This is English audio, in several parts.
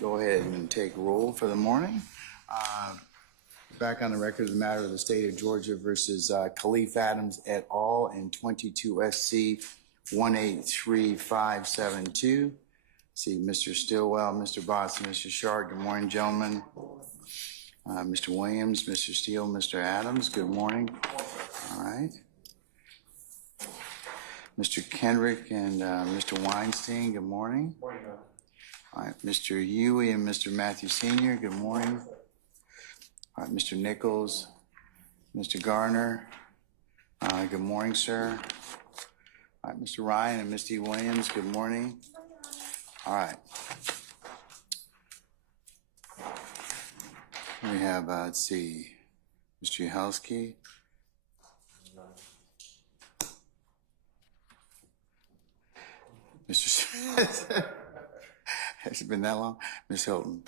Go ahead and take roll for the morning. Back on the record of the matter of the state of Georgia versus Khalif Adams et al. In 22 SC 183572. See Mr. Stillwell, Mr. Botts, Mr. Sharp. Good morning, gentlemen. Mr. Williams, Mr. Steele, Mr. Adams. Good morning. All right. Mr. Kendrick and Mr. Weinstein. Good morning. Morning. All right, Mr. Huey and Mr. Matthew Sr., good morning. All right, Mr. Nichols, Mr. Garner, good morning, sir. All right, Mr. Ryan and Misty Williams, good morning. All right. We have, let's see, Mr. Yahelski. Mr. Smith. Has it been that long? Ms. Hilton.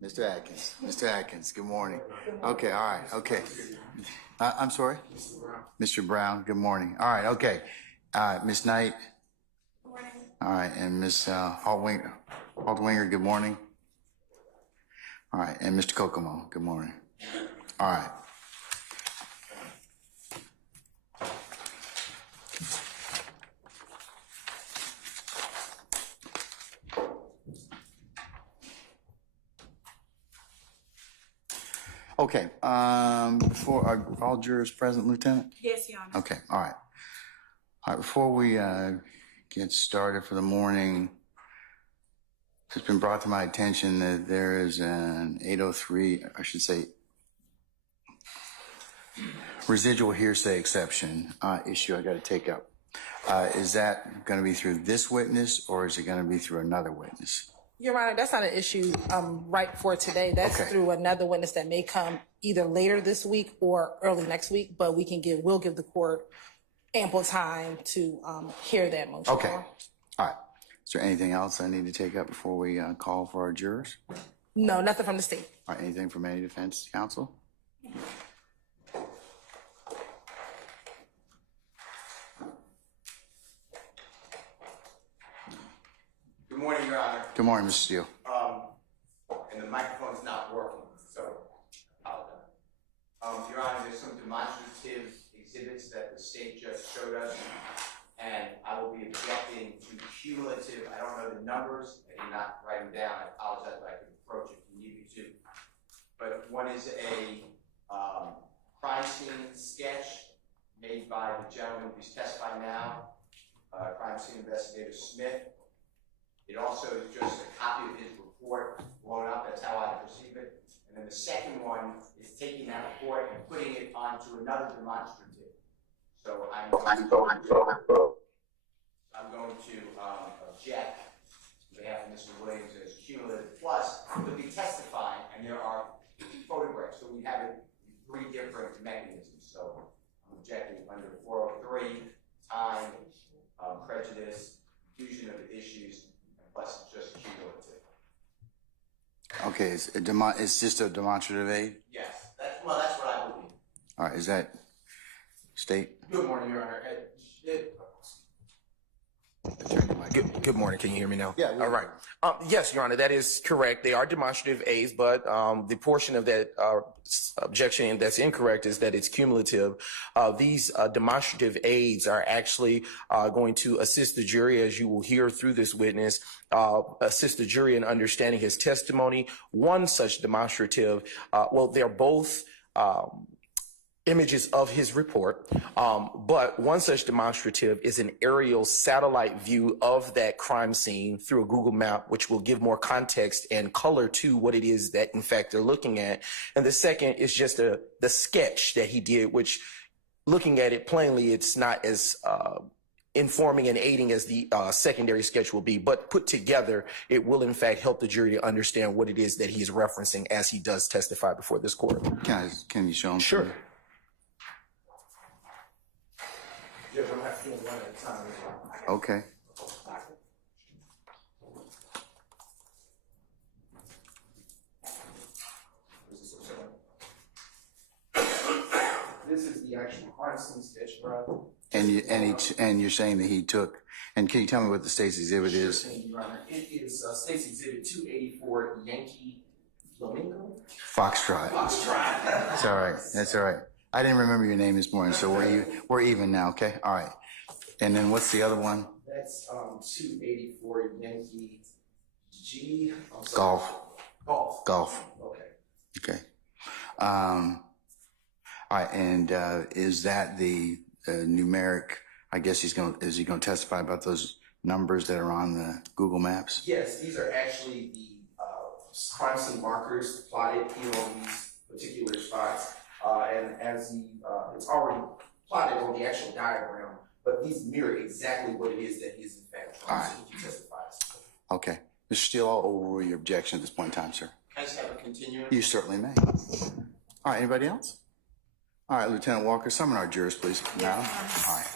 Mr. Atkins. Mr. Atkins, good morning. Okay, all right, okay. I'm sorry? Mr. Brown, good morning. All right, okay. Ms. Knight. Good morning. All right, and Ms. Haltwinger, good morning. All right, and Mr. Kokomo, good morning. All right. Okay, before, are all jurors present, Lieutenant? Yes, Your Honor. Okay, all right. All right, before we get started for the morning, it's been brought to my attention that there is an 803, I should say, residual hearsay exception issue I got to take up. Is that going to be through this witness or is it going to be through another witness? Your Honor, that's not an issue right for today. That's Okay. through another witness that may come either later this week or early next week, but we'll give the court ample time to hear that motion. Okay, all right. Is there anything else I need to take up before we call for our jurors? No, nothing from the state. All right, anything from any defense counsel? Good morning, Your Honor. Good morning, Mr. Steele. And the microphone's not working, so I apologize. Your Honor, there's some demonstrative exhibits that the state just showed us, and I will be objecting to cumulative, I don't know the numbers, I did not write them down, I apologize, but I can approach if you need me to. But one is a crime scene sketch made by the gentleman who's testifying now, crime scene investigator Smith. It also is just a copy of his report blown up. That's how I perceive it. And then the second one is taking that report and putting it onto another demonstrative. So I'm going to object on behalf of Mr. Williams as cumulative. Plus, he'll be testifying, and there are photographs. So we have it in three different mechanisms. So I'm objecting under 403, time, prejudice, confusion of the issues. Plus just cumulative. Okay, it's just a demonstrative aid? Yes, that's what I believe. All right, is that state? Good morning, Your Honor. Good morning. Can you hear me now? Yeah. All right. Yes, Your Honor, that is correct. They are demonstrative aids, but the portion of that objection that's incorrect is that it's cumulative. These demonstrative aids are actually going to assist the jury, as you will hear through this witness, assist the jury in understanding his testimony. One such demonstrative, they're both images of his report, but one such demonstrative is an aerial satellite view of that crime scene through a Google map, which will give more context and color to what it is that in fact they're looking at. And the second is just the sketch that he did, which looking at it plainly, it's not as informing and aiding as the secondary sketch will be, but put together, it will in fact help the jury to understand what it is that he's referencing as he does testify before this court. Can you show them? Sure. Judge, I'm not doing one at a time. Okay. This is the actual crime scene sketch, bro. And you're saying that he took And can you tell me what the state's exhibit is? Sure thing, Your Honor. It is State's Exhibit 284, Yankee Flamingo. Foxtrot. Foxtrot. That's all right. That's all right. I didn't remember your name this morning, so we're even now, okay? All right. And then what's the other one? That's 284 Yankee G. I'm sorry. Golf. Golf. Golf. Okay. Okay. All right. And is that the numeric? I guess is he going to testify about those numbers that are on the Google Maps? Yes, these are actually the crime scene markers plotted here on these particular spots. And as it's already plotted on the actual diagram, but these mirror exactly what it is that he is in fact trying to testify. Okay. Mr. Steele, I'll overrule your objection at this point in time, sir. Can I just have a continuing? You certainly may. All right. Anybody else? All right, Lieutenant Walker, summon our jurors, please. Madam. All right.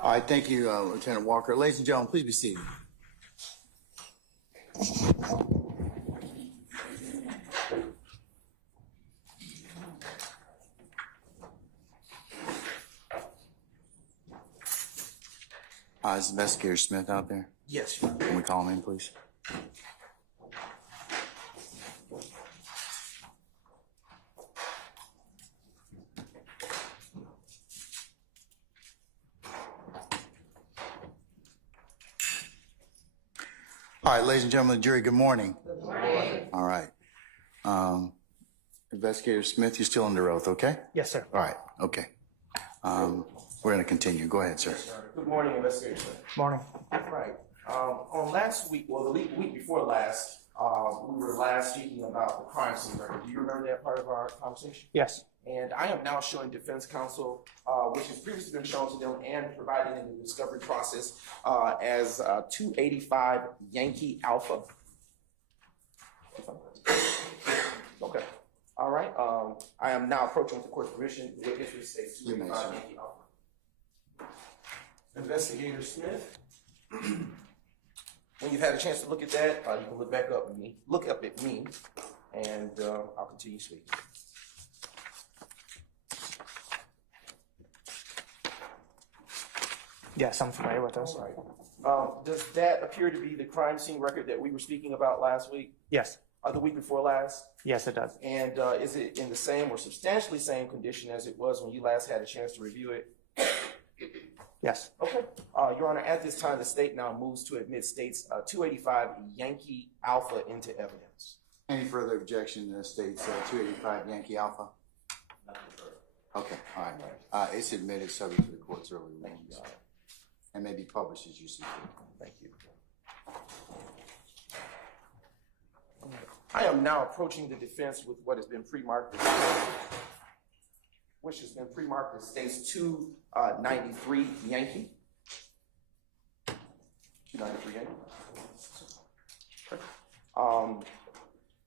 All right, thank you, Lieutenant Walker. Ladies and gentlemen, please be seated. Is Investigator Smith out there? Yes. Can we call him in, please? All right, ladies and gentlemen of the jury, good morning. Good morning. All right. Investigator Smith, you're still under oath, okay? Yes, sir. All right, okay. We're going to continue. Go ahead, sir. Good morning, Investigator Smith. Morning. Right. On last week, well, the week before last, we were last speaking about the crime scene record. Do you remember that part of our conversation? Yes. And I am now showing defense counsel, which has previously been shown to them and provided in the discovery process as 285 Yankee Alpha. Okay. All right. I am now approaching with the court's permission the witness will say 285 Yankee Alpha. Investigator Smith, when you've had a chance to look at that, you can look back up at me, and I'll continue speaking. Yes, I'm familiar with this. All right. Does that appear to be the crime scene record that we were speaking about last week, Yes. the week before last? Yes, it does. And is it in the same or substantially same condition as it was when you last had a chance to review it? Yes. Okay. Your Honor, at this time, the state now moves to admit state's 285 Yankee Alpha into evidence. Any further objection to state's 285 Yankee Alpha? Okay, all right. It's admitted subject to the court's early rulings and may be published as you see fit. Thank you. I am now approaching the defense with what has been pre-marked as state's 293 Yankee. 293 Yankee.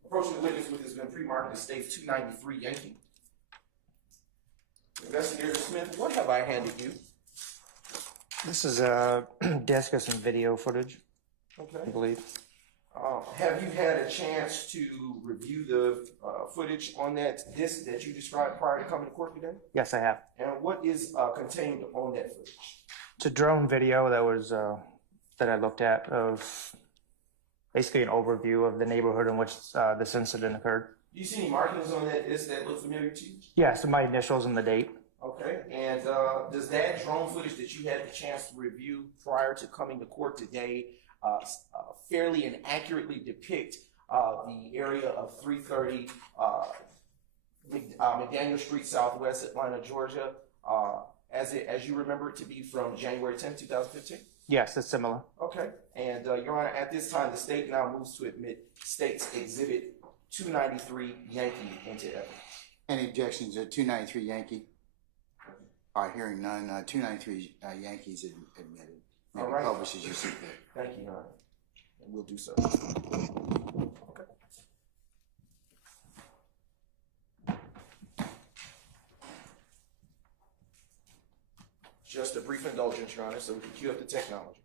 Approaching the witness with has been pre-marked as state's 293 Yankee. Investigator Smith, what have I handed you? This is a disc of some video footage, I Okay. believe. Have you had a chance to review the footage on that disc that you described prior to coming to court today? Yes, I have. And what is contained on that footage? It's a drone video that was that I looked at of basically an overview of the neighborhood in which this incident occurred. Do you see any markings on that disc that look familiar to you? Yes, my initials and the date. Okay, and does that drone footage that you had the chance to review prior to coming to court today fairly and accurately depict the area of 330 McDaniel Street Southwest, Atlanta, Georgia, as you remember it to be from January 10, 2015? Yes, it's similar. Okay, and Your Honor, at this time, the state now moves to admit State's Exhibit 293 Yankee into evidence. Any objections to 293 Yankee? All right, hearing none. 293 Yankees admitted. Maybe All right. publish as you see fit. Thank you, Your Honor, and we'll do so. Okay. Just a brief indulgence, Your Honor, so we can cue up the technology.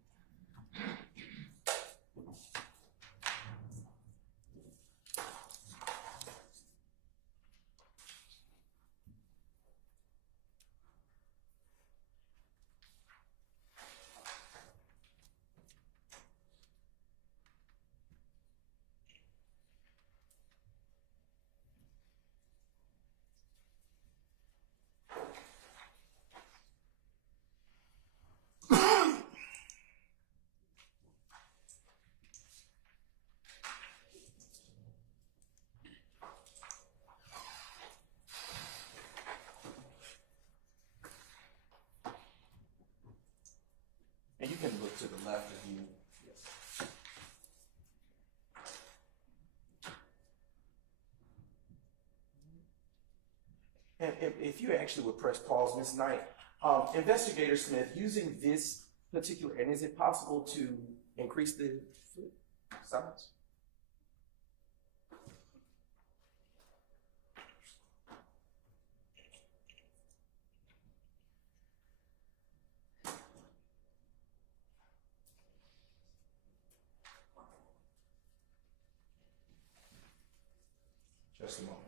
And you can look to the left of you. Yes. And if you actually would press pause, Ms. Knight, Investigator Smith, using this particular, and is it possible to increase the size? Just a moment.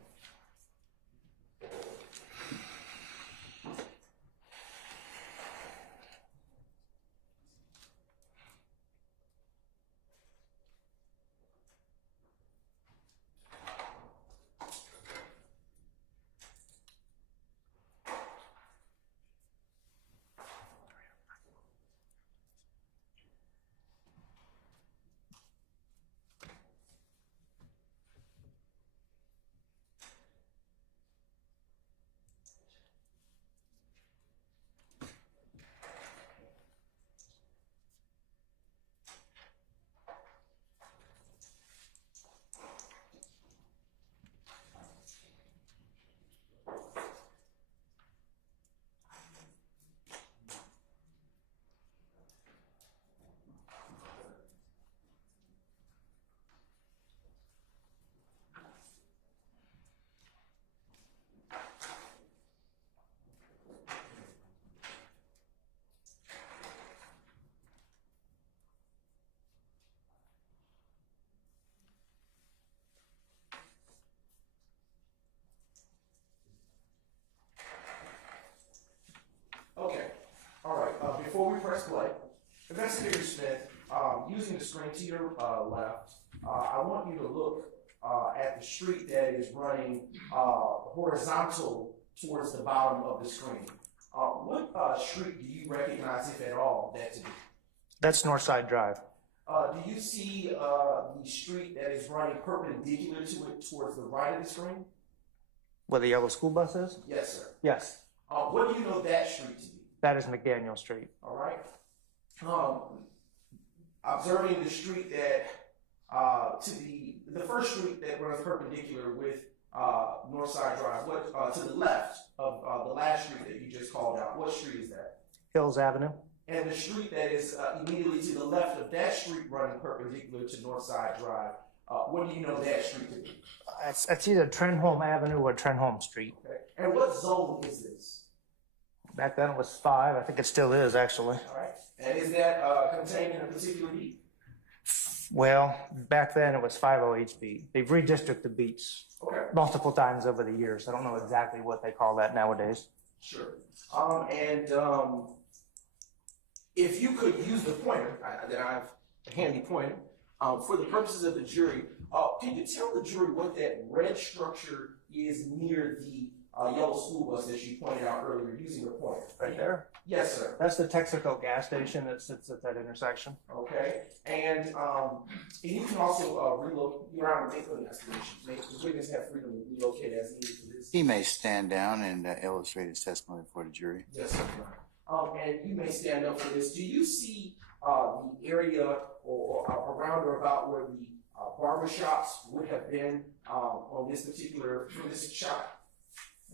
Okay, all right, before we press play, Investigator Smith, using the screen to your left, I want you to look at the street that is running horizontal towards the bottom of the screen. What street do you recognize, if at all, that to be? That's Northside Drive. Do you see the street that is running perpendicular to it towards the right of the screen? Where the yellow school bus is? Yes, sir. Yes. What do you know that street to be? That is McDaniel Street. All right. Observing the street that to the first street that runs perpendicular with Northside Drive, what to the left of the last street that you just called out, what street is that? Hills Avenue. And the street that is immediately to the left of that street running perpendicular to Northside Drive, what do you know that street to be? It's either Trenholm Avenue or Trenholm Street. Okay. And what zone is this? Back then it was 5. I think it still is, actually. All right. And is that contained in a particular deed? Well, back then it was 50 each beat. They've redistricted the beats Okay. multiple times over the years. I don't know exactly what they call that nowadays. Sure. If you could use the pointer, that I have a handy pointer, for the purposes of the jury, can you tell the jury what that red structure is near the yellow school bus that you pointed out earlier using the pointer? Right there? Yes, sir. That's the Texaco gas station that sits at that intersection. Okay. And you can also relocate your honor, make an estimation. The witness have freedom to relocate as needed for this. He may stand down and illustrate his testimony for the jury. Yes, sir. And you may stand up for this. Do you see the area or around or about where the barbershops would have been on this particular shot?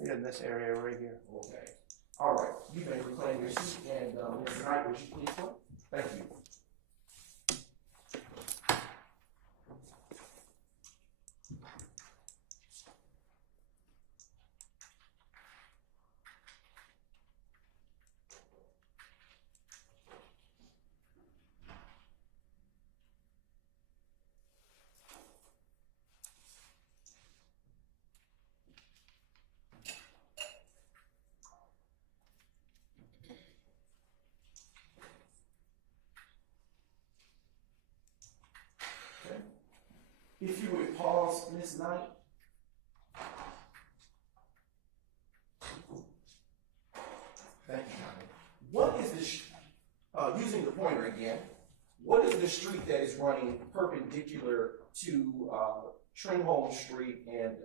In this area right here. Okay. All right. You may reclaim your seat, and Mr. Knight, would you please come? Thank you. If you would pause, Ms. Knight. Thank you, Knight. What is the, using the pointer again, what is the street that is running perpendicular to Tringholm Street and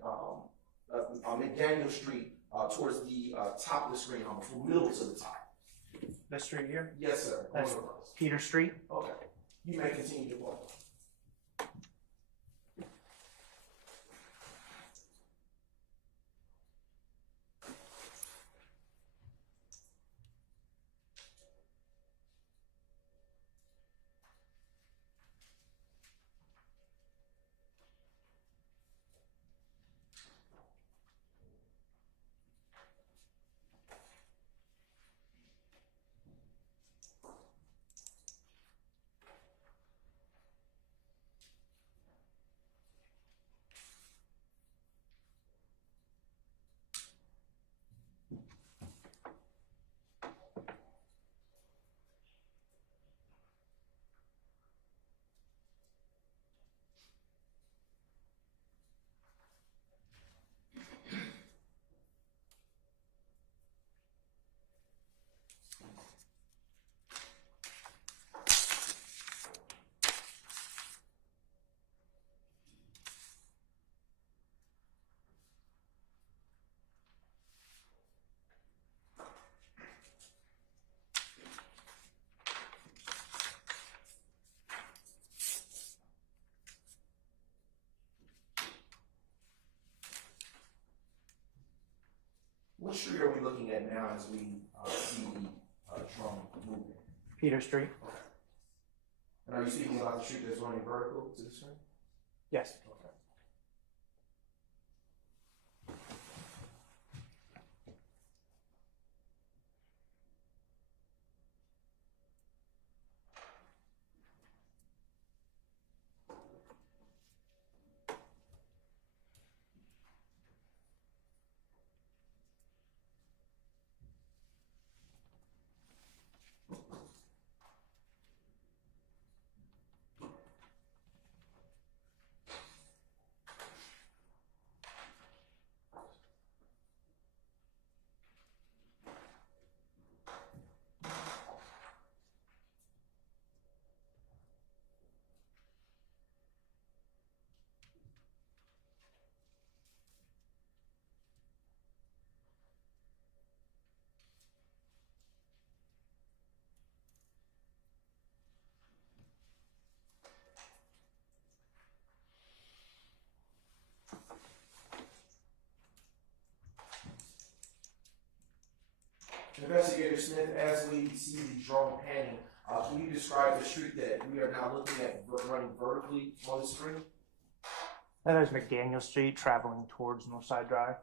McDaniel Street towards the top of the screen, almost middle to the top? This street here? Yes, sir. That's Peter Street. Okay. You may continue to walk. What street are we looking at now as we see the drum moving? Peter Street. Okay. And are you speaking about the street that's running vertical to the screen? Yes. Okay. Investigator Smith, as we see the drone panning, can you describe the street that we are now looking at running vertically on the screen? That is McDaniel Street traveling towards Northside Drive.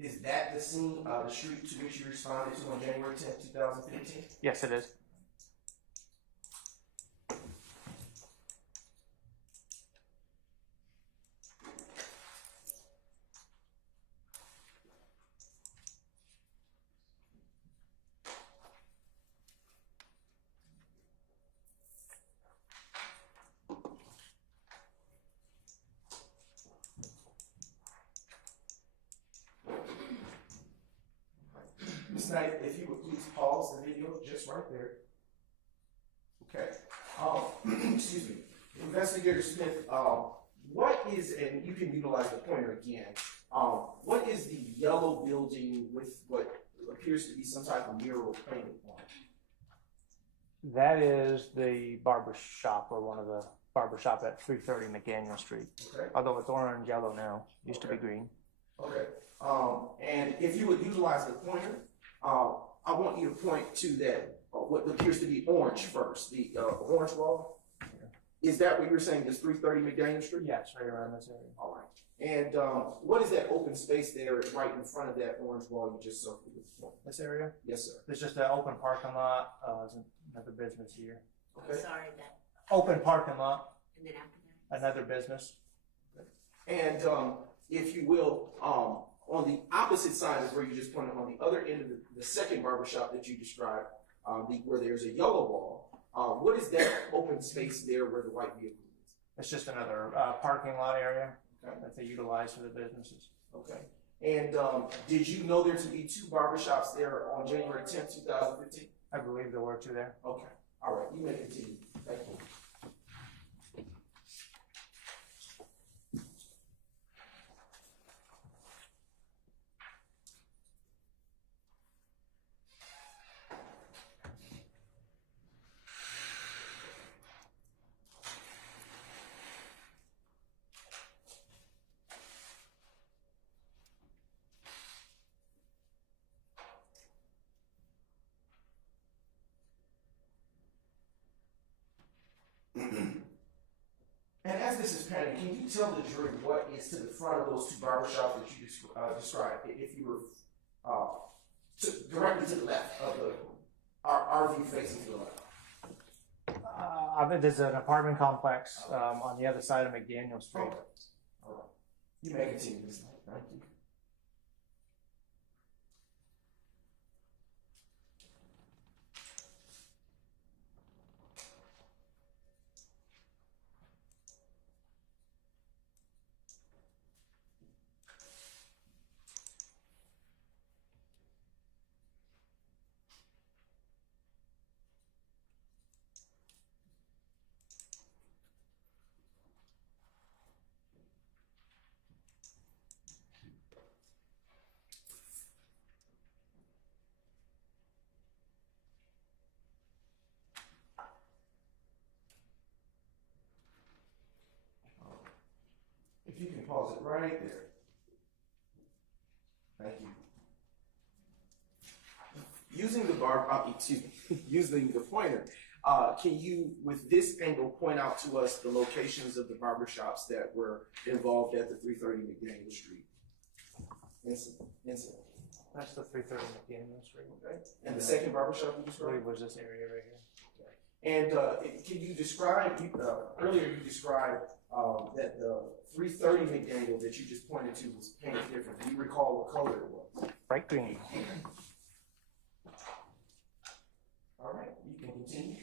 Is that the scene, the street to which you responded to on January 10th, 2015? Yes, it is. Ms. Knight, if you would please pause the video just right there. Okay. Excuse me. Investigator Smith, what is, and you can utilize the pointer again, what is the yellow building with what appears to be some type of mural painted on it? That is the barber shop, or one of the barber shop at 330 McDaniel Street. Okay. Although it's orange, yellow now. Used to be green. Okay. And if you would utilize the pointer, I want you to point to that, what appears to be orange first, the orange wall. Is that what you're saying is 330 McDaniel Street? Yes, right around this area. All right. And what is that open space there right in front of that orange wall you just circled with? This area? Yes, sir. There's just an open parking lot. There's another business here. Okay. Sorry, that, Open parking lot, and then after that. another business. And if you will, on the opposite side of where you just pointed, on the other end of the second barbershop that you described, where there's a yellow wall, what is that open space there where the white vehicle is? It's just another parking lot area Okay. that they utilize for the businesses. Okay. And did you know there to be two barbershops there on January 10th, 2015? I believe there were two there. Okay. All right. You may continue. Thank you. And as this is panning, can you tell the jury what is to the front of those two barbershops that you described? If you were directly to the left of the RV facing to the left. There's an apartment complex on the other side of McDaniel Street. Okay. All right. You may continue this. Thank you. If you can pause it right there. Thank you. Using the using the pointer, can you, with this angle, point out to us the locations of the barbershops that were involved at the 330 McDaniel Street incident? That's the 330 McDaniel Street. Okay. And the second barbershop you I described? believe was this area right here. And can you describe, earlier you described that the 330 McDaniel that you just pointed to was painted different. Do you recall what color it was? Bright green. All right, you can continue.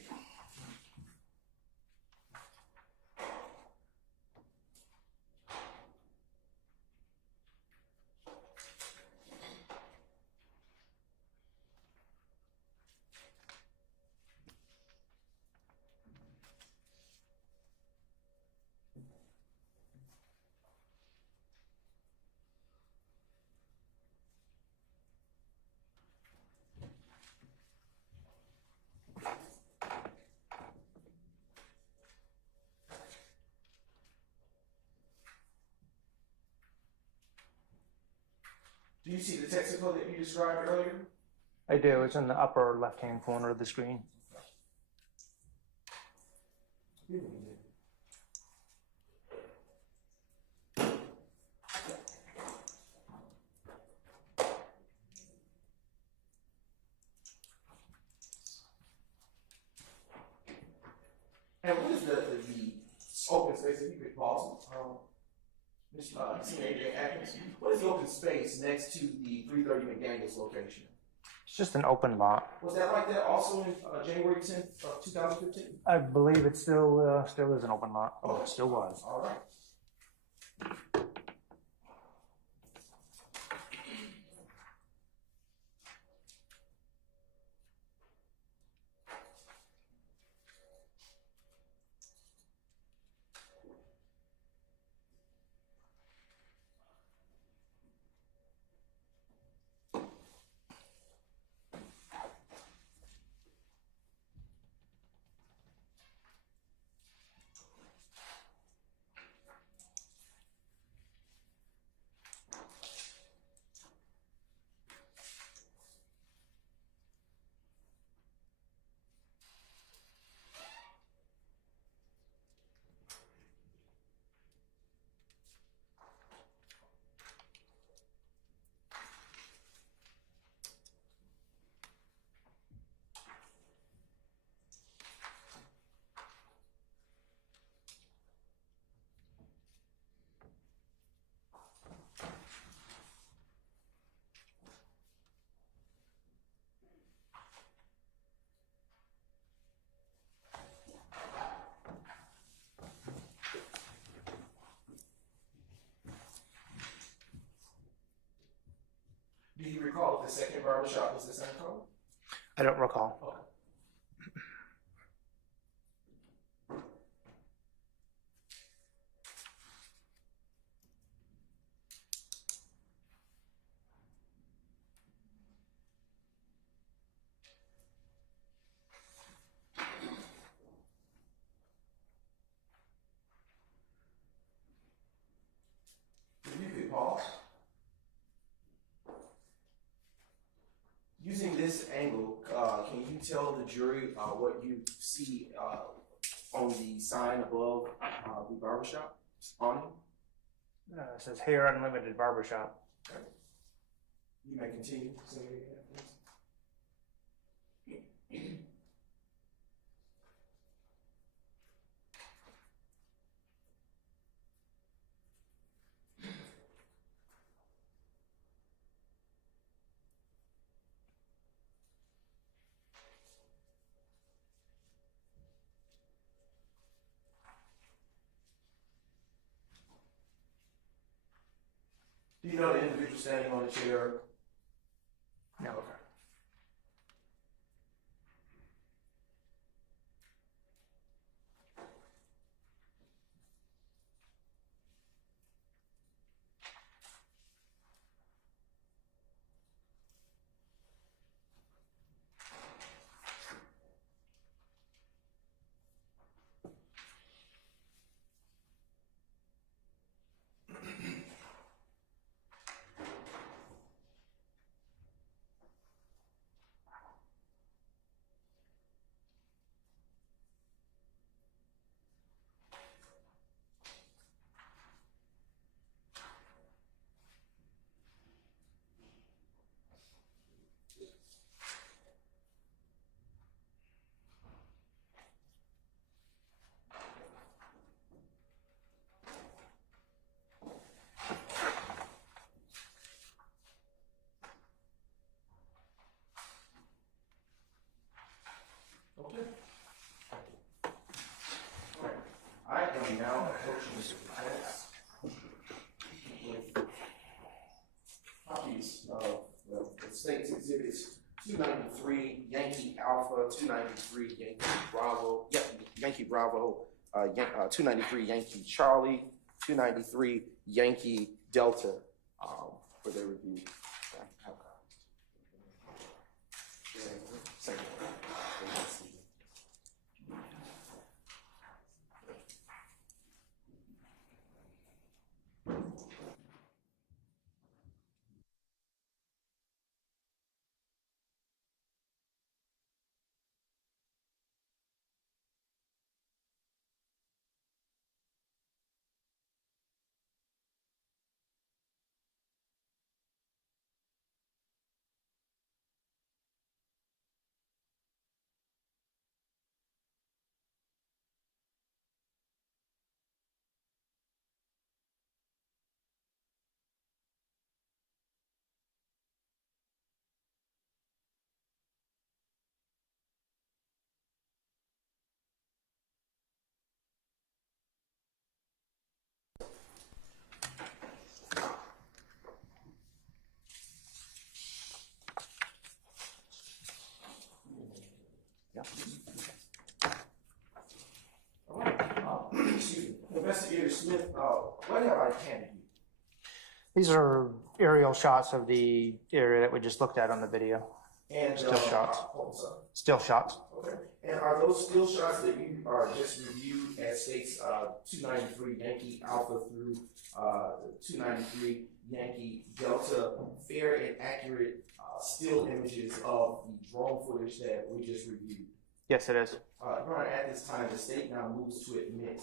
Do you see the Texaco that you described earlier? I do. It's in the upper left-hand corner of the screen. And what is the open space, if you could pause, Senior Atkins, what is the open space next to the 330 McDaniel's location? It's just an open lot. Was that like that also in January 10th of 2015? I believe it still is an open lot. Oh, it still was. All right. Do you recall if the second barbershop was the same color? I don't recall. Okay. You could pause. Using this angle, can you tell the jury what you see on the sign above the barbershop awning? It says Hair Unlimited Barbershop. Okay. You may continue. Do you know the individual standing on the chair? No. Okay. Okay. All right. I am now approaching the defense with copies of the state's exhibits 293 Yankee Alpha, 293 Yankee Bravo, Yankee Bravo, 293 Yankee Charlie, 293 Yankee Delta for their review. Same. All right. Excuse me. Investigator Smith, what have I handed you? These are aerial shots of the area that we just looked at on the video. And Still shots. sorry. Still shots. Okay. And are those still shots that you are just reviewed at states 293 Yankee Alpha through 293 Yankee Delta fair and accurate still images of the drone footage that we just reviewed? Yes, it is. Your Honor, at this time, the state now moves to admit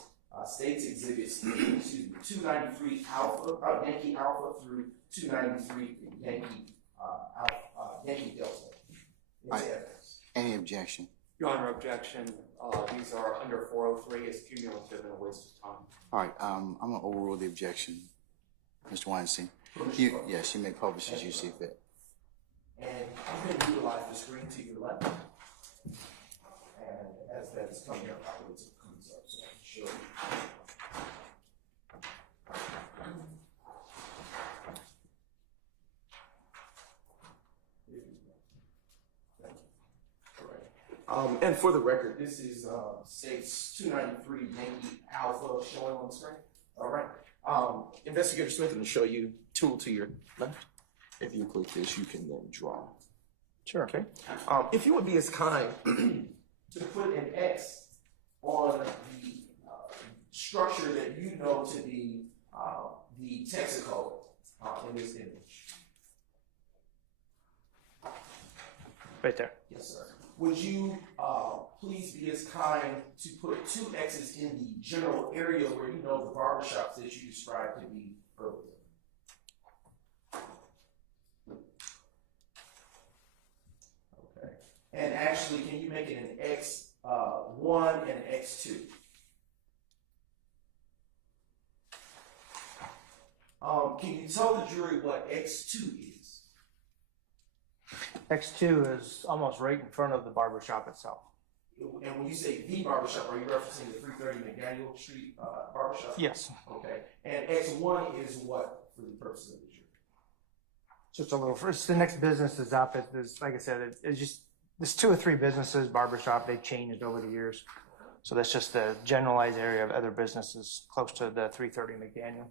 states exhibits 293 Alpha, Yankee Alpha through 293 Yankee Delta. Right. Any objection? Your Honor, objection. These are under 403 as cumulative and a waste of time. All right, I'm gonna overrule the objection. Mr. Weinstein, yes, you may publish as you see fit. And you can utilize the screen to your left. And as that is coming up, I will comes up, so I can show you. And for the record, this is states 293 Yankee Alpha showing on the screen. All right. Investigator Smith, I'm going to show you tool to your left. If you click this, you can then draw. Sure. Okay. If you would be as kind to put an X on the structure that you know to be the Texaco in this image. Right there. Yes, sir. Would you please be as kind to put 2 X's in the general area where you know the barbershops that you described to be earlier? Okay. And actually, can you make it an X1 and an X2? Can you tell the jury what X2 is? X2 is almost right in front of the barbershop itself. And when you say the barbershop, are you referencing the 330 McDaniel Street barbershop? Yes. Okay. And X1 is what for the purpose of the jury? Just a little first. The next business is up. It's like I said, it's just there's 2 or 3 businesses, barbershop. They've changed over the years. So that's just the generalized area of other businesses close to the 330 McDaniel.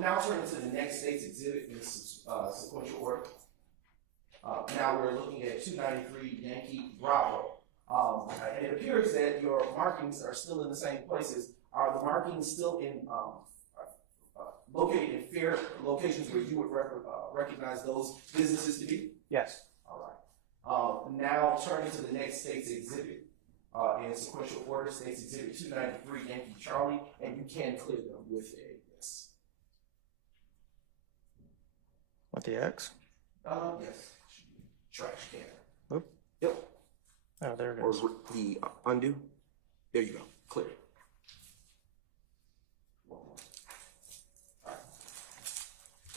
Now turning to the next state's exhibit in sequential order. Now we're looking at 293 Yankee Bravo. And it appears that your markings are still in the same places. Are the markings still in located in fair locations where you would recognize those businesses to be? Yes. All right. Now turning to the next state's exhibit in sequential order, state's exhibit 293 Yankee Charlie, and you can clear them with a yes. With the X? Yes. Trash can. Oop. Yep. Oh, there it Or is. the undo. There you go. Clear.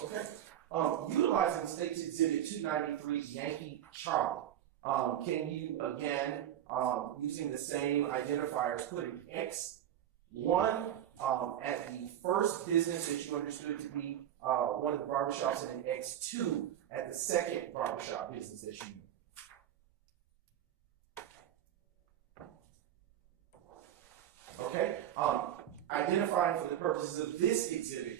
Okay. Utilizing State's Exhibit 293 Yankee Charlie, can you again, using the same identifiers, put an X1 at the first business that you understood to be one of the barbershops, and an X2 at the second barbershop business that you knew? Okay. Identifying for the purposes of this exhibit,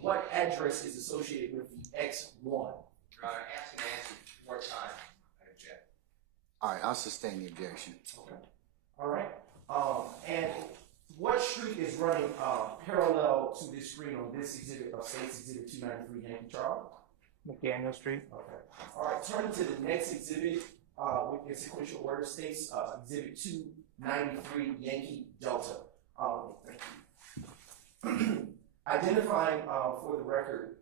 what address is associated with the X1? Your Honor, ask and answer 4 times. I object. All right, I'll sustain the objection. Okay. All right. And what street is running parallel to this screen on this exhibit of State's Exhibit 293 Yankee Charlie? McDaniel Street. Okay. All right. Turning to the next exhibit in sequential order, State's Exhibit 293 Yankee Delta. Thank you. Identifying for the record,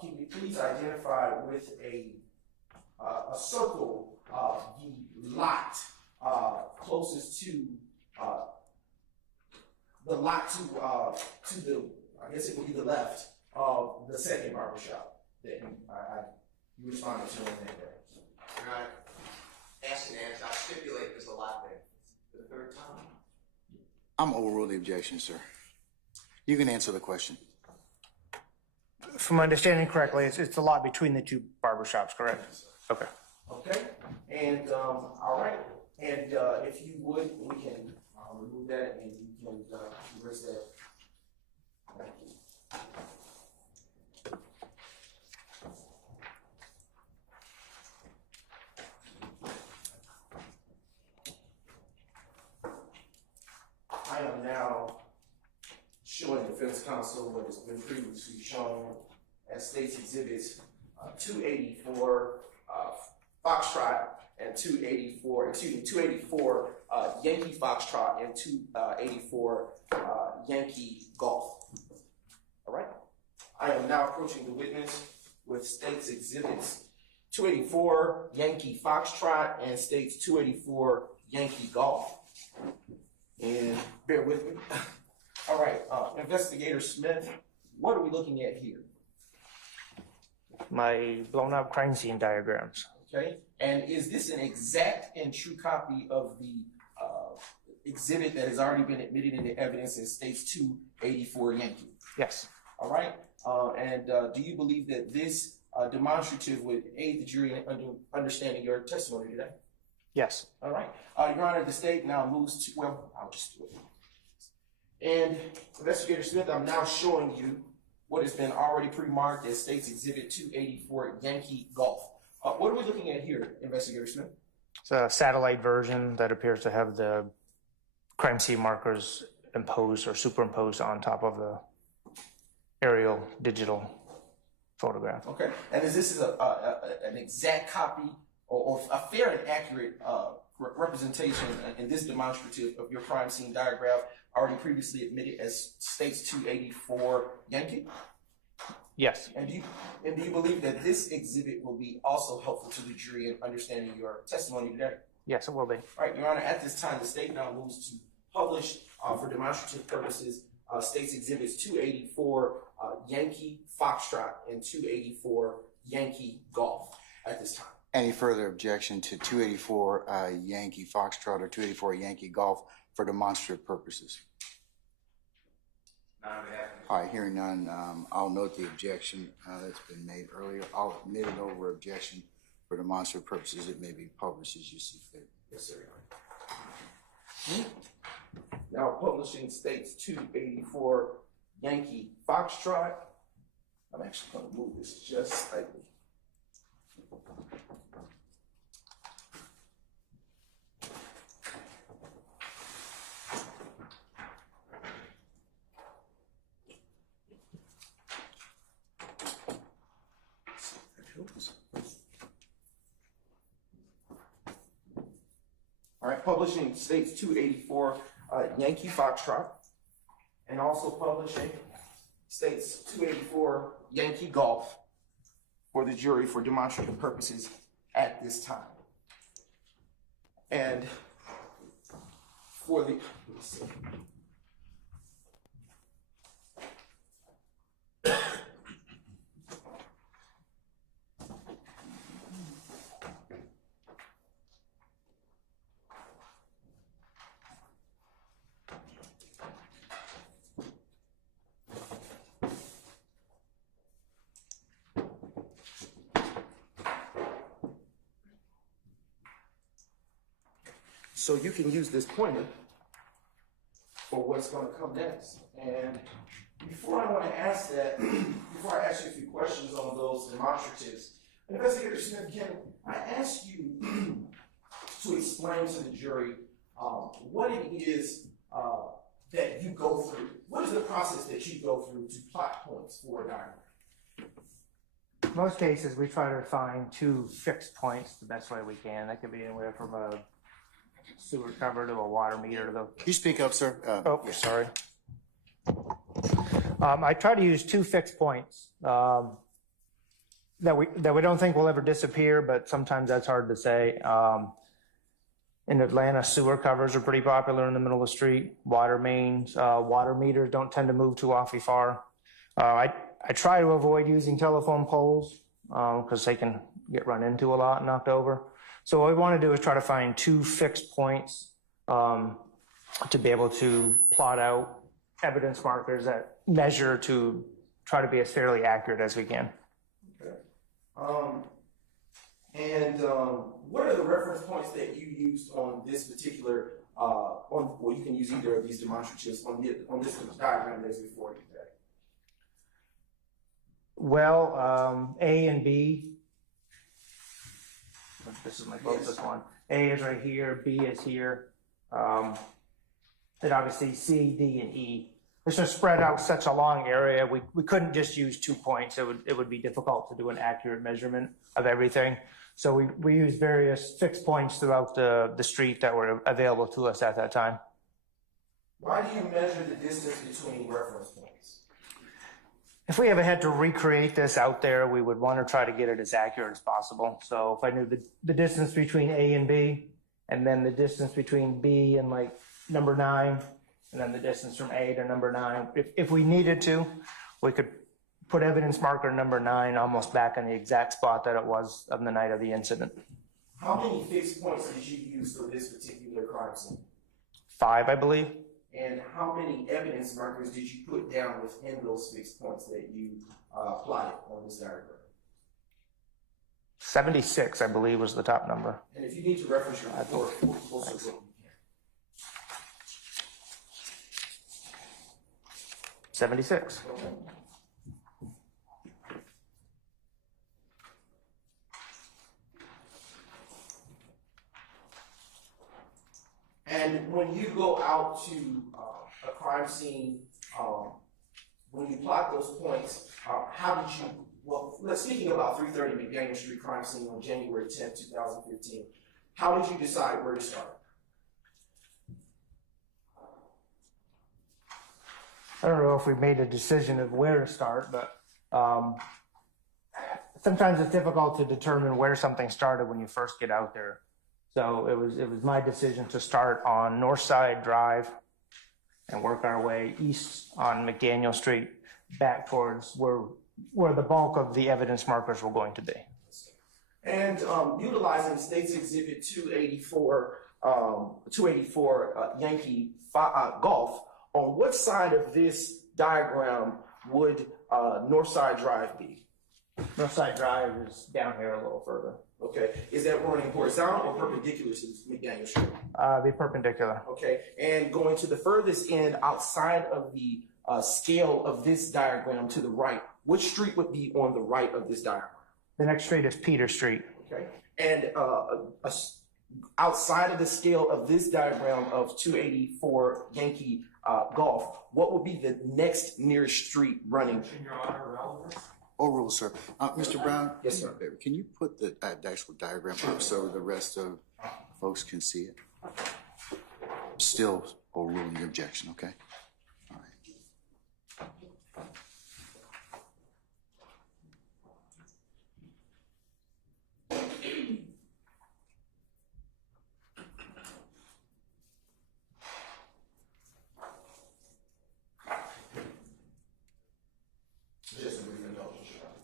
can you please identify with a circle the lot closest to the lot to the, I guess it would be the left of the second barbershop that you responded to in that day? Your Honor, ask and answer. I'll stipulate there's a lot there. The 3rd time. I'm overrule the objection, sir. You can answer the question. From my understanding correctly, it's a lot between the 2 barbershops, correct? Okay. Okay, and all right, and if you would, we can remove that and you can erase that. Thank you. I am now showing defense counsel what has been previously shown as State's Exhibits 284 Foxtrot and 284 Yankee Foxtrot and 284 Yankee Golf. All right. I am now approaching the witness with State's Exhibits 284 Yankee Foxtrot and State's 284 Yankee Golf. And bear with me. All right, Investigator Smith, what are we looking at here? My blown up crime scene diagrams. Okay, and is this an exact and true copy of the exhibit that has already been admitted into evidence in State's 284 Yankee? Yes. All right. And do you believe that this demonstrative would aid the jury in understanding your testimony today? Yes. All right. Your Honor, the state now moves to, well, I'll just do it. And Investigator Smith, I'm now showing you what has been already pre-marked as State's Exhibit 284 Yankee Golf. What are we looking at here, Investigator Smith? It's a satellite version that appears to have the crime scene markers imposed or superimposed on top of the aerial digital photograph. Okay. And is this an exact copy or a fair and accurate representation in this demonstrative of your crime scene diagram already previously admitted as State's 284 Yankee? Yes. And do you believe that this exhibit will be also helpful to the jury in understanding your testimony today? Yes, it will be. All right, Your Honor, at this time, the state now moves to publish, for demonstrative purposes, State's Exhibits 284 Yankee Foxtrot and 284 Yankee Golf at this time. Any further objection to 284 Yankee Foxtrot or 284 Yankee Golf for demonstrative purposes? All right, hearing none, I'll note the objection that's been made earlier. I'll admit it over objection for demonstrative purposes. It may be published as you see fit. Yes, sir, Your Honor. Now publishing State's 284 Yankee Foxtrot. I'm actually going to move this just slightly. All right, publishing State's 284 Yankee Foxtrot, and also publishing State's 284 Yankee Golf for the jury for demonstrative purposes at this time. And for the, let's see. So you can use this pointer for what's going to come next. And before I want to ask that, before I ask you a few questions on those demonstratives, Investigator Smith, can I ask you to explain to the jury what it is that you go through? What is the process that you go through to plot points for a diagram? Most cases, we try to find two fixed points the best way we can. That could be anywhere from a sewer cover to a water meter to the. Can you speak up, sir? Yeah. Sorry. I try to use two fixed points that we don't think will ever disappear, but sometimes that's hard to say. In Atlanta, sewer covers are pretty popular in the middle of the street. Water mains, water meters don't tend to move too awfully far. I try to avoid using telephone poles because they can get run into a lot and knocked over. So what we want to do is try to find two fixed points to be able to plot out evidence markers that measure to try to be as fairly accurate as we can. Okay. What are the reference points that you used on this particular, well, you can use either of these demonstratives on this diagram that's before you today? Well, A and B. This is my closest one. A is right here, B is here. Then obviously C, D, and E. This is spread out such a long area. We couldn't just use 2 points. It would be difficult to do an accurate measurement of everything. So we use various fixed points throughout the street that were available to us at that time. Why do you measure the distance between reference points? If we ever had to recreate this out there, we would want to try to get it as accurate as possible. So if I knew the distance between A and B, and then the distance between B and like number 9, and then the distance from A to number 9, if we needed to, we could put evidence marker number 9 almost back in the exact spot that it was on the night of the incident. How many fixed points did you use for this particular crime scene? 5, I believe. And how many evidence markers did you put down within those fixed points that you plotted on this diagram? 76, I believe, was the top number. And if you need to reference your report, we'll closer to what you can. 76. Okay. And when you go out to a crime scene, when you plot those points, how did you, well, let's speaking about 330 McDaniel Street crime scene on January 10th, 2015, how did you decide where to start? I don't know if we made a decision of where to start, but sometimes it's difficult to determine where something started when you first get out there. So it was my decision to start on Northside Drive and work our way east on McDaniel Street back towards where the bulk of the evidence markers were going to be. And utilizing State's Exhibit 284 Yankee Golf, on what side of this diagram would Northside Drive be? Northside Drive is down here a little further. Okay, is that running horizontal or perpendicular to McDaniel Street? Be perpendicular. Okay, and going to the furthest end outside of the scale of this diagram to the right, which street would be on the right of this diagram? The next street is Peter Street. Okay, and outside of the scale of this diagram of 284 Yankee Golf, what would be the next nearest street running? Your Honor, relevance? Overruled, sir. Mr. Brown? Yes, sir. Can you put the actual diagram up so the rest of folks can see it? Still overruling the objection, okay? All right. Just a brief indulgence, Your Honor.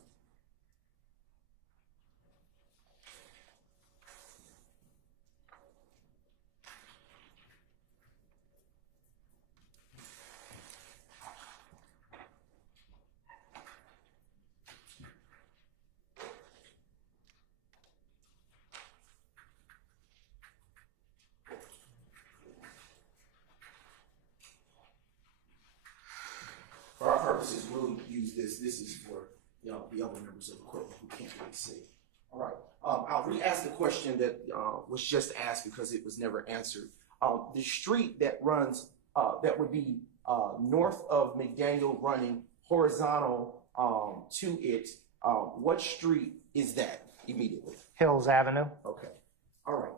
For our purposes, we'll use this. This is for the other members of the court who can't really see. All right. I'll re-ask the question that was just asked because it was never answered. The street that runs, that would be north of McDaniel running horizontal to it, what street is that immediately? Hills Avenue. Okay. All right.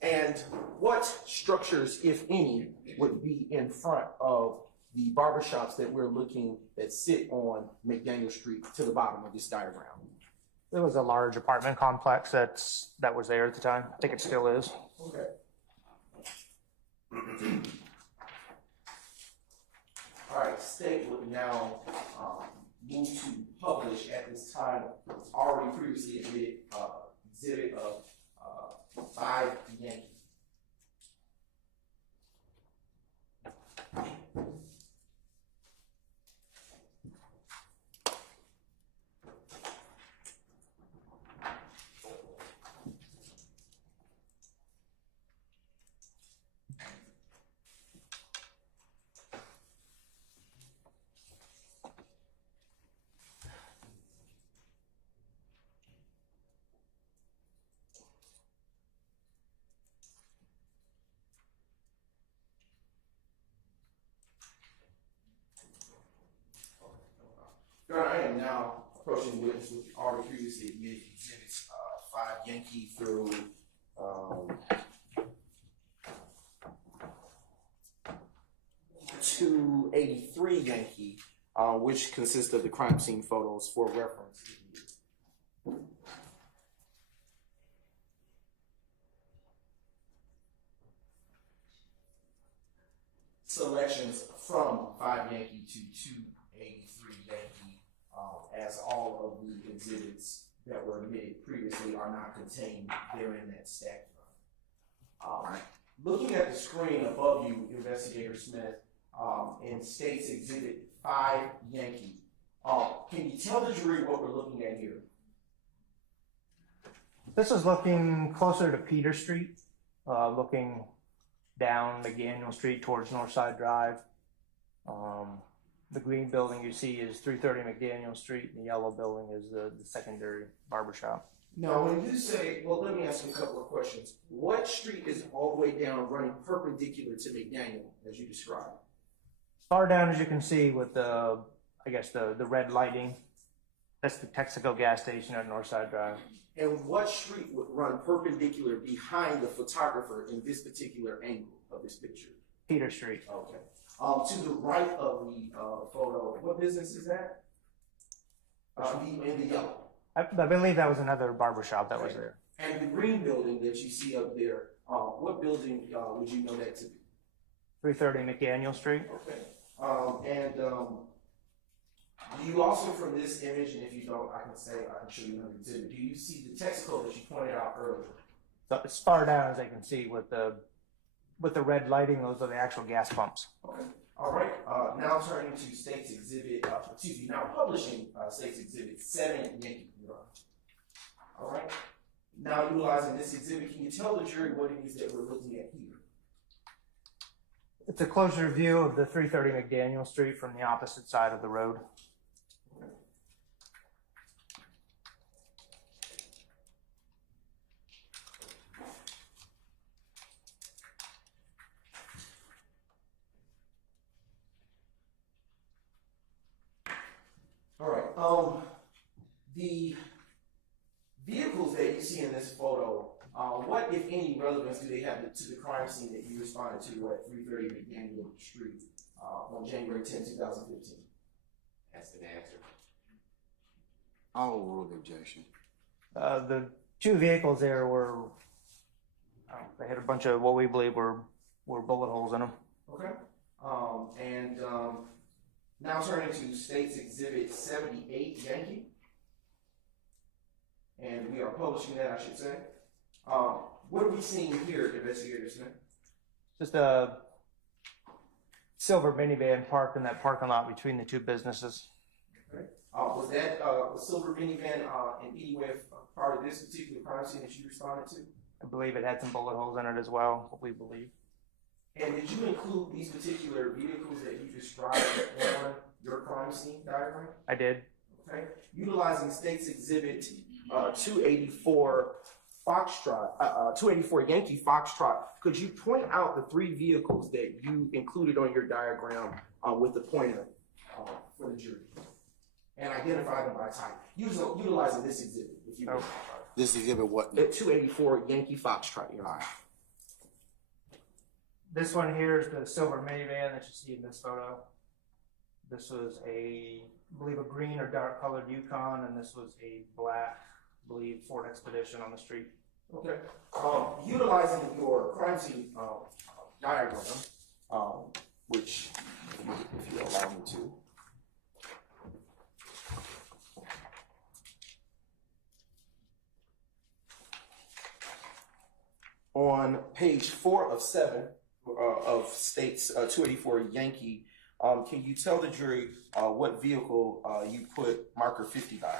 And what structures, if any, would be in front of the barbershops that we're looking that sit on McDaniel Street to the bottom of this diagram? There was a large apartment complex that was there at the time. I think it still is. Okay. All right, State would now move to publish at this time already previously admitted exhibit of 5 Yankee. Your Honor, I am now approaching the witness with the already previously admitted exhibits 5 Yankee through 283 Yankee, which consists of the crime scene photos for reference. Selections from 5 Yankee to 283 Yankee, as all of the exhibits that were admitted previously are not contained there in that stack. Looking at the screen above you, Investigator Smith, in State's Exhibit 5 Yankee. Can you tell the jury what we're looking at here? This is looking closer to Peter Street, looking down McDaniel Street towards Northside Drive. The green building you see is 330 McDaniel Street, and the yellow building is the secondary barbershop. Now, when you say, well, let me ask you a couple of questions. What street is all the way down running perpendicular to McDaniel, as you described? Far down as you can see with the, I guess, the red lighting. That's the Texaco gas station at Northside Drive. And what street would run perpendicular behind the photographer in this particular angle of this picture? Peter Street. Okay. To the right of the photo, what business is that? In the yellow. I believe that was another barbershop that was there. And the green building that you see up there, what building would you know that to be? 330 McDaniel Street. Okay. Do you also, from this image, and if you don't, I can show you another exhibit. Do you see the Texaco that you pointed out earlier? So as far down as I can see with the red lighting, those are the actual gas pumps. Okay. All right. Now turning to State's Exhibit, now publishing State's Exhibit 7 Yankee. All right. Now utilizing this exhibit, can you tell the jury what it is that we're looking at here? It's a closer view of the 330 McDaniel Street from the opposite side of the road. All right. The vehicles that you see in this photo, what, if any, relevance do they have to the crime scene that you responded to at 330 McDaniel Street on January 10, 2015? That's an answer. I'll overrule the objection. The two vehicles there were, they had a bunch of what we believe were bullet holes in them. Okay. Now turning to State's Exhibit 78 Yankee. And we are publishing that, I should say. What are we seeing here, Investigator Smith? Just a silver minivan parked in that parking lot between the two businesses. Okay. Was that a silver minivan in any way a part of this particular crime scene that you responded to? I believe it had some bullet holes in it as well, what we believe. And did you include these particular vehicles that you described on your crime scene diagram? I did. Okay. Utilizing State's Exhibit 284 Yankee Foxtrot, could you point out the three vehicles that you included on your diagram with the pointer for the jury? And identify them by type. Utilizing this exhibit, if you will. This exhibit what? 284 Yankee Foxtrot, Your Honor. This one here is the silver minivan that you see in this photo. This was I believe a green or dark colored Yukon, and this was a black, I believe, Ford Expedition on the street. Okay. Utilizing your crime scene diagram, which, if you allow me to. On page 4 of 7 of State's 284 Yankee, can you tell the jury what vehicle you put marker 50 by?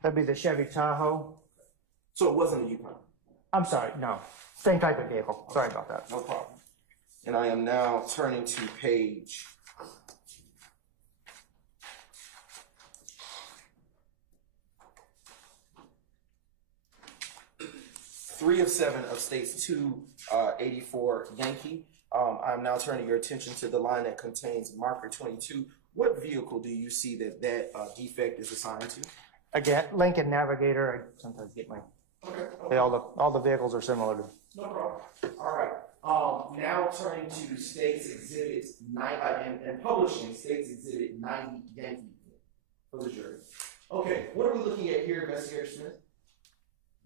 That'd be the Chevy Tahoe. So it wasn't a Yukon? I'm sorry, no. Same type of vehicle. Sorry about that. No problem. And I am now turning to page 3 of 7 of State's 284 Yankee. I'm now turning your attention to the line that contains marker 22. What vehicle do you see that defect is assigned to? Again, Lincoln Navigator. I sometimes get my. Okay. All the vehicles are similar to. No problem. All right. Now turning to State's Exhibit 9 and publishing State's Exhibit 90 Yankee for the jury. Okay. What are we looking at here, Investigator Smith?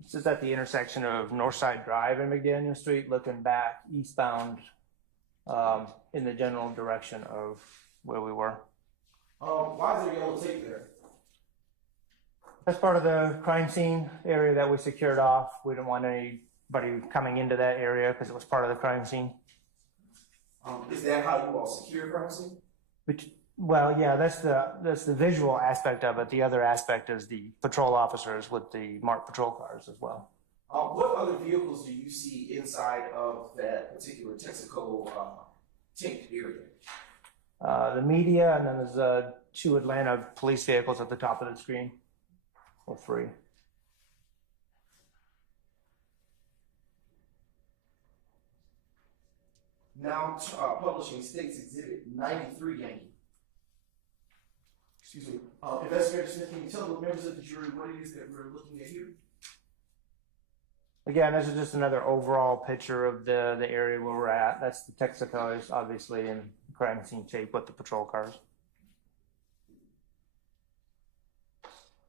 This is at the intersection of Northside Drive and McDaniel Street, looking back eastbound in the general direction of where we were. Why is there yellow tape there? That's part of the crime scene area that we secured off. We didn't want anybody coming into that area because it was part of the crime scene. Is that how you all secure crime scene? Well, yeah, that's the visual aspect of it. The other aspect is the patrol officers with the marked patrol cars as well. What other vehicles do you see inside of that particular Texaco taped area? The media, and then there's 2 Atlanta police vehicles at the top of the screen, or 3. Now publishing State's Exhibit 93 Yankee. Excuse me. Investigator Smith, can you tell the members of the jury what it is that we're looking at here? Again, this is just another overall picture of the area where we're at. That's the Texaco, obviously, in crime scene tape with the patrol cars.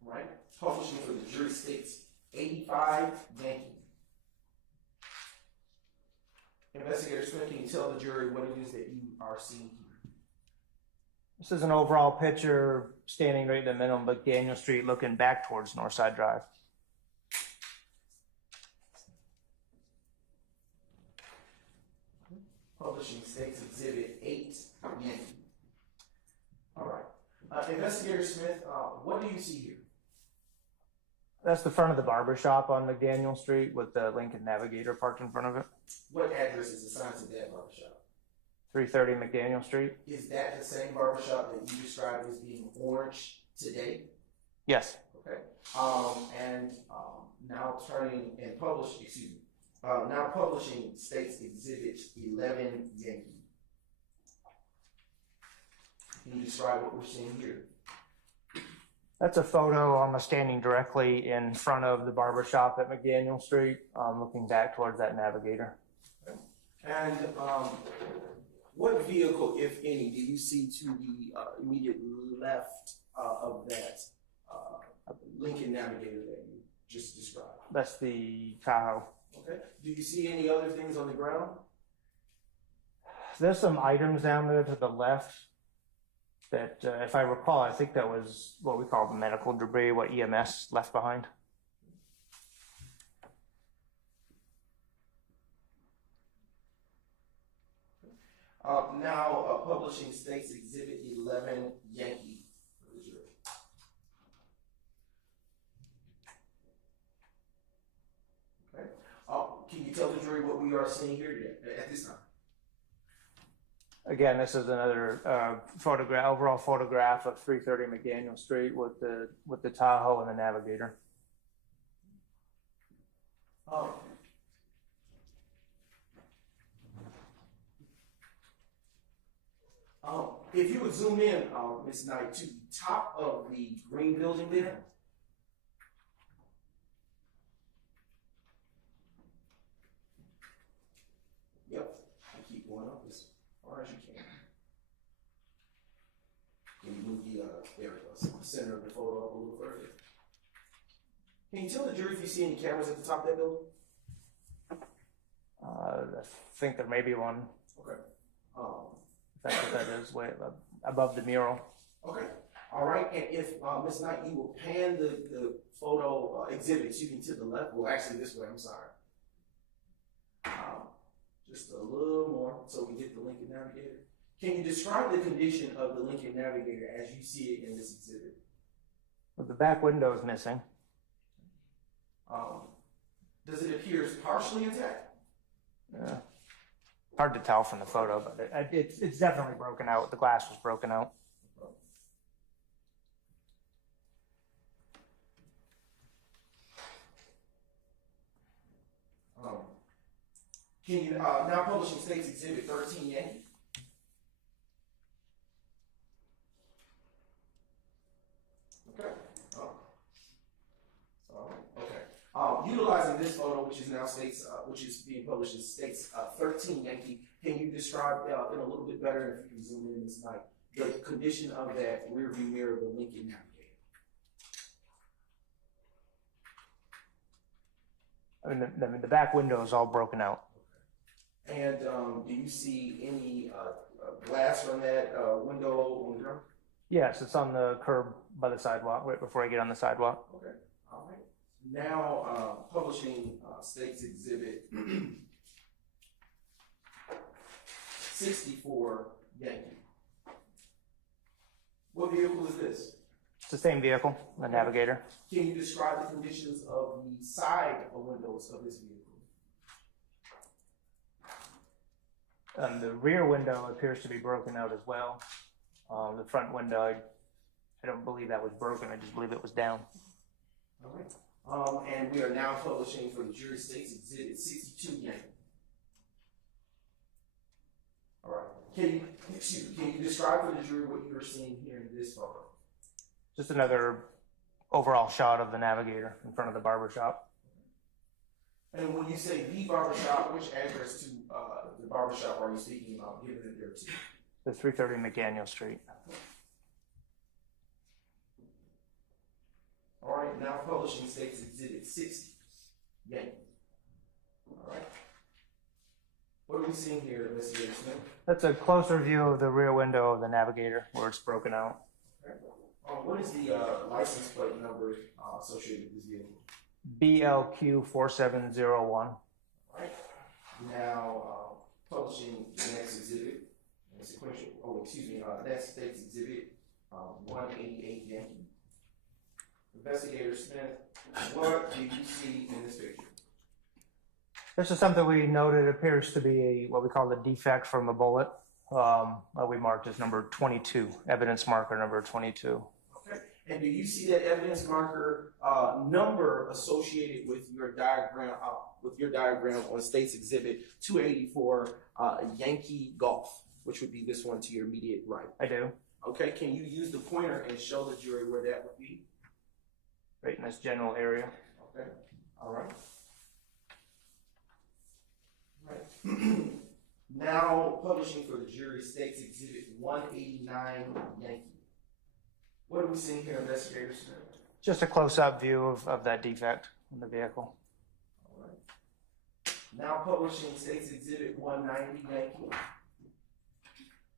Right. Publishing for the jury states 85 Yankee. Investigator Smith, can you tell the jury what it is that you are seeing here? This is an overall picture standing right in the middle of McDaniel Street looking back towards Northside Drive. Publishing State's Exhibit 8 Yankee. All right. Investigator Smith, what do you see here? That's the front of the barber shop on McDaniel Street with the Lincoln Navigator parked in front of it. What address is assigned to that barbershop? 330 McDaniel Street. Is that the same barbershop that you described as being orange today? Yes. Okay. Now turning and now publishing State's Exhibit 11 Yankee. Can you describe what we're seeing here? That's a photo almost standing directly in front of the barber shop at McDaniel Street, looking back towards that Navigator. And what vehicle, if any, do you see to the immediate left of that Lincoln Navigator that you just described? That's the Tahoe. Okay. Do you see any other things on the ground? There's some items down there to the left that, if I recall, I think that was what we call medical debris, what EMS left behind. Now publishing State's Exhibit 11 Yankee for the jury. Okay. Can you tell the jury what we are seeing here today, at this time? Again, this is another overall photograph of 330 McDaniel Street with the Tahoe and the Navigator. If you would zoom in, Ms. Knight, to the top of the green building there. Yep, and keep going up as far as you can. Can you move there it goes, the center of the photo up a little further? Can you tell the jury if you see any cameras at the top of that building? I think there may be one. Okay. That's what that is, way above the mural. Okay. All right. And if Ms. Knight, you will pan the photo exhibit, you can to the left. Well, actually, this way. I'm sorry. Just a little more, so we get the Lincoln Navigator. Can you describe the condition of the Lincoln Navigator as you see it in this exhibit? Well, the back window is missing. Does it appear partially intact? Yeah. Hard to tell from the photo, but it's definitely broken out. The glass was broken out. Can you now publishing State's Exhibit 13 Yankee? Okay. Utilizing this photo, which is now State's, which is being published as State's 13 Yankee, can you describe in a little bit better, if you can zoom in this night, the condition of that rear view mirror of the Lincoln Navigator? I mean, the back window is all broken out. Okay. And do you see any glass from that window on the ground? Yes, it's on the curb by the sidewalk, right before I get on the sidewalk. Okay. All right. Now publishing State's Exhibit 64 Yankee. What vehicle is this? It's the same vehicle, the Navigator. Can you describe the conditions of the side windows of this vehicle? The rear window appears to be broken out as well. The front window, I don't believe that was broken. I just believe it was down. All right. And we are now publishing for the jury states exhibit 62 Yankee. All right. Can you describe for the jury what you are seeing here in this photo? Just another overall shot of the Navigator in front of the barber shop. And when you say the barbershop, which address to the barbershop are you speaking about, given that there are two? The 330 McDaniel Street. All right, now publishing states exhibit 60. Yankee. All right. What are we seeing here, Investigator Smith? That's a closer view of the rear window of the Navigator where it's broken out. Okay. What is the license plate number associated with this vehicle? BLQ 4701. All right. Now publishing the next exhibit, sequential. Oh, excuse me. That states exhibit 188 Yankee. Investigator Smith, what do you see in this picture? This is something we noted appears to be what we call a defect from a bullet. We marked as number 22, evidence marker number 22. Okay. And do you see that evidence marker number associated with your diagram on State's Exhibit 284 Yankee Golf, which would be this one to your immediate right? I do. Okay. Can you use the pointer and show the jury where that would be? Right in this general area. Okay. All right. Right. Now publishing for the jury states exhibit 189 Yankee. What are we seeing here, Investigator Smith? Just a close-up view of that defect in the vehicle. All right. Now publishing states exhibit 190 Yankee.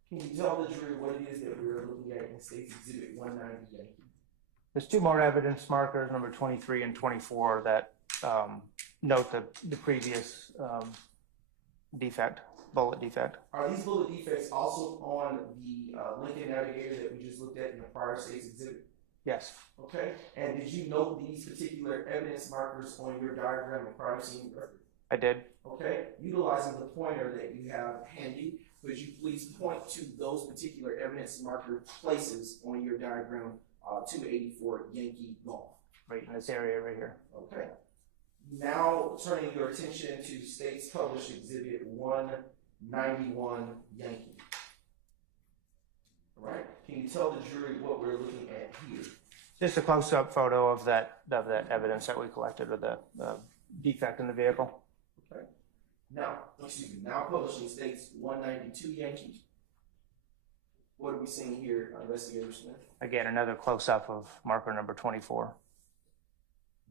Can you tell the jury what it is that we're looking at in states exhibit 190 Yankee? There's two more evidence markers, number 23 and 24, that note the previous defect, bullet defect. Are these bullet defects also on the Lincoln Navigator that we just looked at in the prior state's exhibit? Yes. Okay. And did you note these particular evidence markers on your diagram and prior scene record? I did. Okay. Utilizing the pointer that you have handy, would you please point to those particular evidence marker places on your diagram 284 Yankee Golf? Right in this area right here. Okay. Now turning your attention to states published exhibit 191 Yankee. All right. Can you tell the jury what we're looking at here? Just a close-up photo of that evidence that we collected with the defect in the vehicle. Okay. Now publishing states 192 Yankee. What are we seeing here, Investigator Smith? Again, another close-up of marker number 24.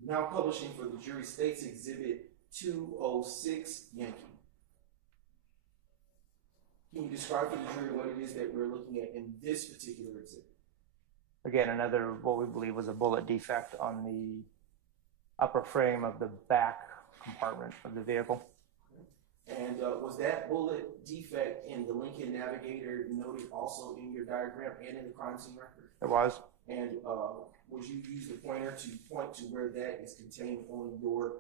Now publishing for the jury states exhibit 206 Yankee. Can you describe for the jury what it is that we're looking at in this particular exhibit? Again, another what we believe was a bullet defect on the upper frame of the back compartment of the vehicle. And was that bullet defect in the Lincoln Navigator noted also in your diagram and in the crime scene record? It was. And would you use the pointer to point to where that is contained on your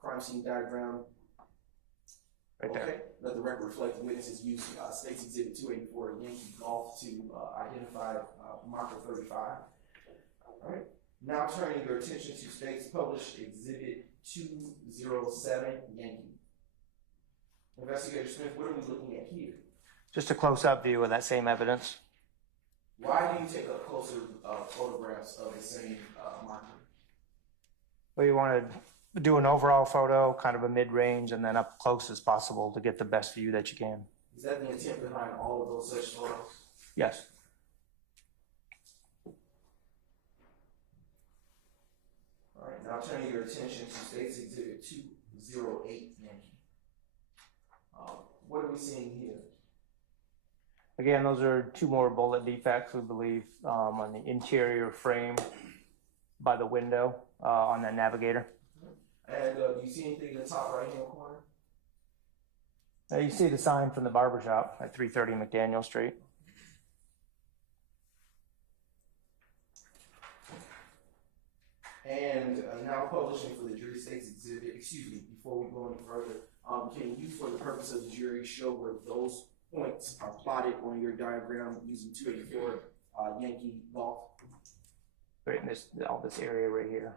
crime scene diagram? Right there. Okay. Let the record reflect the witnesses use States Exhibit 284 Yankee Golf to identify marker 35. All right. Now turning your attention to States published Exhibit 207 Yankee. Investigator Smith, what are we looking at here? Just a close-up view of that same evidence. Why do you take up closer photographs of the same marker? We wanted to do an overall photo, kind of a mid-range, and then up close as possible to get the best view that you can. Is that the intent behind all of those such photos? Yes. All right, now turning your attention to States Exhibit 208 Yankee. What are we seeing here? Again, those are two more bullet defects, we believe, on the interior frame by the window on that Navigator. And do you see anything in the top right-hand corner? You see the sign from the barber shop at 330 McDaniel Street. And now publishing for the jury state's exhibit, excuse me, before we go any further, can you, for the purpose of the jury, show where those points are plotted on your diagram using 284 Yankee Golf? Right in all this area right here.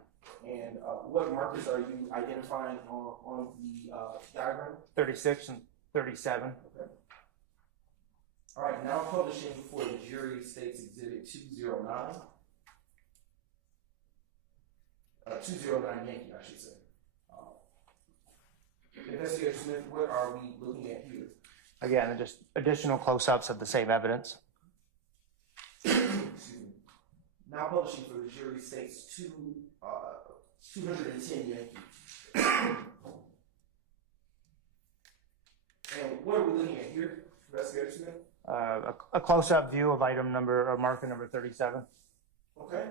And what markers are you identifying on the diagram? 36 and 37. Okay. All right, now publishing for the jury state's exhibit 209. 209 Yankee, I should say. Investigator Smith, what are we looking at here? Again, just additional close-ups of the same evidence. Excuse me. Now publishing for the jury states 210 Yankee. And what are we looking at here, Investigator Smith? A close-up view of item number, or marker number 37. Okay.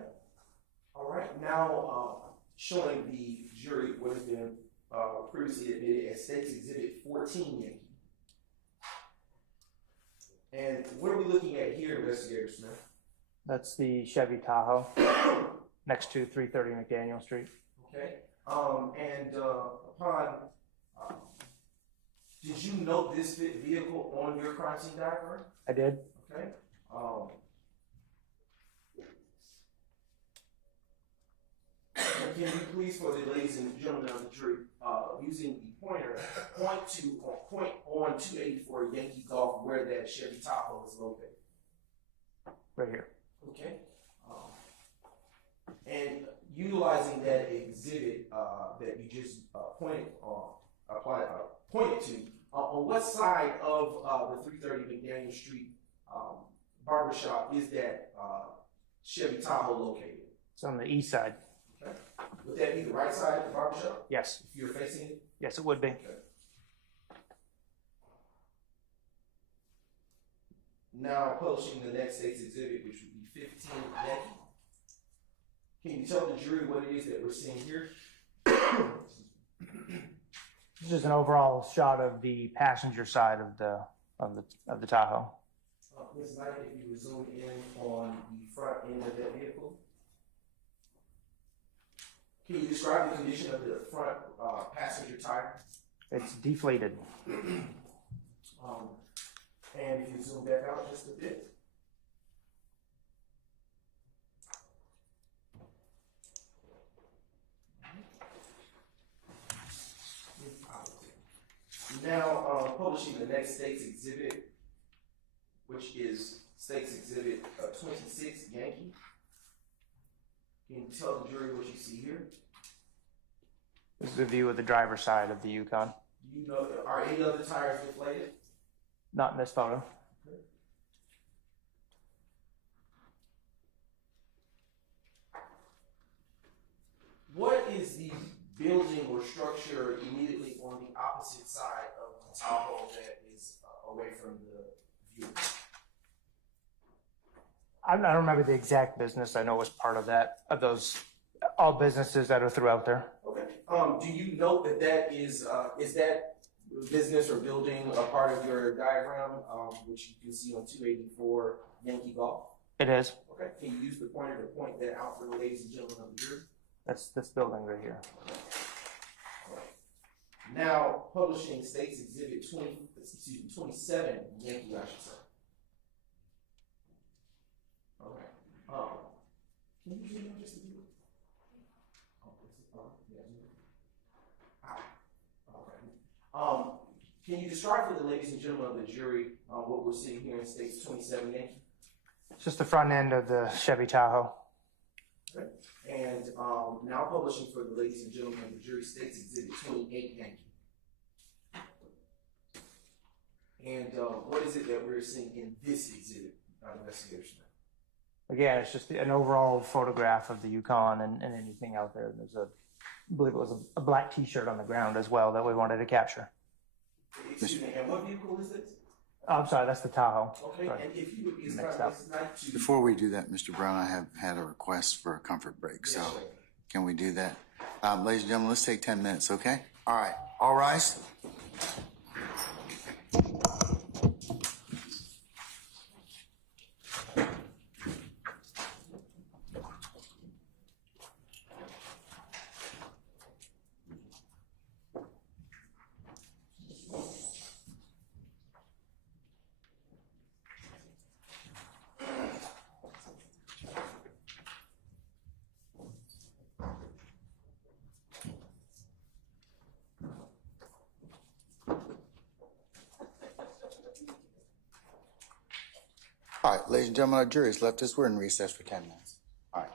All right. Now showing the jury what has been previously admitted as State's Exhibit 14 Yankee. And what are we looking at here, Investigator Smith? That's the Chevy Tahoe next to 330 McDaniel Street. Okay. And upon, did you note this vehicle on your crime scene diagram? I did. Okay. Can you please, for the ladies and gentlemen of the jury, using the pointer, point on 284 Yankee Golf where that Chevy Tahoe is located? Right here. Okay. And utilizing that exhibit that you just pointed to, on what side of the 330 McDaniel Street barbershop is that Chevy Tahoe located? It's on the east side. Okay. Would that be the right side of the barbershop? Yes. If you're facing it? Yes, it would be. Okay. Now publishing the next state's exhibit, which would be 15 Yankee. Can you tell the jury what it is that we're seeing here? This is an overall shot of the passenger side of the Tahoe. Ms. Knight, if you would zoom in on the front end of that vehicle. Can you describe the condition of the front passenger tire? It's deflated. And if you zoom back out just a bit. Now publishing the next state's exhibit, which is state's exhibit 26 Yankee. Can you tell the jury what you see here? This is a view of the driver's side of the Yukon. Do you know, are any of the tires deflated? Not in this photo. What is the building or structure immediately on the opposite side of the Tahoe that is away from the view? I don't remember the exact business. I know it was part of that, of those, all businesses that are throughout there. Okay. Do you note that is that business or building a part of your diagram, which you can see on 284 Yankee Golf? It is. Okay. Can you use the pointer to point that out for the ladies and gentlemen of the jury? That's this building right here. Now publishing state's exhibit 27 Yankee, I should say. Okay. Can you zoom in just a bit? Okay. Can you describe for the ladies and gentlemen of the jury what we're seeing here in state's 27 Yankee? It's just the front end of the Chevy Tahoe. Okay. And now publishing for the ladies and gentlemen of the jury state's exhibit 28 Yankee. And what is it that we're seeing in this exhibit, Investigator Smith? Again, it's just an overall photograph of the Yukon and anything out there. There's I believe it was a black T-shirt on the ground as well that we wanted to capture. Excuse me, and what vehicle is this? Oh, I'm sorry, that's the Tahoe. Okay, Sorry. and if you would be Next kind up. enough to... Before we do that, Mr. Brown, I have had a request for a comfort break, so Yes, sir. can we do that? Ladies and gentlemen, let's take 10 minutes, okay? All right, all rise. All right, ladies and gentlemen, our jury has left us. We're in recess for 10 minutes. All right.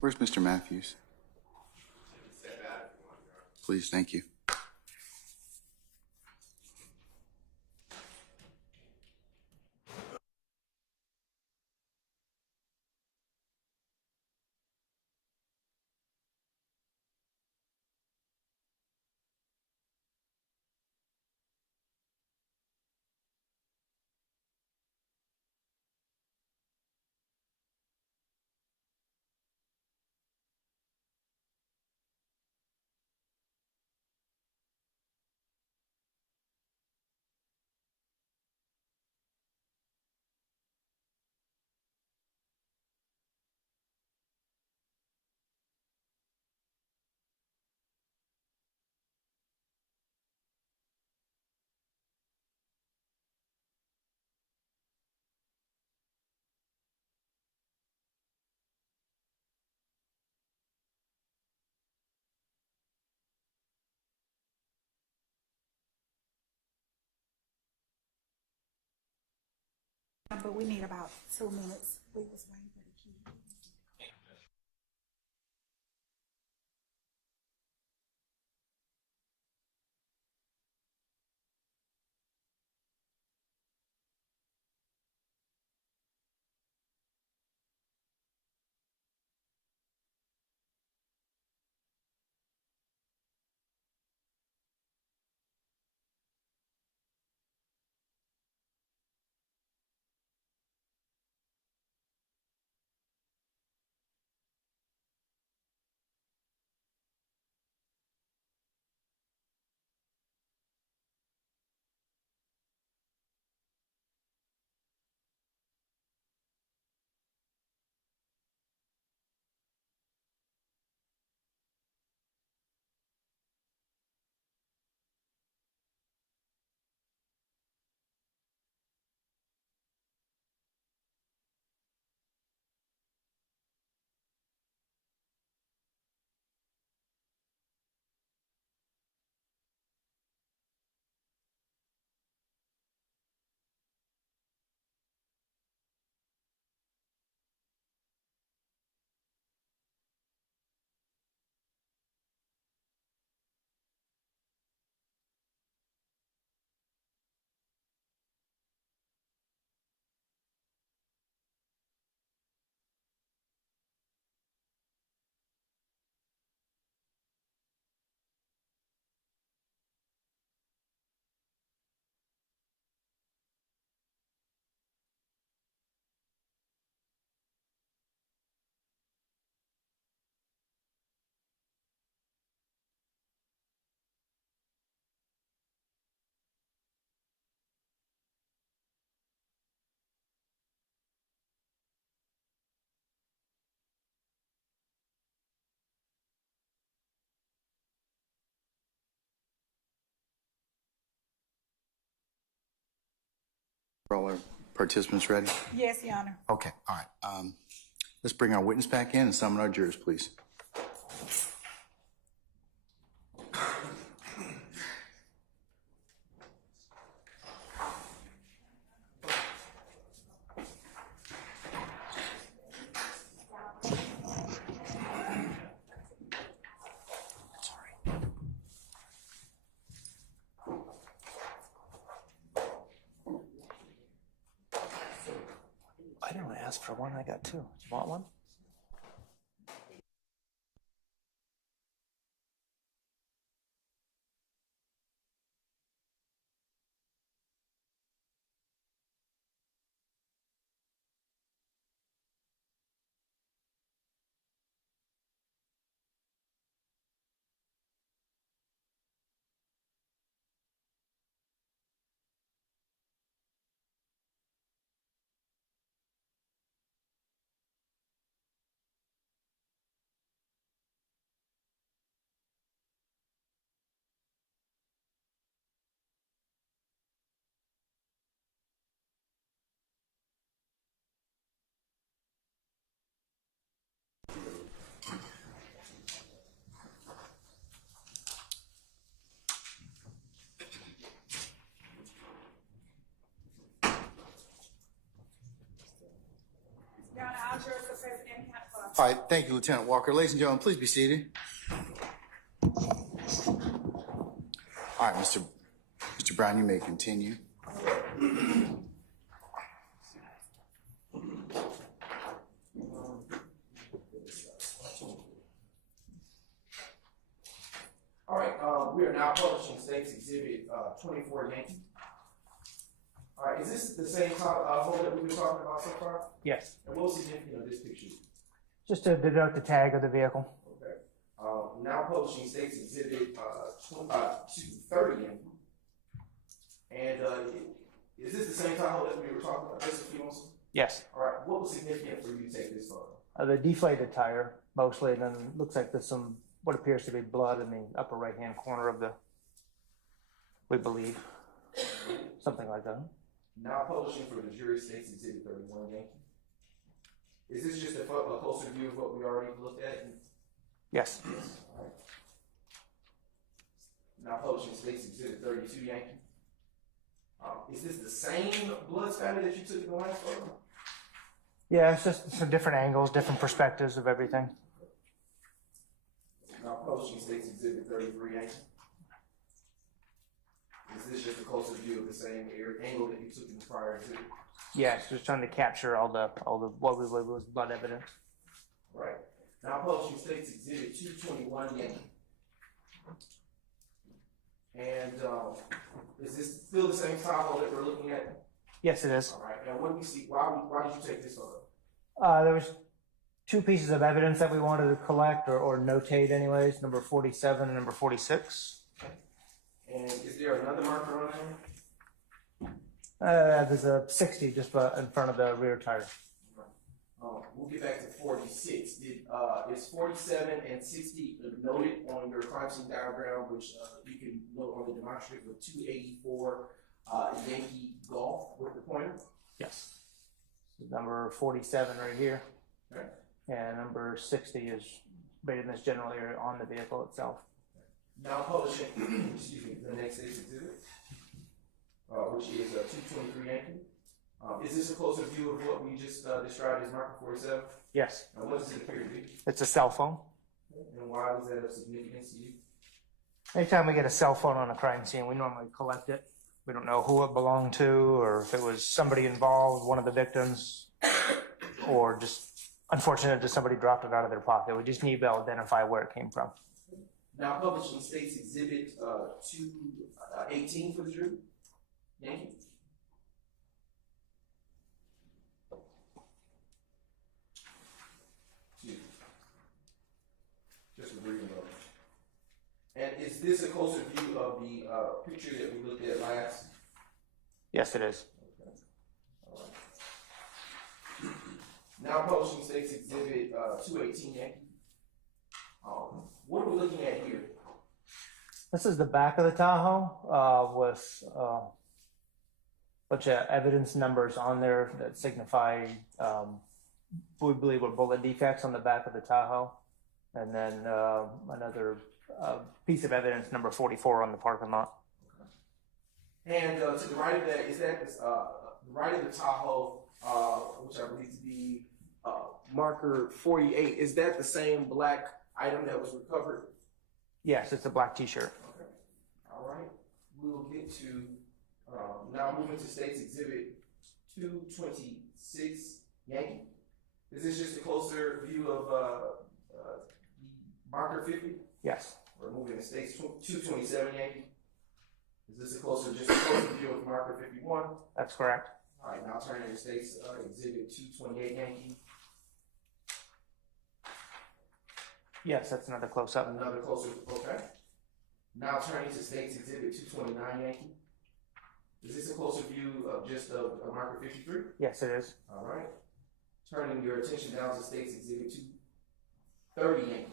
Where's Mr. Matthews? Please, thank you. But we need about 2 minutes. We was waiting for the key. Are all our participants ready? Yes, Your Honor. Okay, all right. Let's bring our witness back in and summon our jurors, please. I didn't ask for one. I got two. You want one? All right, thank you, Lieutenant Walker. Ladies and gentlemen, please be seated. All right, Mr. Brown, you may continue. All right, we are now publishing State's Exhibit 24 Yankee. All right, is this the same photo that we've been talking about so far? Yes. And what was the significance of this picture? Just to denote the tag of the vehicle. Okay. Now publishing State's Exhibit 30 Yankee. And is this the same Tahoe that we were talking about just a few months ago? Yes. All right, what was significant for you to take this photo? The deflated tire, mostly, and then looks like there's some, what appears to be blood in the upper right-hand corner of the, we believe, something like that. Now publishing for the jury, State's Exhibit 31 Yankee. Is this just a closer view of what we already looked at? Yes. All right. Now publishing State's Exhibit 32 Yankee. Is this the same blood spatter that you took in the last photo? Yeah, it's just some different angles, different perspectives of everything. Now publishing State's Exhibit 33 Yankee. Is this just a closer view of the same angle that you took in the prior exhibit? Yes, just trying to capture all the what we believe was blood evidence. Right. Now publishing State's Exhibit 221 Yankee. And is this still the same Tahoe that we're looking at? Yes, it is. All right. Now what do we see? Why did you take this photo? There was two pieces of evidence that we wanted to collect or notate anyways, number 47 and number 46. And is there another marker on there? There's a 60 just in front of the rear tire. We'll get back to 46. Is 47 and 60 noted on your crime scene diagram, which you can note on the demonstrative of 284 Yankee Golf with the pointer? Yes. So number 47 right here. Okay. And number 60 is right in this general area on the vehicle itself. Now publishing, excuse me, the next State's Exhibit, which is 223 Yankee. Is this a closer view of what we just described as marker 47? Yes. And what does it appear to be? It's a cell phone. And why was that of significance to you? Anytime we get a cell phone on a crime scene, we normally collect it. We don't know who it belonged to or if it was somebody involved, one of the victims, or just unfortunate that somebody dropped it out of their pocket. We just need to be able to identify where it came from. Now publishing State's Exhibit 218 for the jury. Yankee. Just a briefing of it. And is this a closer view of the picture that we looked at last? Yes, it is. Okay. All right. Now publishing State's Exhibit 218 Yankee. What are we looking at here? This is the back of the Tahoe with a bunch of evidence numbers on there that signify, we believe, were bullet defects on the back of the Tahoe. And then another piece of evidence, number 44, on the parking lot. And to the right of that, is that the right of the Tahoe, which I believe to be marker 48, is that the same black item that was recovered? Yes, it's a black t-shirt. Okay. All right. We'll get to, now moving to State's Exhibit 226 Yankee. Is this just a closer view of marker 50? Yes. We're moving to State's 227 Yankee. Is this just a closer view of marker 51? That's correct. All right, now turning to State's Exhibit 228 Yankee. Yes, that's another close-up. Another closer, okay. Now turning to State's Exhibit 229 Yankee. Is this a closer view of just of marker 53? Yes, it is. All right. Turning your attention down to State's Exhibit 230 Yankee.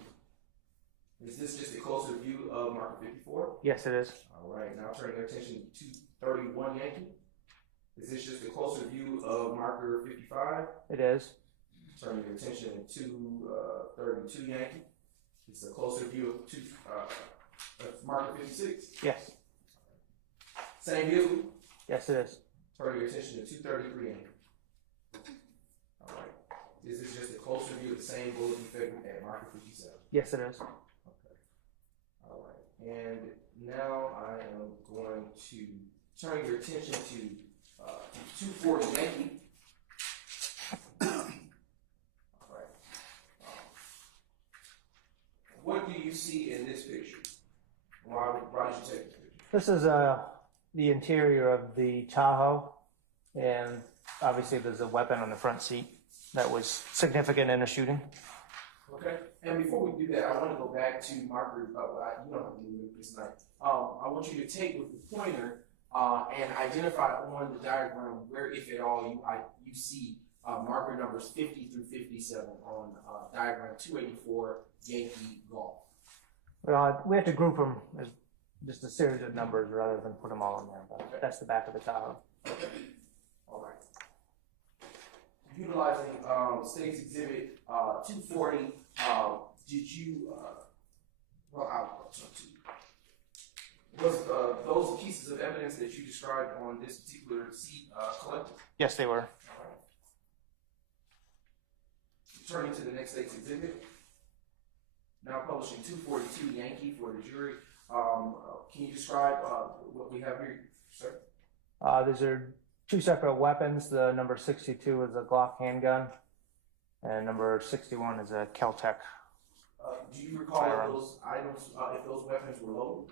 Is this just a closer view of marker 54? Yes, it is. All right, now turning your attention to 231 Yankee. Is this just a closer view of marker 55? It is. Turning your attention to 32 Yankee. It's a closer view of marker 56. Yes. Same view. Yes, it is. Turning your attention to 233 Yankee. All right. Is this just a closer view of the same bullet defect at marker 57? Yes, it is. Okay. All right. And now I am going to turn your attention to 240 Yankee. All right. What do you see in this picture? Why did you take this picture? This is the interior of the Tahoe, and obviously there's a weapon on the front seat that was significant in a shooting. Okay. And before we do that, I want to go back to marker. You don't have to do it this night. I want you to take with the pointer and identify on the diagram where, if at all, you see marker numbers 50 through 57 on diagram 284 Yankee Golf. We have to group them as just a series of numbers rather than put them all in there. But that's the back of the Tahoe. All right. Utilizing State's Exhibit 240, did you? Well, I'll talk to you. Was those pieces of evidence that you described on this particular seat collected? Yes, they were. All right. Turning to the next State's Exhibit. Now publishing 242 Yankee for the jury. Can you describe what we have here, sir? These are two separate weapons. The number 62 is a Glock handgun, and number 61 is a Kel-Tec. Do you recall if those items, if those weapons were loaded?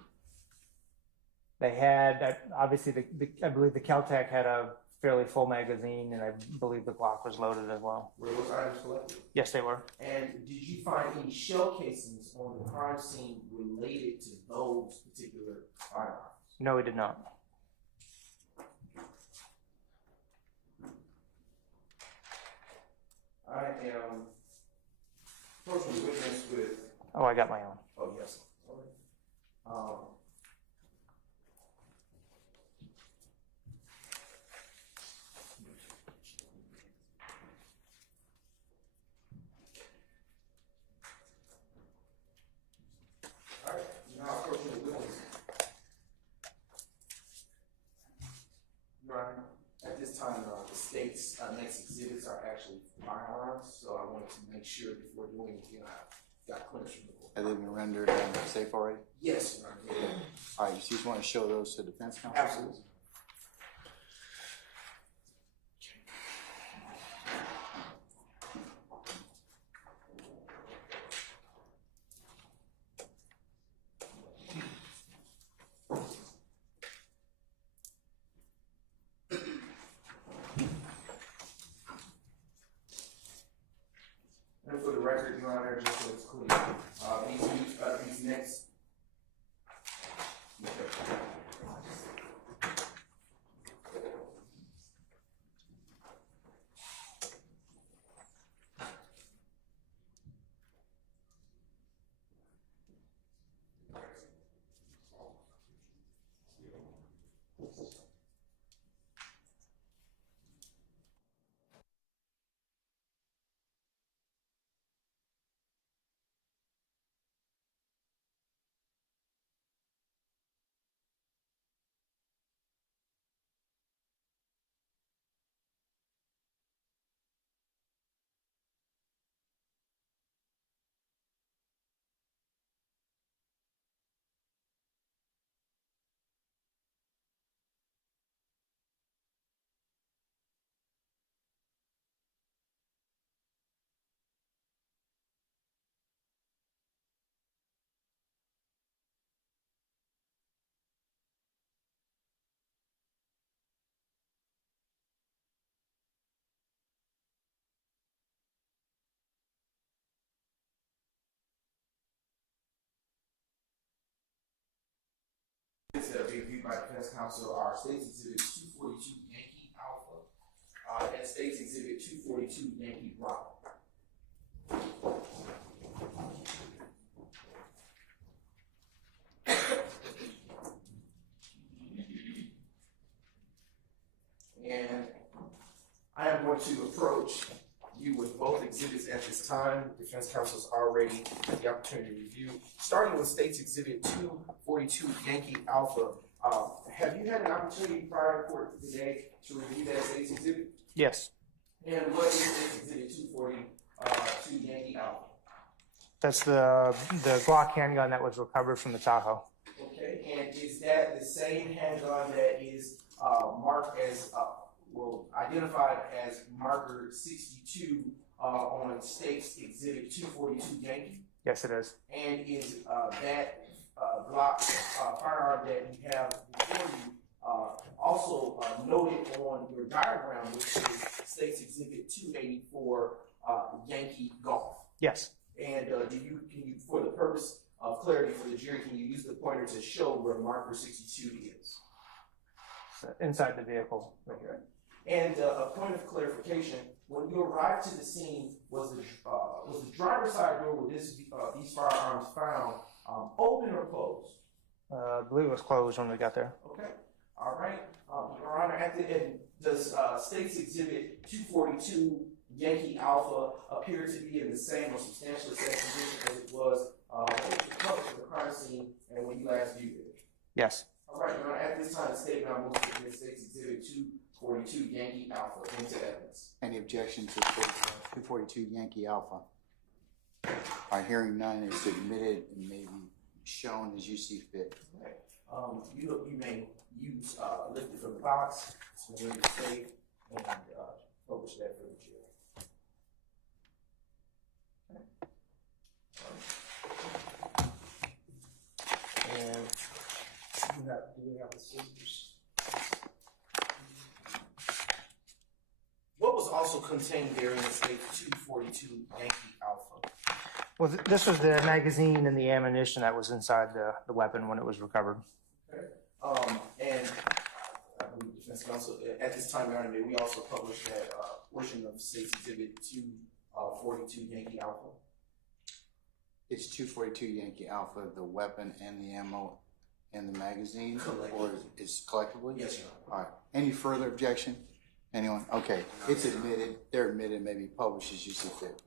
They had, obviously, I believe the Kel-Tec had a fairly full magazine, and I believe the Glock was loaded as well. Were those items collected? Yes, they were. And did you find any shell casings on the crime scene related to those particular firearms? No, we did not. I am approaching the witness with. Oh, I got my own. Oh, yes. All right. All right. Now approaching the witness. Your Honor, at this time, the state's next exhibits are actually firearms, so I wanted to make sure before doing anything, I got clearance from the court. Have they been rendered safe already? Yes, Your Honor. All right, you just want to show those to defense counsel? Absolutely. And for the record, Your Honor, just so it's clear, these next. That are being reviewed by defense counsel are State's Exhibit 242 Yankee Alpha and State's Exhibit 242 Yankee Bravo. And I am going to approach you with both exhibits at this time. Defense counsel's already had the opportunity to review. Starting with State's Exhibit 242 Yankee Alpha, have you had an opportunity prior to court today to review that State's Exhibit? Yes. And what is Exhibit 242 Yankee Alpha? That's the Glock handgun that was recovered from the Tahoe. Okay, and is that the same handgun that is marked as, identified as marker 62 on State's Exhibit 242 Yankee? Yes, it is. And is that Glock firearm that you have before you also noted on your diagram, which is State's Exhibit 284 Yankey Golf? Yes. And can you, for the purpose of clarity for the jury, can you use the pointer to show where marker 62 is? So inside the vehicle, right here. And a point of clarification: when you arrived to the scene, was the driver's side door where these firearms found open or closed? I believe it was closed when we got there. Okay. All right. Your Honor, does State's Exhibit 242 Yankee Alpha appear to be in the same or substantially same condition as it was recovered from the crime scene and when you last viewed it? Yes. All right, Your Honor, at this time, the State now moves to admit State's Exhibit 242 Yankee Alpha into evidence. Any objection to 242 Yankee Alpha? All right, hearing none, it's admitted and may be shown as you see fit. Okay. You may use lift it from the box, it's in the safe, and publish that for the jury. And do we have the scissors? What was also contained there in the State 242 Yankee Alpha? Well, this was the magazine and the ammunition that was inside the weapon when it was recovered. Okay. And I believe Defense Counsel, at this time, Your Honor, may we also publish that portion of State's Exhibit 242 Yankee Alpha? It's 242 Yankee Alpha, the weapon and the ammo and the magazine? Collectively. Or it's collectively? Yes, Your Honor. All right. Any further objection? Anyone? Okay. It's admitted. They're admitted, maybe published as you see fit.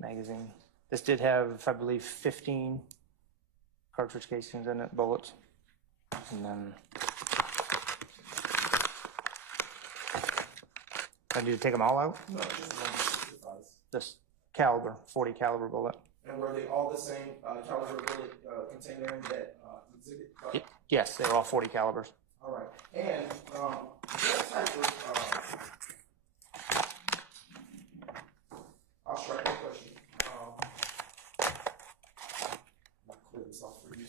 Magazine. This did have, I believe, 15 cartridge casings in it, bullets. And then I need to take them all out? No, just one. This caliber, 40 caliber bullet. And were they all the same caliber bullet contained in that exhibit? Yes, they were all 40 calibers. All right. And what type of I'll strike that question. I'll clear this off for you.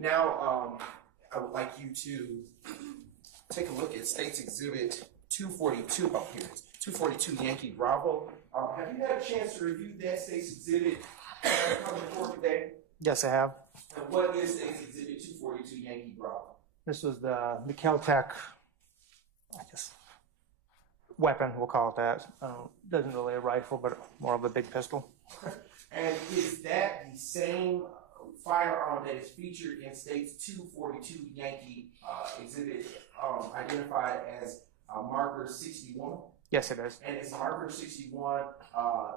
Now, I would like you to take a look at State's Exhibit 242. Oh, here it is. 242 Yankee Bravo. Have you had a chance to review that State's Exhibit coming forward today? Yes, I have. And what is State's Exhibit 242 Yankee Bravo? This was the Kel-Tec, I guess, weapon, we'll call it that. Doesn't really a rifle, but more of a big pistol. And is that the same firearm that is featured in State's 242 Yankee exhibit identified as marker 61? Yes, it is. And is marker 61,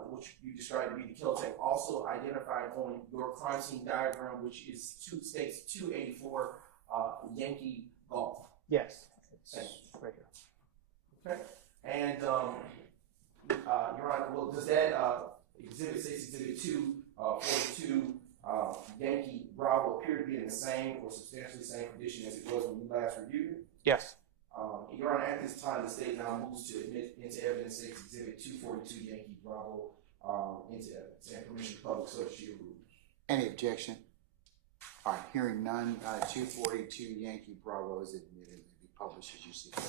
which you described to be the Kel-Tec, also identified on your crime scene diagram, which is State's 284 Yankee Golf? Yes, it's right here. Okay. And Your Honor, well, does that exhibit, State's Exhibit 242 Yankee Bravo appear to be in the same or substantially same condition as it was when you last reviewed it? Yes. Your Honor, at this time, the State now moves to admit into evidence State's Exhibit 242 Yankee Bravo into evidence and permission to public subject to your rules. Any objection? All right, hearing none, 242 Yankee Bravo is admitted to be published as you see fit.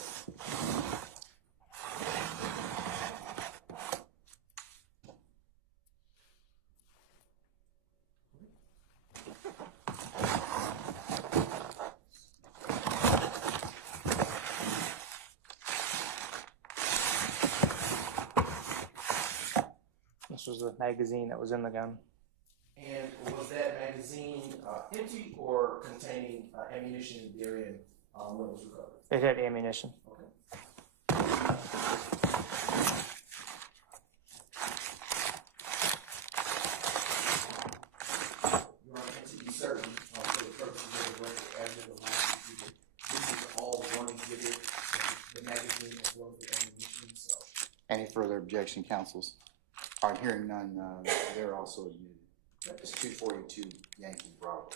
This was the magazine that was in the gun. And was that magazine empty or containing ammunition therein when it was recovered? It had ammunition. Your Honor, and to be certain, for the purposes of the record, as of the last exhibit, this is all one exhibit, the magazine as well as the ammunition. So, Any further objection, counsels? All right, hearing none, they're also admitted. It's 242 Yankee Bravo.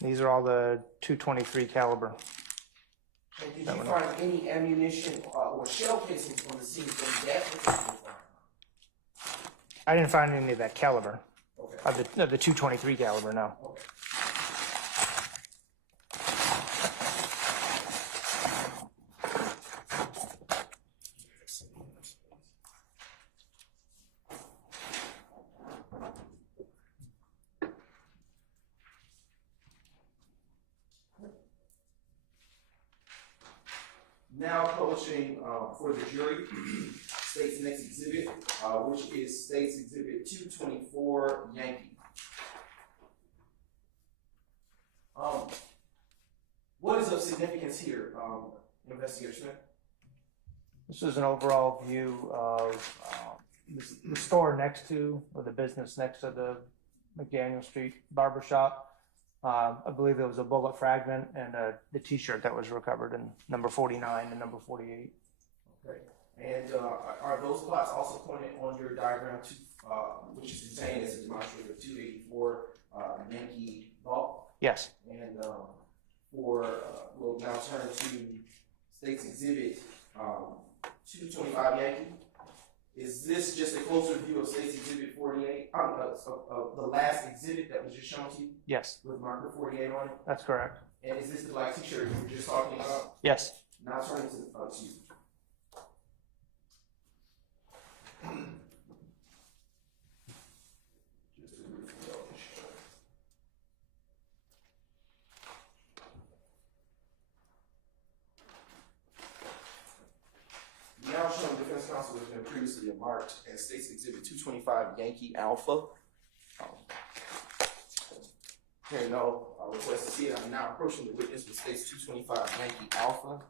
These are all the 223 caliber. and did you find any ammunition or shell casings on the scene from that particular firearm? I didn't find any of that caliber. Okay. Of the 223 caliber, no. Okay. Now publishing for the jury, state's next exhibit, which is state's exhibit 224 Yankee. What is of significance here, Investigator Smith? This is an overall view of the store next to, or the business next to the McDaniel Street barber shop. I believe there was a bullet fragment and the T-shirt that was recovered in number 49 and number 48. Okay. And are those plots also pointed on your diagram, which is contained as a demonstrative of 284 Yankee vault? Yes. And we'll now turn to state's exhibit 225 Yankee. Is this just a closer view of state's exhibit 48, of the last exhibit that was just shown to you Yes, with marker 48 on it? that's correct. And is this the black T-shirt you were just talking about? Yes. Now turning to you. Just to briefly go. Now showing defense counsel has been previously marked as state's exhibit 225 Yankee Alpha. Hearing no request to see it, I'm now approaching the witness with state's 225 Yankee Alpha.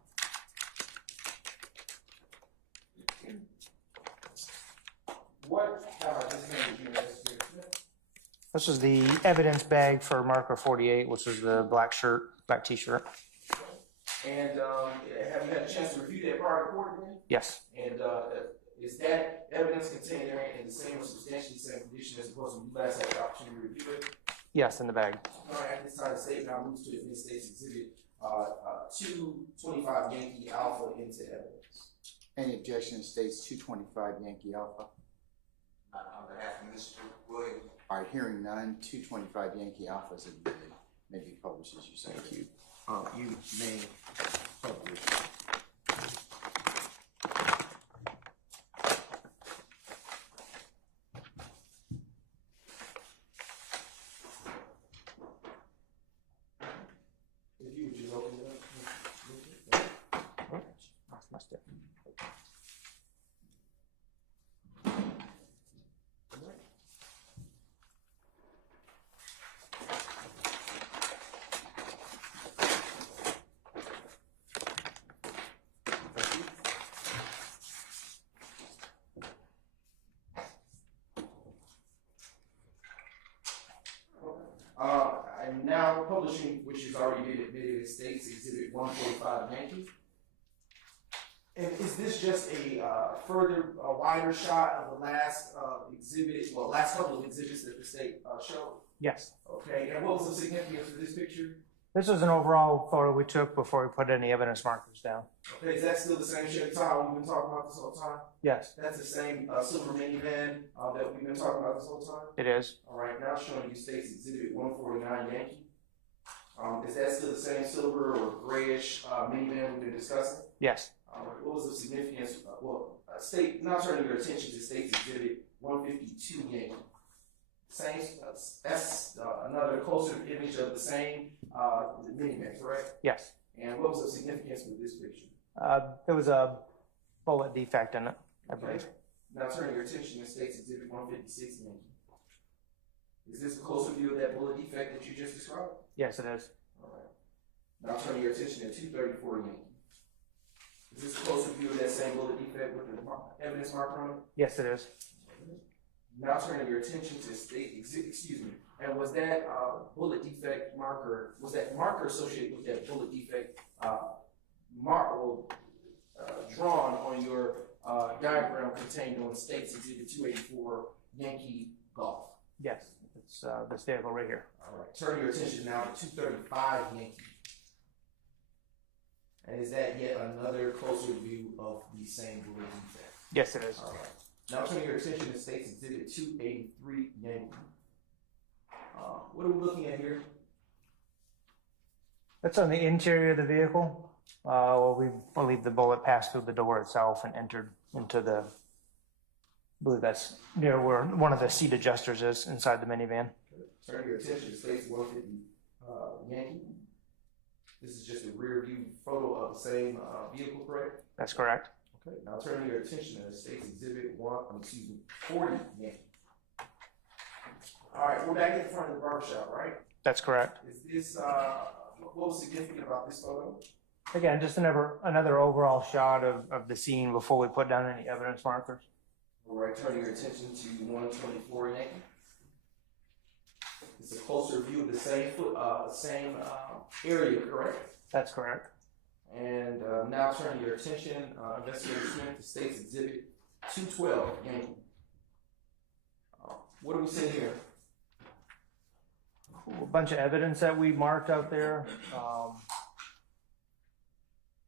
What have I just handed you, Investigator Smith? This is the evidence bag for marker 48, which is the black shirt, black T-shirt. And have you had a chance to review that prior to court again? Yes. And is that evidence contained there in the same or substantially the same condition as opposed to when you last had the opportunity to review it? Yes, in the bag. All right, at this time, the state now moves to admit state's exhibit 225 Yankee Alpha into evidence. Any objection, states 225 Yankee Alpha? On behalf of Mr. Williams. All right, hearing none, 225 Yankee Alpha is admitted. May be published as you say. Thank you. You may publish. If you would just open it up. Must have. I'm now publishing, which has already been admitted as state's exhibit 145 Yankee. And is this just a wider shot of the last last couple of exhibits that the state showed? Yes. Okay, and what was the significance of this picture? This was an overall photo we took before we put any evidence markers down. Okay, is that still the same shape tire we've been talking about this whole time? Yes, That's the same silver minivan that we've been talking about this whole time? it is. All right, now showing you state's exhibit 149 Yankee. Is that still the same silver or grayish minivan we've been discussing? Yes. What was the significance? State, now turning your attention to state's exhibit 152 Yankee. Same, that's another closer image of the same minivan, correct? Yes. And what was the significance with this picture? There was a bullet defect in it, I believe. Now turning your attention to State's Exhibit 156, Yankee. Is this a closer view of that bullet defect that you just described? Yes, it is. All right. Now turning your attention to 234, Yankee. Is this a closer view of that same bullet defect with the evidence marker on it? Yes, it is. Now turning your attention to State Exhibit, and was that bullet defect marker, was that marker associated with that bullet defect drawn on your diagram contained on State's Exhibit 284 Yankee Golf? Yes, it's this vehicle right here. All right. Turn your attention now to 235 Yankee. And is that yet another closer view of the same bullet defect? Yes, it is. All right. Now turn your attention to State's Exhibit 283 Yankee. What are we looking at here? That's on the interior of the vehicle. We believe the bullet passed through the door itself and entered into the, I believe that's near where one of the seat adjusters is inside the minivan. Turn your attention to State's 150 Yankee. This is just a rear view photo of the same vehicle, correct? That's correct. Okay. Now turn your attention to State's Exhibit 40 Yankee. All right, we're back in front of the barbershop, right? That's correct. Is this what was significant about this photo? Again, just another overall shot of the scene before we put down any evidence markers. All right, turning your attention to 124 Yankee. It's a closer view of the same area, correct? That's correct. And now turning your attention, Investigator Smith, to State's Exhibit 212 Yankee. What do we see here? A bunch of evidence that we marked out there.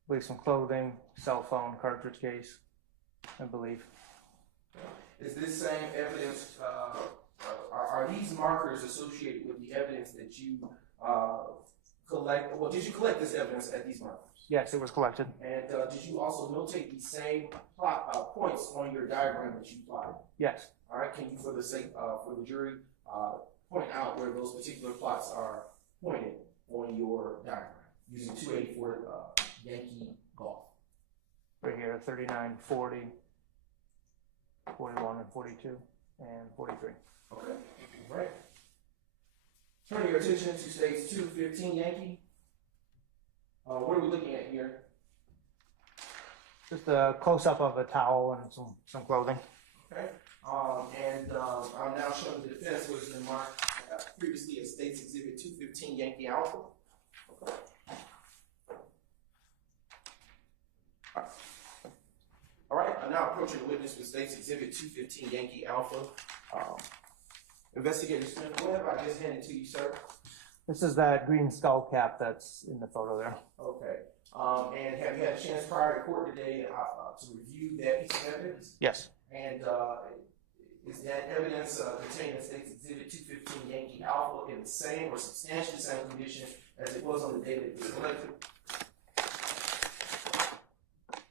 Believe some clothing, cell phone, cartridge case, I believe. Is this same evidence, are these markers associated with the evidence that you collect? Well, did you collect this evidence at these markers? Yes, it was collected. And did you also notate the same points on your diagram that you plotted? Yes. All right, can you, for the sake, for the jury, point out where those particular plots are pointed on your diagram using 284 Yankee Golf? Right here, 39, 40, 41, and 42, and 43. Okay, all right. Turning your attention to State's 215 Yankee. What are we looking at here? Just a close-up of a towel and some clothing. Okay. I'm now showing the defense what has been marked previously as State's Exhibit 215 Yankee Alpha. Okay. All right, I'm now approaching the witness with State's Exhibit 215 Yankee Alpha. Investigator Smith, what have I just handed to you, sir? This is that green skull cap that's in the photo there. Okay. And have you had a chance prior to court today to review that piece of evidence? Yes. And is that evidence contained in State's Exhibit 215 Yankee Alpha in the same or substantially the same condition as it was on the day that it was collected?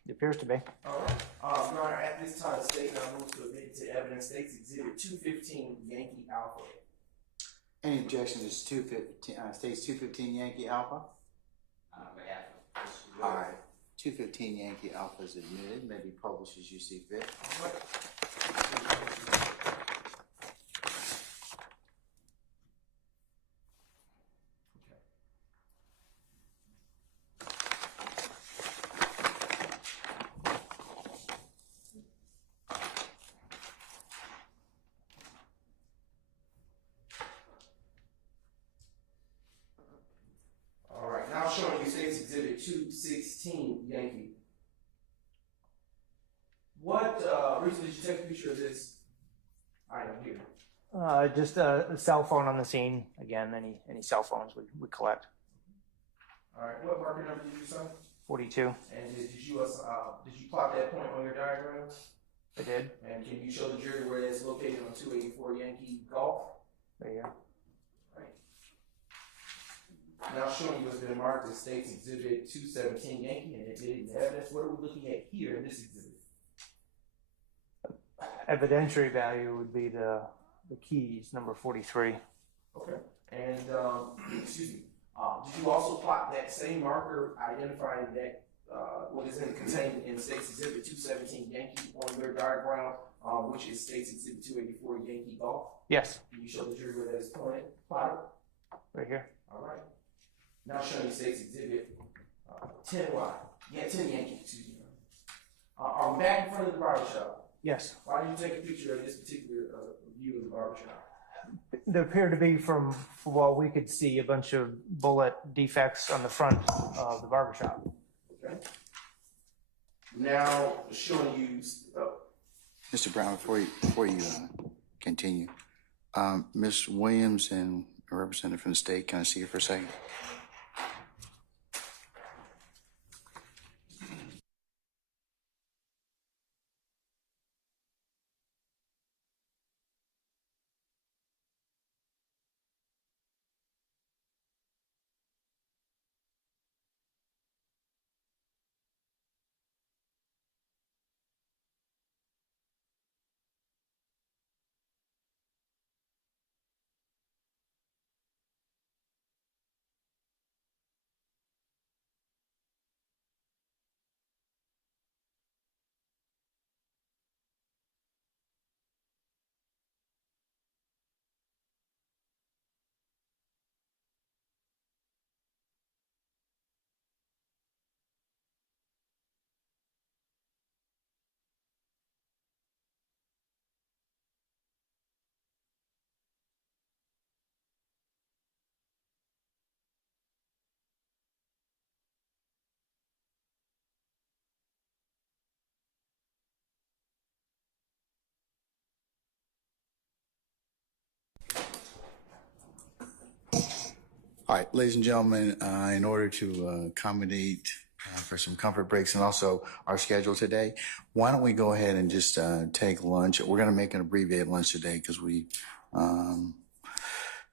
It appears to be. All right. Your Honor, at this time, the state now moves to admit to evidence State's Exhibit 215 Yankee Alpha. Any objection to State's 215 Yankee Alpha? All right. 215 Yankee Alpha is admitted. May be published as you see fit. All right. Showing you State's Exhibit 216 Yankee. What reason did you take a picture of this item here? Just a cell phone on the scene. Again, any cell phones we collect. All right. What marker number did you use, son? 42. And did you plot that point on your diagram? I did. And can you show the jury where it's located on 284 Yankee Golf? Right here. Now showing you what's been marked as State's Exhibit 217 Yankee and admitted the evidence. What are we looking at here in this exhibit? Evidentiary value would be the keys, number 43. Okay. And excuse me. Did you also plot that same marker identifying that what is contained in State's Exhibit 217 Yankee on their diagram, which is State's Exhibit 284 Yankee Golf. Yes, Can you show the jury where that is plotted? right here. All right. Now showing State's Exhibit 10Y. Yeah, 10 Yankee, excuse me. Are we back in front of the barbershop? Yes. Why did you take a picture of this particular view of the barbershop? There appeared to be from what we could see a bunch of bullet defects on the front of the barbershop. Okay. Now showing you. Mr. Brown, before you continue, Ms. Williams and a representative from the state, can I see you for a second? All right, ladies and gentlemen, in order to accommodate for some comfort breaks and also our schedule today, why don't we go ahead and just take lunch? We're going to make an abbreviated lunch today because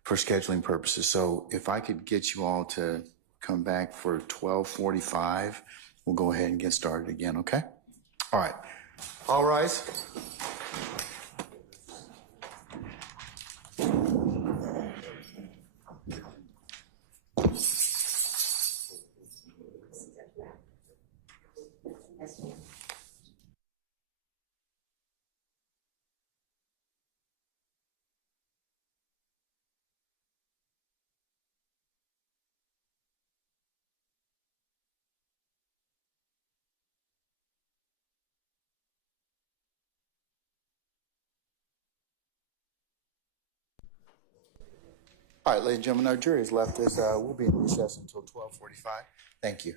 for scheduling purposes. So if I could get you all to come back for 12:45, we'll go ahead and get started again, okay? All right. All rise. All right, ladies and gentlemen, our jury has left us. We'll be in recess until 12:45. Thank you.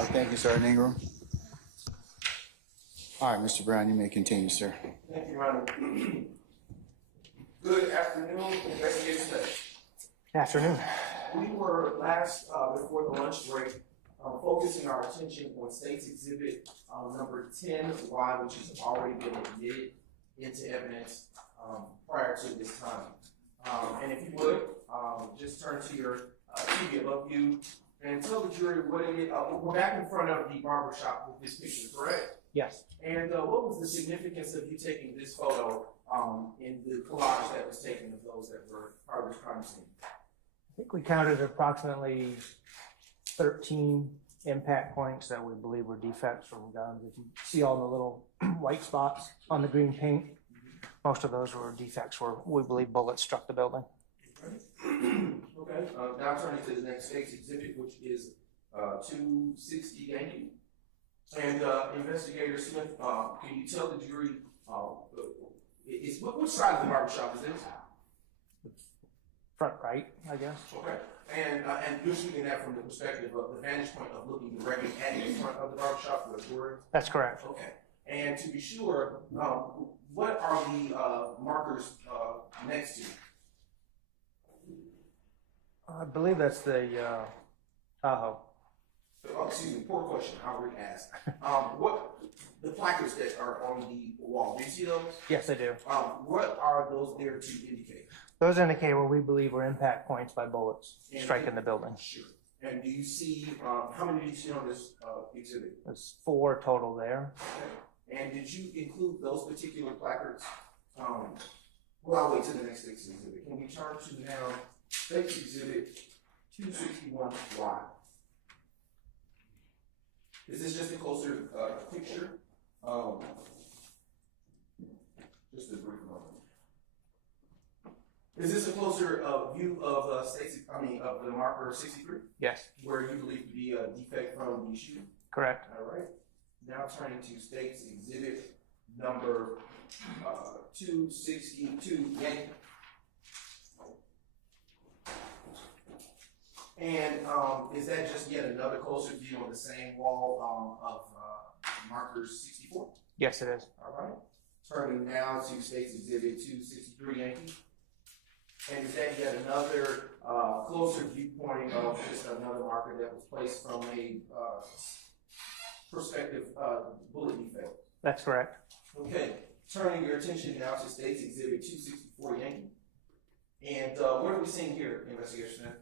right, thank you, Sergeant Ingram. All right, Mr. Brown, you may continue, sir. Thank you, Your Honor. Good afternoon, Investigator Smith. Afternoon. We were last, before the lunch break, focusing our attention on State's Exhibit number 10Y, which has already been admitted into evidence prior to this time. And if you would, just turn to your TV above you and tell the jury what it is. We're back in front of the barber shop with this picture, correct? Yes. And what was the significance of you taking this photo in the collage that was taken of those that were part of this crime scene? I think we counted approximately 13 impact points that we believe were defects from guns. If you see all the little white spots on the green paint, most of those were defects where we believe bullets struck the building. Okay. Now turning to the next State's Exhibit, which is 260 Yankee. And Investigator Smith, can you tell the jury which side of the barbershop is this? Front right, I guess. Okay. And you're shooting that from the perspective of the vantage point of looking directly at the front of the barbershop for the jury? That's correct. Okay. And to be sure, what are the markers next to? I believe that's the Tahoe. Oh, excuse me, poor question. I'll re-ask. What the placards that are on the wall? Do you see those? Yes, I do. What are those there to indicate? Those indicate what we believe were impact points by bullets striking the building. Sure. And do you see how many do you see on this exhibit? There's 4 total there. Okay. And did you include those particular placards? Well, I'll wait till the next State's Exhibit. Can we turn to now State's Exhibit 261Y? Is this just a closer picture? Just a brief moment. Is this a closer view of of the marker 63? Yes, Where you believe to be a defect from the shooting? correct. All right. Now turning to State's Exhibit number 262 Yankee. And is that just yet another closer view on the same wall of markers 64? Yes, it is. All right. Turning now to State's Exhibit 263 Yankee. And is that yet another closer viewpoint of just another marker that was placed from a prospective bullet defect? That's correct. Okay. Turning your attention now to State's Exhibit 264 Yankee. And what are we seeing here, Investigator Smith?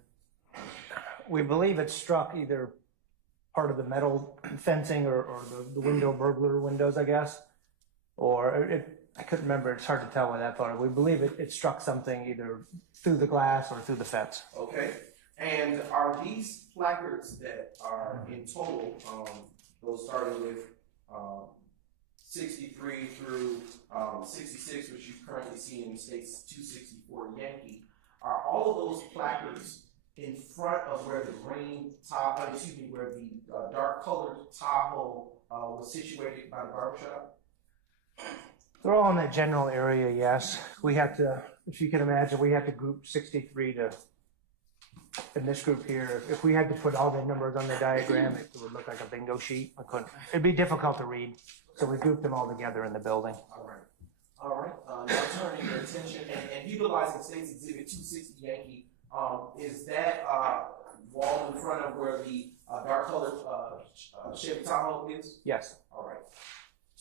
We believe it struck either part of the metal fencing or the window burglar windows, I guess, or I couldn't remember. It's hard to tell with that photo. We believe it struck something either through the glass or through the fence. Okay. And are these placards that are in total, those starting with 63 through 66, which you currently see in State's 264 Yankee, are all of those placards in front of where the where the dark colored Tahoe was situated by the barbershop? They're all in that general area, yes. We have to, if you can imagine, we have to group 63 in this group here. If we had to put all the numbers on the diagram, it would look like a bingo sheet. I couldn't. It'd be difficult to read. So we grouped them all together in the building. All right. All right. Now turning your attention and utilizing State's Exhibit 260 Yankee, is that wall in front of where the dark colored Chevy Tahoe is? Yes. All right.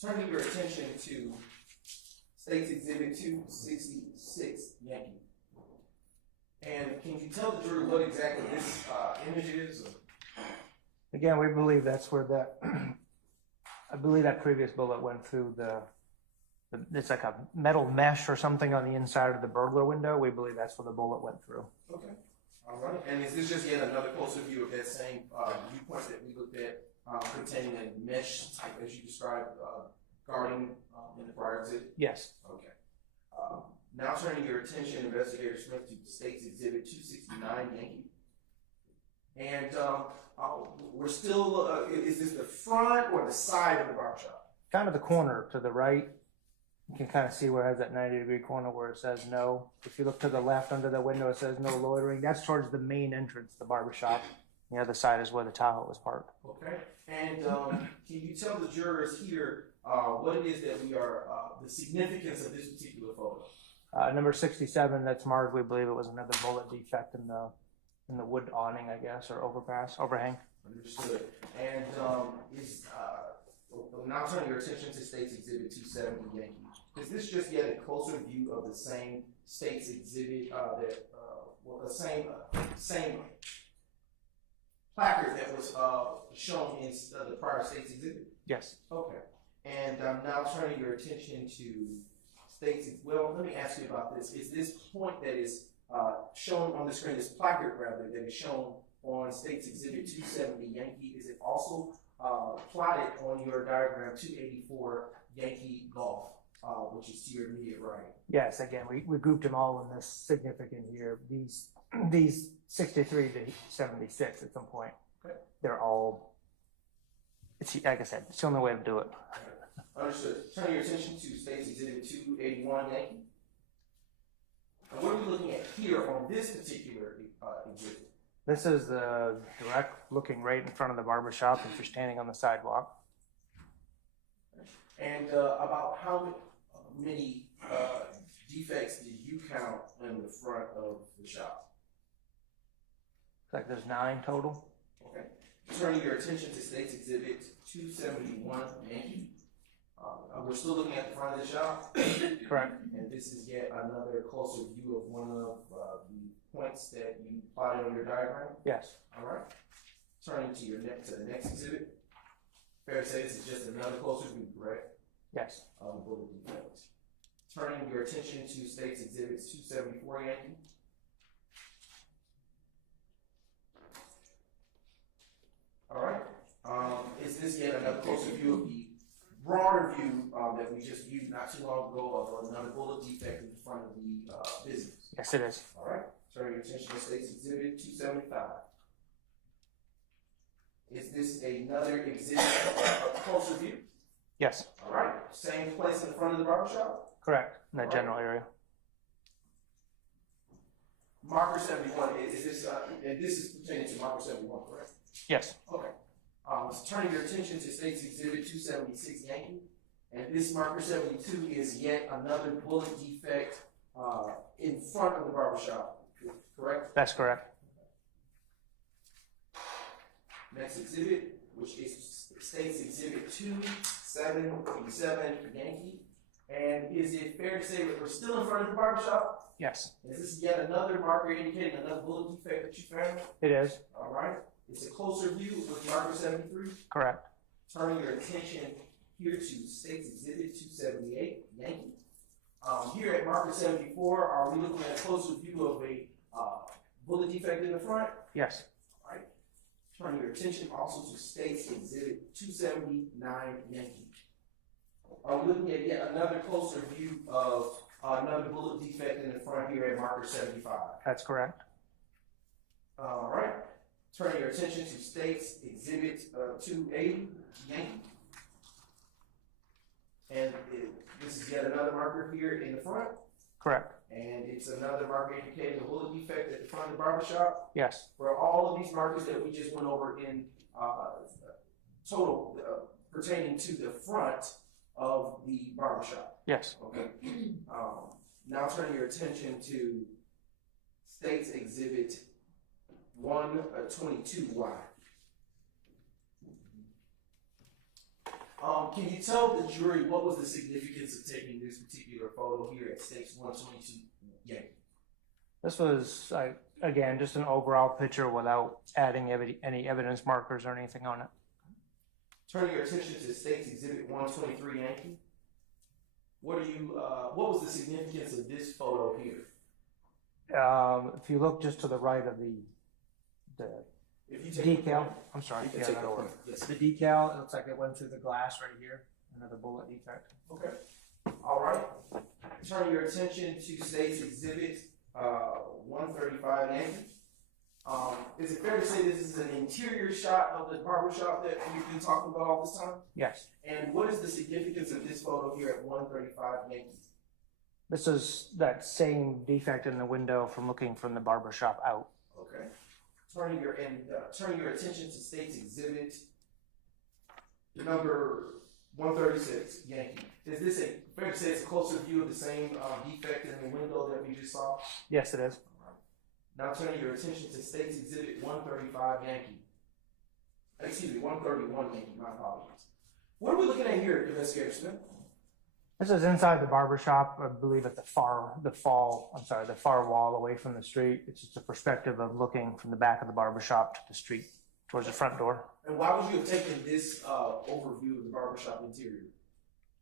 Turning your attention to State's Exhibit 266 Yankee. And can you tell the jury what exactly this image is? Again, we believe that's where I believe that previous bullet went through it's like a metal mesh or something on the inside of the burglar window. We believe that's where the bullet went through. Okay. All right. And is this just yet another closer view of that same viewpoint that we looked at containing a mesh type, as you described, guarding in the prior exhibit? Yes. Okay. Now turning your attention, Investigator Smith, to State's Exhibit 269 Yankee. And we're still, is this the front or the side of the barbershop? Kind of the corner to the right. You can kind of see where it has that 90-degree corner where it says no. If you look to the left under the window, it says no loitering. That's towards the main entrance, the barbershop. The other side is where the Tahoe was parked. Okay. And can you tell the jurors here what it is that we are, the significance of this particular photo? Number 67, that's marked. We believe it was another bullet defect in the wood awning, I guess, or overhang. Understood. And now turning your attention to State's Exhibit 270 Yankee. Is this just yet a closer view of the same State's Exhibit the same placard that was shown in the prior State's Exhibit? Yes. Okay. And now turning your attention to State's, well, let me ask you about this. Is this point that is shown on the screen, this placard rather, that is shown on State's Exhibit 270 Yankee, is it also plotted on your diagram 284 Yankee Golf, which is to your immediate right? Yes, again, we grouped them all in this significant here. These 63 to 76 at some point. Okay. They're all, it's, like I said, it's the only way to do it. Understood. Turn your attention to State's Exhibit 281 Yankee. And what are we looking at here on this particular exhibit? This is the direct looking right in front of the barber shop if you're standing on the sidewalk. And about how many defects did you count in the front of the shop? It's like there's 9 total. Okay. Turning your attention to State's Exhibit 271 Yankee. We're still looking at the front of the shop. Correct. And this is yet another closer view of one of the points that you plotted on your diagram. Yes. All right. Turning to the next exhibit. Fair to say this is just another closer view, correct? Yes. Of the bullet defects. Turning your attention to State's Exhibit 274 Yankee. All right. Is this yet another closer view of the broader view that we just viewed not too long ago of another bullet defect in front of the business? Yes, it is. All right. Turning your attention to State's Exhibit 275. Is this another exhibit of a closer view? Yes. All right. Same place in the front of the barbershop? Correct. In that general area. Marker 71, is this, and this is pertaining to Marker 71, correct? Yes. Okay. Turning your attention to State's Exhibit 276 Yankee, and this Marker 72 is yet another bullet defect in front of the barbershop, correct? That's correct. Next exhibit, which is State's Exhibit 277 Yankee, and is it fair to say that we're still in front of the barbershop? Yes. Is this yet another marker indicating another bullet defect that you found? It is. All right. It's a closer view with marker 73. Correct. Turning your attention here to State's Exhibit 278 Yankee. Here at marker 74, are we looking at a closer view of a bullet defect in the front? Yes. All right. Turning your attention also to State's Exhibit 279 Yankee. Are we looking at yet another closer view of another bullet defect in the front here at marker 75? That's correct. All right. Turning your attention to State's Exhibit 280 Yankee. And this is yet another marker here in the front. Correct. And it's another marker indicating a bullet defect at the front of the barbershop. Yes. For all of these markers that we just went over in total pertaining to the front of the barbershop. Yes. Okay. Now turning your attention to State's Exhibit 122Y. Can you tell the jury what was the significance of taking this particular photo here at State's 122 Yankee? This was, again, just an overall picture without adding any evidence markers or anything on it. Turning your attention to State's Exhibit 123 Yankee. What was the significance of this photo here? If you look just to the right of the If you take decal, I'm sorry, you can yeah, take that the over. point. Yes. The decal, it looks like it went through the glass right here. Another bullet defect. Okay. All right. Turning your attention to State's Exhibit 135 Yankee. Is it fair to say this is an interior shot of the barbershop that we've been talking about all this time? Yes. And what is the significance of this photo here at 135 Yankee? This is that same defect in the window from looking from the barber shop out. Okay. turning your attention to State's Exhibit number 136, Yankee. Is this fair to say it's a closer view of the same defect in the window that we just saw? Yes, it is. Now turning your attention to State's Exhibit 135, Yankee. Excuse me, 131, Yankee. My apologies. What are we looking at here, Investigator Smith? This is inside the barber shop, I believe at the far wall away from the street. It's just a perspective of looking from the back of the barber shop to the street, towards the front door. And why would you have taken this overview of the barbershop interior?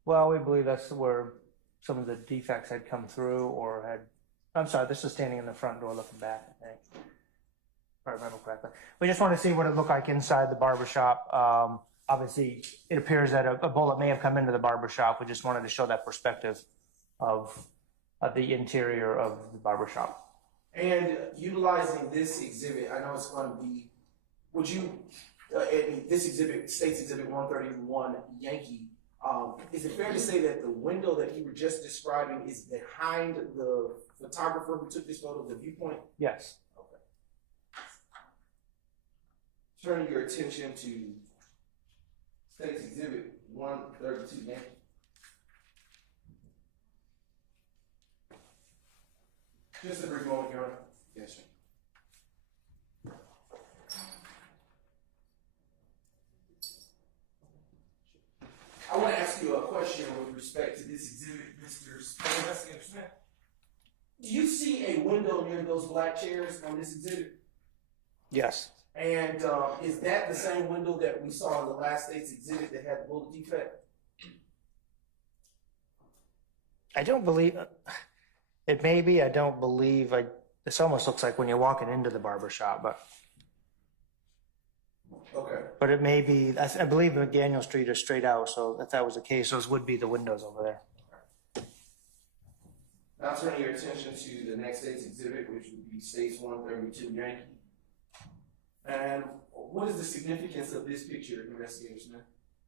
Well, we believe that's where some of the defects had come through this is standing in the front door looking back, I think. If I remember correctly. We just want to see what it looked like inside the barber shop. Obviously, it appears that a bullet may have come into the barber shop. We just wanted to show that perspective of the interior of the barber shop. And utilizing this exhibit, I know it's going to be, this exhibit, State's Exhibit 131, Yankee, is it fair to say that the window that you were just describing is behind the photographer who took this photo, the viewpoint? Yes. Okay. Turning your attention to State's Exhibit 132, Yankee. Just a brief moment, Your Honor. Yes, sir. I want to ask you a question with respect to this exhibit, Mr. Smith. Do you see a window near those black chairs on this exhibit? Yes. And is that the same window that we saw in the last State's exhibit that had the bullet defect? I don't believe it may be. I don't believe. This almost looks like when you're walking into the barber shop, but Okay. But it may be. I believe McDaniel Street is straight out. So if that was the case, those would be the windows over there. Now turning your attention to the next State's exhibit, which would be State's 132, Yankee. And what is the significance of this picture, Investigator Smith?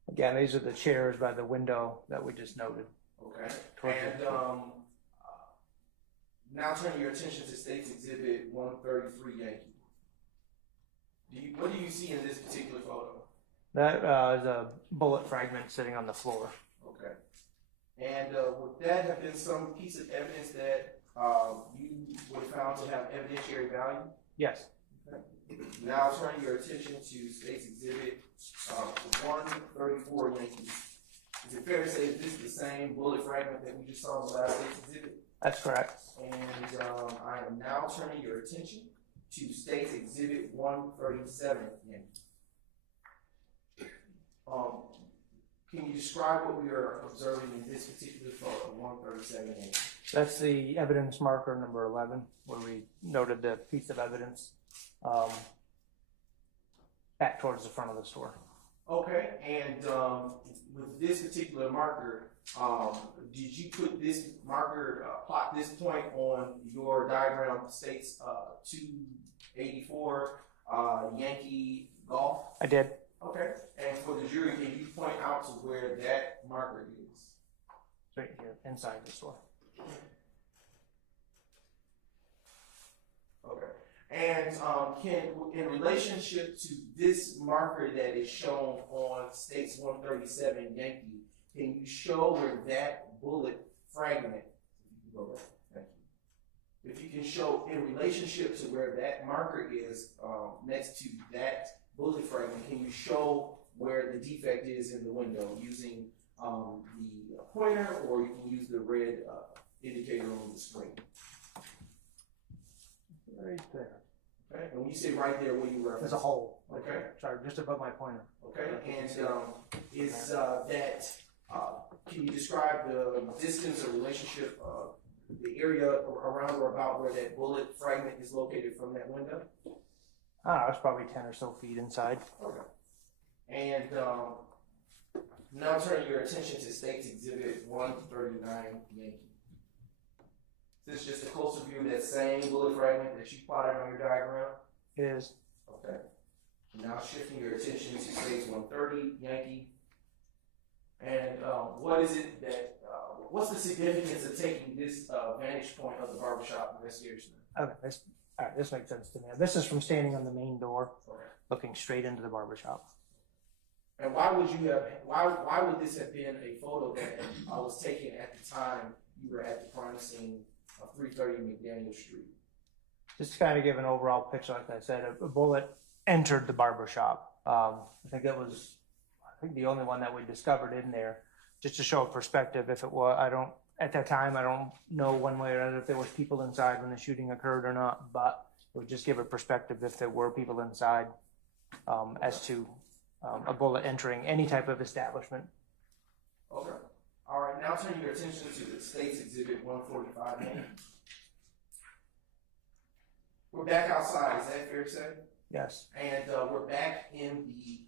Again, these are the chairs by the window that we just noted. Okay. And now turning your attention to State's Exhibit 133, Yankee. What do you see in this particular photo? That is a bullet fragment sitting on the floor. Okay. And would that have been some piece of evidence that you would have found to have evidentiary value? Yes. Okay. Now turning your attention to State's Exhibit 134, Yankee. Is it fair to say that this is the same bullet fragment that we just saw in the last State's exhibit? That's correct. And I am now turning your attention to State's Exhibit 137, Yankee. Can you describe what we are observing in this particular photo, 137, Yankee? That's the evidence marker number 11, where we noted the piece of evidence back towards the front of the store. Okay, and with this particular marker, did you put this marker, plot this point on your diagram, States 284 Yankee Golf? I did. Okay, and for the jury, can you point out to where that marker is? Right here, inside the store. Okay. And in relationship to this marker that is shown on State's 137 Yankee, can you show where that bullet fragment, if you can show in relationship to where that marker is next to that bullet fragment, can you show where the defect is in the window using the pointer, or you can use the red indicator on the screen? Right there. Okay, and when you say right there, what do you reference? There's a hole. Okay. Sorry, just above my pointer. Okay, and is that, can you describe the distance or relationship, the area around or about where that bullet fragment is located from that window? I don't know, it's probably 10 or so feet inside. Okay. And now turning your attention to State's Exhibit 139, Yankee. This is just a closer view of that same bullet fragment that you plotted on your diagram? It is. Okay. Now shifting your attention to State's 130, Yankee. And what is it that, what's the significance of taking this vantage point of the barbershop investigation? Okay, All right, this makes sense to me. This is from standing on the main door, looking straight into the barber shop. And why would you have? Why would this have been a photo that was taken at the time you were at the crime scene of 330 McDaniel Street? Just to kind of give an overall picture, like I said, a bullet entered the barber shop. I think the only one that we discovered in there, just to show a perspective. If it was, at that time, I don't know one way or another if there was people inside when the shooting occurred or not, but it would just give a perspective if there were people inside, as to a bullet entering any type of establishment. Okay. All right. Now turning your attention to the State's Exhibit 145. We're back outside. Is that fair to say? Yes. And we're back in the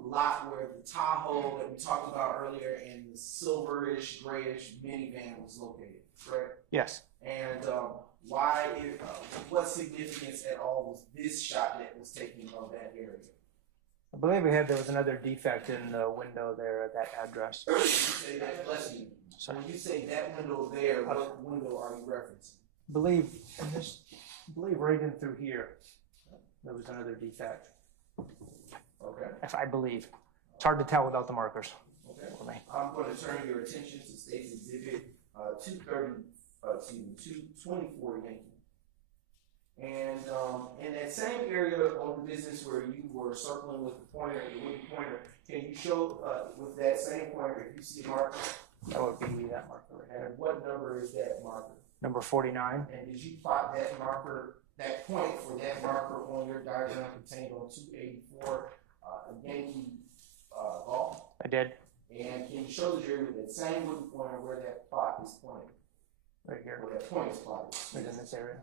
lot where the Tahoe that we talked about earlier and the silverish, grayish minivan was located, correct? Yes. And what significance at all was this shot that was taken of that area? I believe there was another defect in the window there at that address. When you say that, bless you. So when you say that window there, what window are you referencing? I believe right in through here, there was another defect. Okay. If I believe. It's hard to tell without the markers. Okay. For me. I'm going to turn your attention to State's Exhibit 224 Yankee. And in that same area on the business where you were circling with the pointer, the wooden pointer, can you show with that same pointer if you see a marker? That would be that marker right there. And what number is that marker? Number 49. And did you plot that marker, that point for that marker on your diagram contained on 284 Yankee golf? I did. And can you show the jury with that same wooden pointer where that plot is pointed? Right here. Where that point is plotted? Right in this area.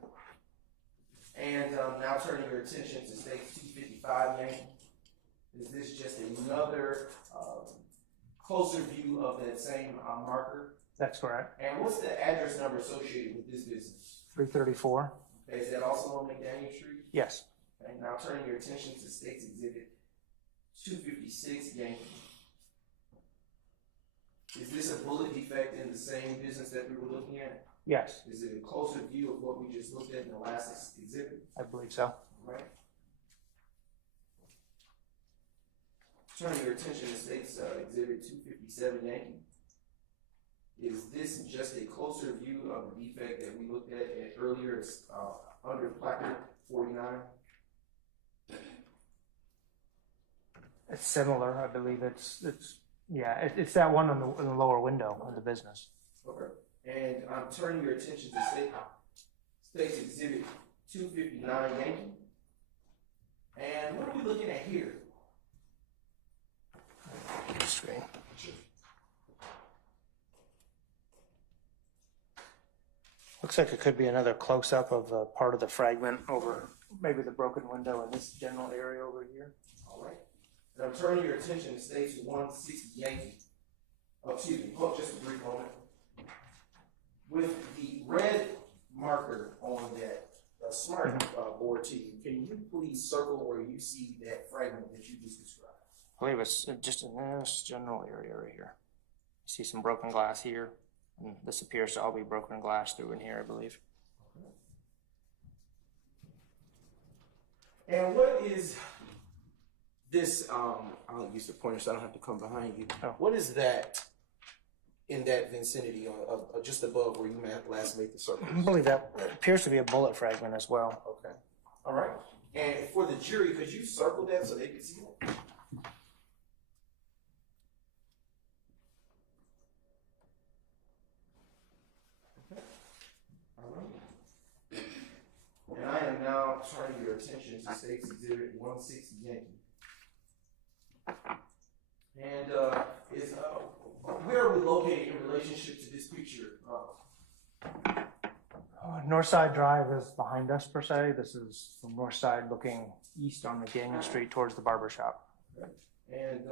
And now turning your attention to State 255 Yankee. Is this just another closer view of that same marker? That's correct. And what's the address number associated with this business? 334. Okay, is that also on McDaniel Street? Yes. And now turning your attention to State's Exhibit 256 Yankee. Is this a bullet defect in the same business that we were looking at? Yes. Is it a closer view of what we just looked at in the last exhibit? I believe so. Right. Turning your attention to State's Exhibit 257 Yankee. Is this just a closer view of the defect that we looked at earlier under placard 49? It's similar. I believe it's that one on the lower window of the business. Okay. And I'm turning your attention to State's Exhibit 259 Yankee. And what are we looking at here? Screen. Looks like it could be another close-up of part of the fragment over maybe the broken window in this general area over here. All right. And I'm turning your attention to State's 160 Yankee. Oh, excuse me. Hold just a brief moment. With the red marker on that smart board to you, can you please circle where you see that fragment that you just described? I believe it's just in this general area right here. You see some broken glass here, and this appears to all be broken glass through in here, I believe. And what is this? I'll use the pointer so I don't have to come behind you. Oh. What is that in that vicinity of just above where you last made the circle? I believe that appears to be a bullet fragment as well. Okay. All right. And for the jury, could you circle that so they can see it? Okay. All right. And I am now turning your attention to State's Exhibit 160 Yankee. And where are we located in relationship to this picture? Northside Drive is behind us, per se. This is from Northside looking east on McDaniel Street towards the barber shop. Okay. And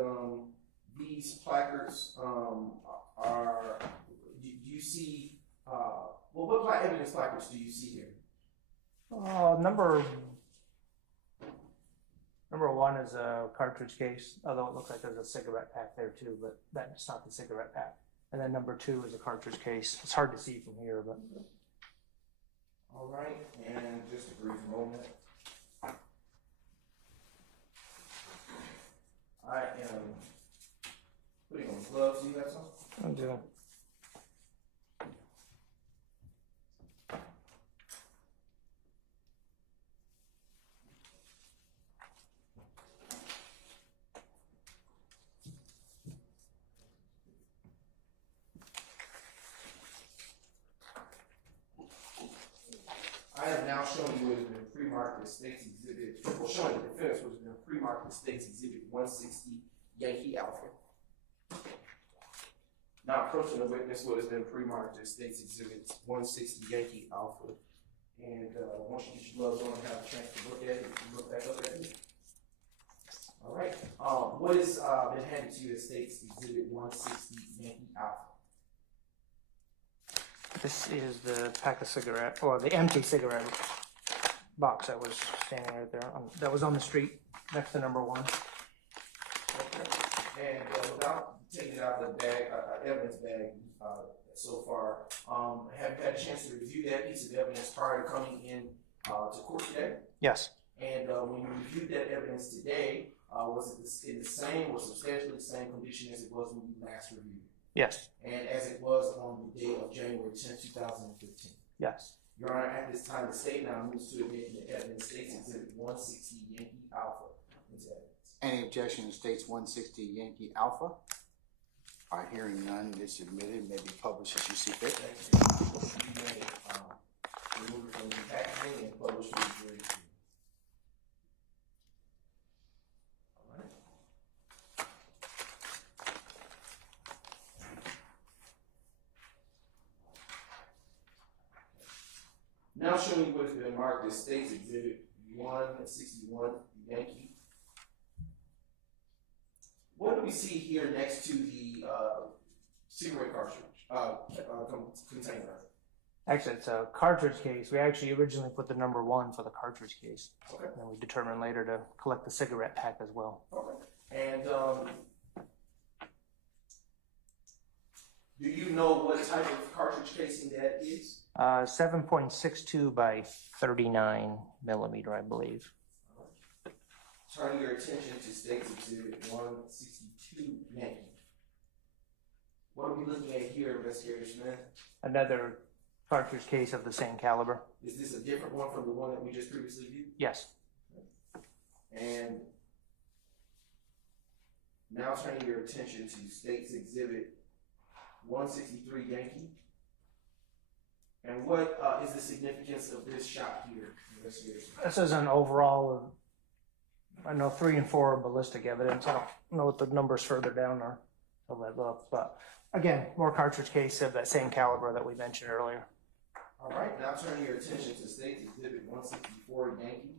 these placards are, do you see, what evidence placards do you see here? Number one is a cartridge case, although it looks like there's a cigarette pack there too, but that's not the cigarette pack. And then number two is a cartridge case. It's hard to see from here, but. All right, and just a brief moment. I am putting on gloves. You got some? I do. I have now shown you what has been pre-marked as State's Exhibit, or showing the defense what has been pre-marked as State's Exhibit 160 Yankee Alpha. Now approaching the witness what has been pre-marked as State's Exhibit 160 Yankee Alpha. And once you get your gloves on and have a chance to look at it, you can look back up at it. All right. What has been handed to you as State's Exhibit 160 Yankee Alpha? This is the pack of cigarette, or the empty cigarette box that was standing right there, that was on the street next to number 1. Okay. And without taking out the bag, evidence bag so far, have you had a chance to review that piece of evidence prior to coming in to court today? Yes. And when you reviewed that evidence today, was it in the same or substantially the same condition as it was when you last reviewed it? Yes. And as it was on the day of January 10, 2015? Yes. Your Honor, at this time, the state now moves to admit the evidence State's Exhibit 160 Yankee Alpha into evidence. Any objection to State's 160 Yankee Alpha? All right, hearing none, it's admitted, may be published as you see fit. Thank you. You may remove it from the packaging and publish it with jury. All right. Now showing you what has been marked as State's Exhibit 161 Yankee. What do we see here next to the cigarette cartridge container? Actually, it's a cartridge case. We actually originally put the number 1 for the cartridge case. Okay. And we determined later to collect the cigarette pack as well. Okay. And do you know what type of cartridge casing that is? 7.62 by 39 millimeter, I believe. Turn your attention to State's Exhibit 162 Yankee. What are we looking at here, Investigator Smith? Another cartridge case of the same caliber. Is this a different one from the one that we just previously viewed? Yes. And now turning your attention to State's Exhibit 163 Yankee. And what is the significance of this shot here, Investigator Smith? This is an overall of, I know 3 and 4 are ballistic evidence. I don't know what the numbers further down are. I'll let look, but again, more cartridge case of that same caliber that we mentioned earlier. All right, now turning your attention to State's Exhibit 164 Yankee.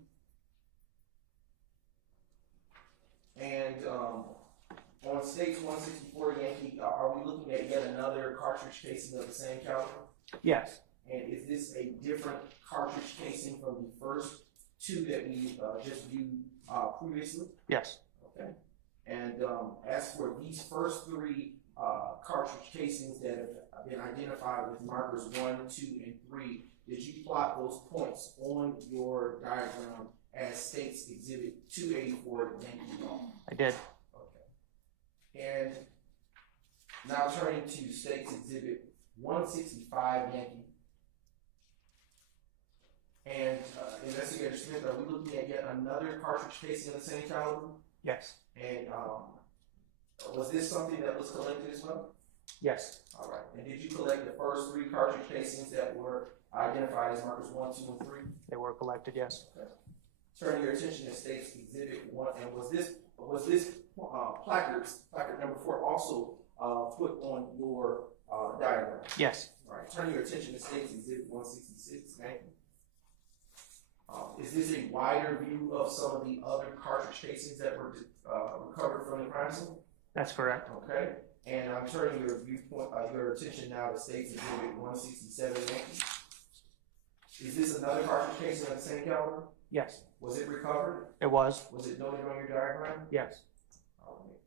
And on State's 164 Yankee, are we looking at yet another cartridge casing of the same caliber? Yes. And is this a different cartridge casing from the first 2 that we just viewed previously? Yes. Okay. And as for these first 3 cartridge casings that have been identified with markers 1, 2, and 3, did you plot those points on your diagram as State's Exhibit 284 Yankee Law? I did. Okay. And now turning to State's Exhibit 165 Yankee. And Investigator Smith, are we looking at yet another cartridge casing of the same caliber? Yes. And was this something that was collected as well? Yes. All right. And did you collect the first 3 cartridge casings that were identified as markers 1, 2, and 3? They were collected, yes. Okay. Turning your attention to State's Exhibit 1, and was this placard number 4 also put on your diagram? Yes. All right. Turning your attention to State's Exhibit 166. Thank you. Is this a wider view of some of the other cartridge casings that were recovered from the crime scene? That's correct. Okay. And I'm turning your attention now to State's Exhibit 167 Yankee. Is this another cartridge casing of the same caliber? Yes. Was it recovered? It was. Was it noted on your diagram? Yes. All right.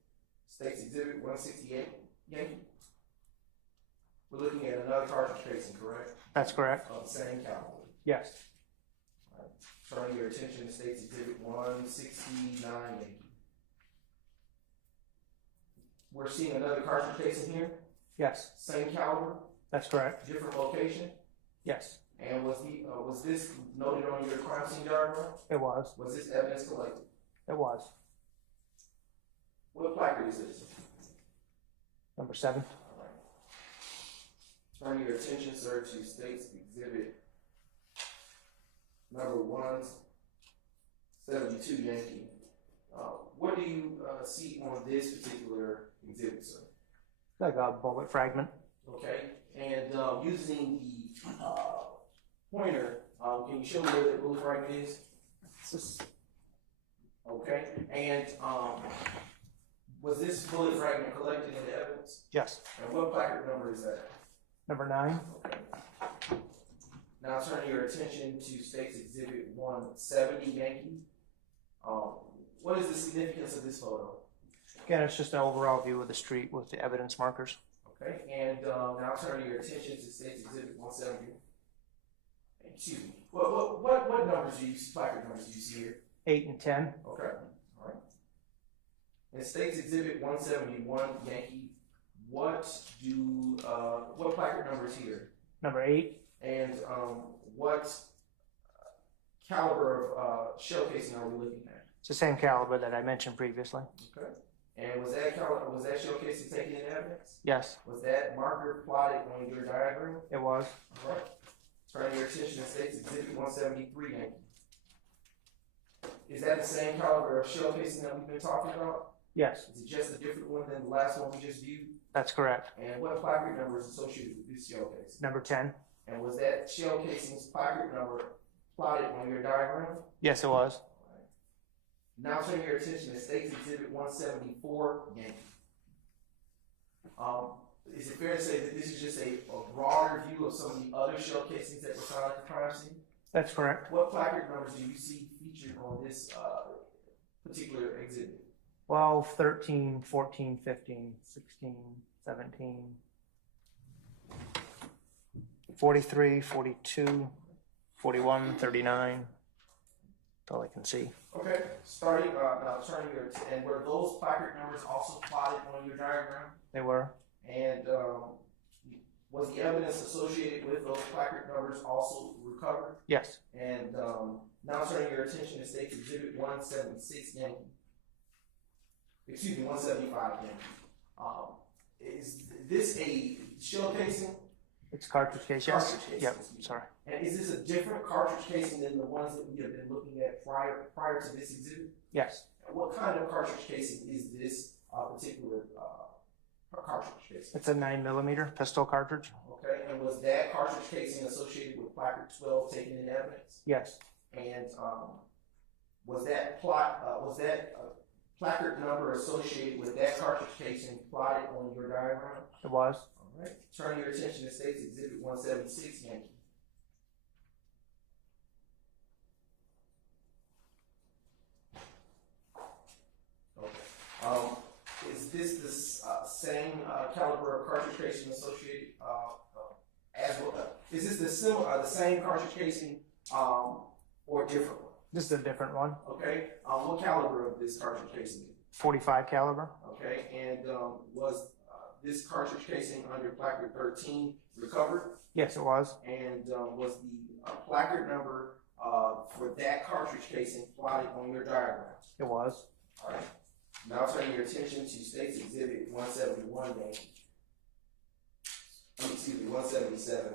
State's Exhibit 168 Yankee. We're looking at another cartridge casing, correct? That's correct. Of the same caliber. Yes. Turning your attention to State's Exhibit 169 Yankee. We're seeing another cartridge case in here, Yes. same caliber, That's correct. different location. Yes. And was this noted on your crime scene diagram? It was. Was this evidence collected? It was. What placard is this? Number 7. Turn your attention, sir, to State's Exhibit number 172 Yankee. What do you see on this particular exhibit, sir? Like a bullet fragment. Okay, and using the pointer, can you show me where that bullet fragment is? Okay, and was this bullet fragment collected into evidence? Yes. And what placard number is that? Number 9. Okay. Now turn your attention to State's Exhibit 170 Yankee. What is the significance of this photo? Again, it's just an overall view of the street with the evidence markers. Okay, and now turn your attention to State's Exhibit 170. Excuse me. What numbers do you see? Placard numbers do you see here? 8 and 10. Okay, all right. In State's Exhibit 171 Yankee, what placard number is here? Number 8. And what caliber of shell casing are we looking at? It's the same caliber that I mentioned previously. Okay. And was that shell casing taken in evidence? Yes. Was that marker plotted on your diagram? It was. All right. Turn your attention to State's Exhibit 173 Yankee. Is that the same caliber of shell casing that we've been talking about? Yes. Is it just a different one than the last one we just viewed? That's correct. And what placard number is associated with this shell casing? Number 10. And was that shell casing's placard number plotted on your diagram? Yes, it was. Now turn your attention to State's Exhibit 174 Yankee. Is it fair to say that this is just a broader view of some of the other shell casings that were found at the crime scene? That's correct. What placard numbers do you see featured on this particular exhibit? 12, 13, 14, 15, 16, 17, 43, 42, 41, 39. That's all I can see. Okay, starting now turning your and were those placard numbers also plotted on your diagram? They were. And was the evidence associated with those placard numbers also recovered? Yes. And now turning your attention to State's Exhibit 176 Yankee. Excuse me, 175 Yankee. Is this a shell casing? It's cartridge case. Yes. Cartridge casing. Yep. Sorry. And is this a different cartridge casing than the ones that we have been looking at prior to this exhibit? Yes. And what kind of cartridge casing is this particular cartridge casing? It's a 9mm pistol cartridge. Okay, and was that cartridge casing associated with placard 12 taken in evidence? Yes. And was that placard number associated with that cartridge casing plotted on your diagram? It was. All right. Turn your attention to State's Exhibit 176 Yankee. Okay. Is this the same caliber of cartridge casing associated as well? Is this the same cartridge casing or different one? This is a different one. Okay. What caliber of this cartridge casing? 45 caliber. Okay. And was this cartridge casing under placard 13 recovered? Yes, it was. And was the placard number for that cartridge casing plotted on your diagram? It was. All right. Now turning your attention to State's Exhibit 171 Yankee. Excuse me, 177.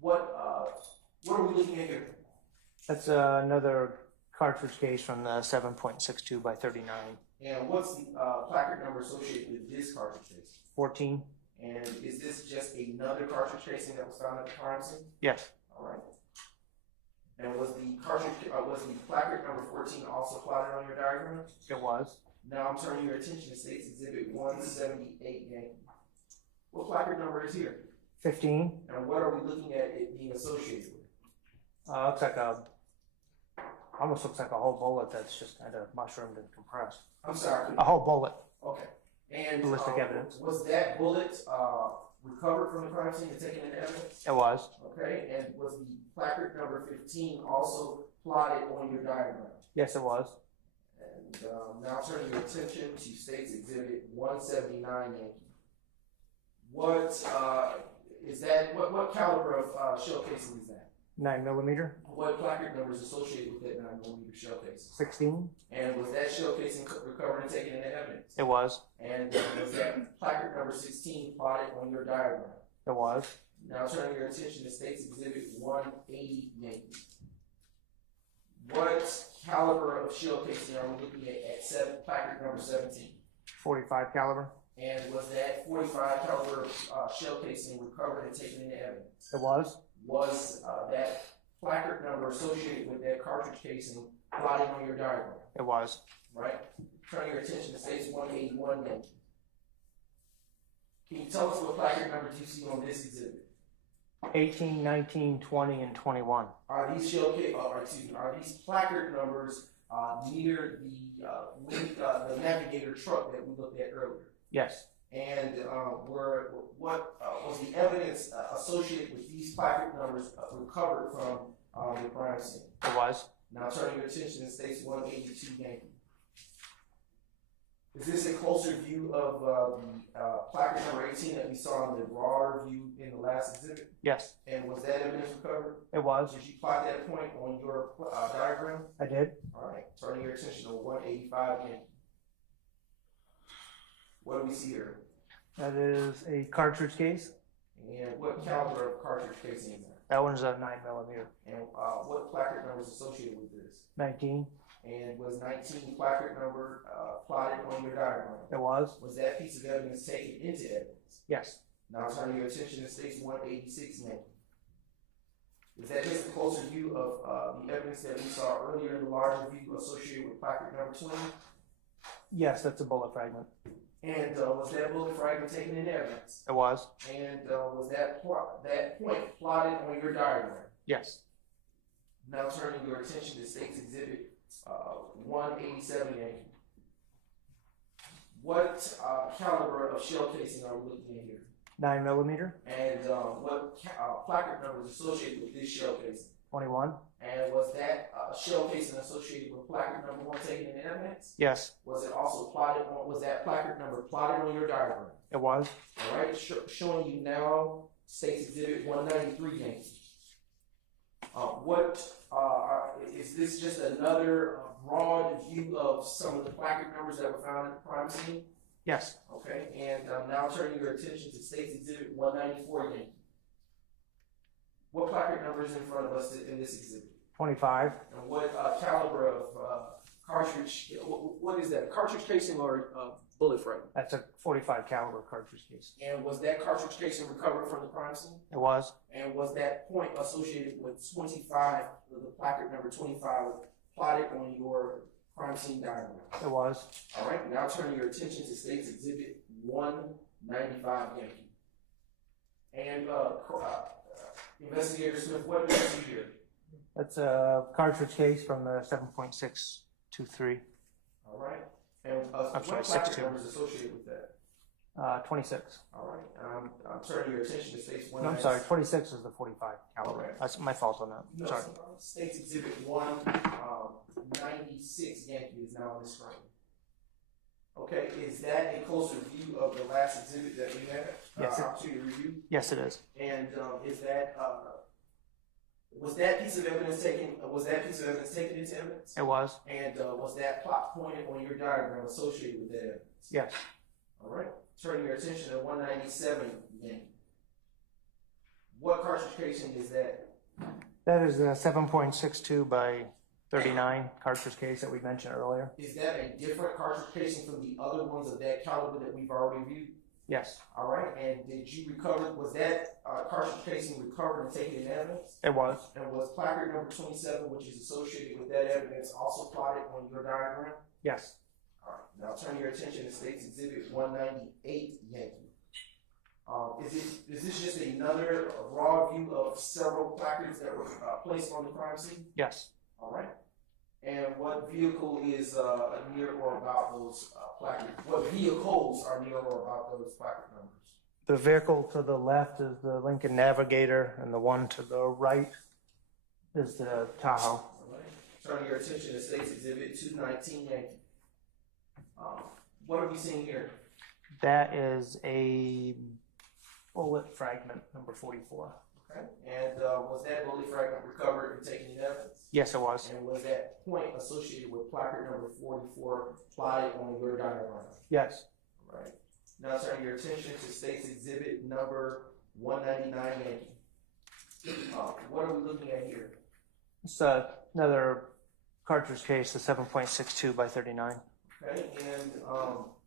What are we looking at here? That's another cartridge case from the 7.62 by 39. And what's the placard number associated with this cartridge casing? 14. And is this just another cartridge casing that was found at the crime scene? Yes. All right. And was the placard number 14 also plotted on your diagram? It was. Now I'm turning your attention to State's Exhibit 178 Yankee. What placard number is here? 15. And what are we looking at it being associated with? Looks like almost looks like a whole bullet that's just kind of mushroomed and compressed. I'm sorry. A whole bullet. Okay. And Ballistic evidence. was that bullet recovered from the crime scene and taken into evidence? It was. Okay. Okay, and was the placard number 15 also plotted on your diagram? Yes, it was. And now turning your attention to State's Exhibit 179, Yankee. What is that? What caliber of shell casing is that? 9mm. What placard number is associated with that 9mm shell casing? 16. And was that shell casing recovered and taken into evidence? It was. And was that placard number 16 plotted on your diagram? It was. Now turning your attention to State's Exhibit 180, Yankee. What caliber of shell casing are we looking at placard number 17? 45 caliber. And was that 45 caliber shell casing recovered and taken into evidence? It was. Was that placard number associated with that cartridge casing plotted on your diagram? It was. Right? Turning your attention to State's 181, Yankee. Can you tell us what placard numbers you see on this exhibit? 18, 19, 20, and 21. Are these are these placard numbers near the navigator truck that we looked at earlier? Yes. And what was the evidence associated with these placard numbers recovered from the crime scene? It was. Now turning your attention to State's 182, Yankee. Is this a closer view of the placard number 18 that we saw in the broader view in the last exhibit? Yes. And was that evidence recovered? It was. Did you plot that point on your diagram? I did. All right. Turning your attention to 185, Yankee. What do we see here? That is a cartridge case. And what caliber of cartridge casing is that? That one's a 9mm. And what placard number is associated with this? 19. And was 19 placard number plotted on your diagram? It was. Was that piece of evidence taken into evidence? Yes. Now turning your attention to State's 186, Yankee. Is that just a closer view of the evidence that we saw earlier in the larger view associated with placard number 20? Yes, that's a bullet fragment. And was that bullet fragment taken into evidence? It was. And was that point plotted on your diagram? Yes. Now turning your attention to State's Exhibit 187, Yankee. What caliber of shell casing are we looking at here? 9mm. And what placard number is associated with this shell casing? 21. And was that shell casing associated with placard number 1 taken into evidence? Yes. Was it also plotted on, was that placard number plotted on your diagram? It was. All right, showing you now State's Exhibit 193, Yankee. Is this just another broad view of some of the placard numbers that were found at the crime scene? Yes. Okay, and now turning your attention to State's Exhibit 194, Yankee. What placard number is in front of us in this exhibit? 25. And what caliber of cartridge, what is that, cartridge casing or bullet fragment? That's a 45 caliber cartridge case. And was that cartridge casing recovered from the crime scene? It was. And was that point associated with 25, the placard number 25, plotted on your crime scene diagram? It was. All right, now turning your attention to State's Exhibit 195, Yankee. And Investigator Smith, what do you see here? That's a cartridge case from the 7.623. All right. And I'm sorry, what placard 6.2. number is associated with that? 26. All right. I'm turning your attention to State's 1. No, I'm sorry. 26 is the 45 caliber. Okay. That's my fault on that. No, Sorry. State's Exhibit 196, Yankee, is now on the screen. Okay, is that a closer view of the last exhibit that we had? Yes, Opportunity to review? Yes, it is. And is that was that piece of evidence taken? Was that piece of evidence taken into evidence? It was. And was that plot pointed on your diagram associated with that evidence? Yes. All right. Turning your attention to 197, Yankee. What cartridge casing is that? That is a 7.62 by 39 cartridge case that we mentioned earlier. Is that a different cartridge casing from the other ones of that caliber that we've already viewed? Yes. All right. And did you recover? Was that cartridge casing recovered and taken in evidence? It was. And was placard number 27, which is associated with that evidence, also plotted on your diagram? Yes. All right. Now turn your attention to State's Exhibit 198, Yankee. Is this just another raw view of several placards that were placed on the crime scene? Yes. All right. And what vehicle is near or about those placards? What vehicles are near or about those placard numbers? The vehicle to the left is the Lincoln Navigator, and the one to the right is the Tahoe. Turning your attention to State's Exhibit 219 Yankee. What are we seeing here? That is a bullet fragment, number 44. Okay. And was that bullet fragment recovered and taken in evidence? Yes, it was. And was that point associated with placard number 44 plotted on your diagram? Yes. All right. Now turning your attention to State's Exhibit number 199 Yankee. What are we looking at here? It's another cartridge case, the 7.62 by 39. Okay. And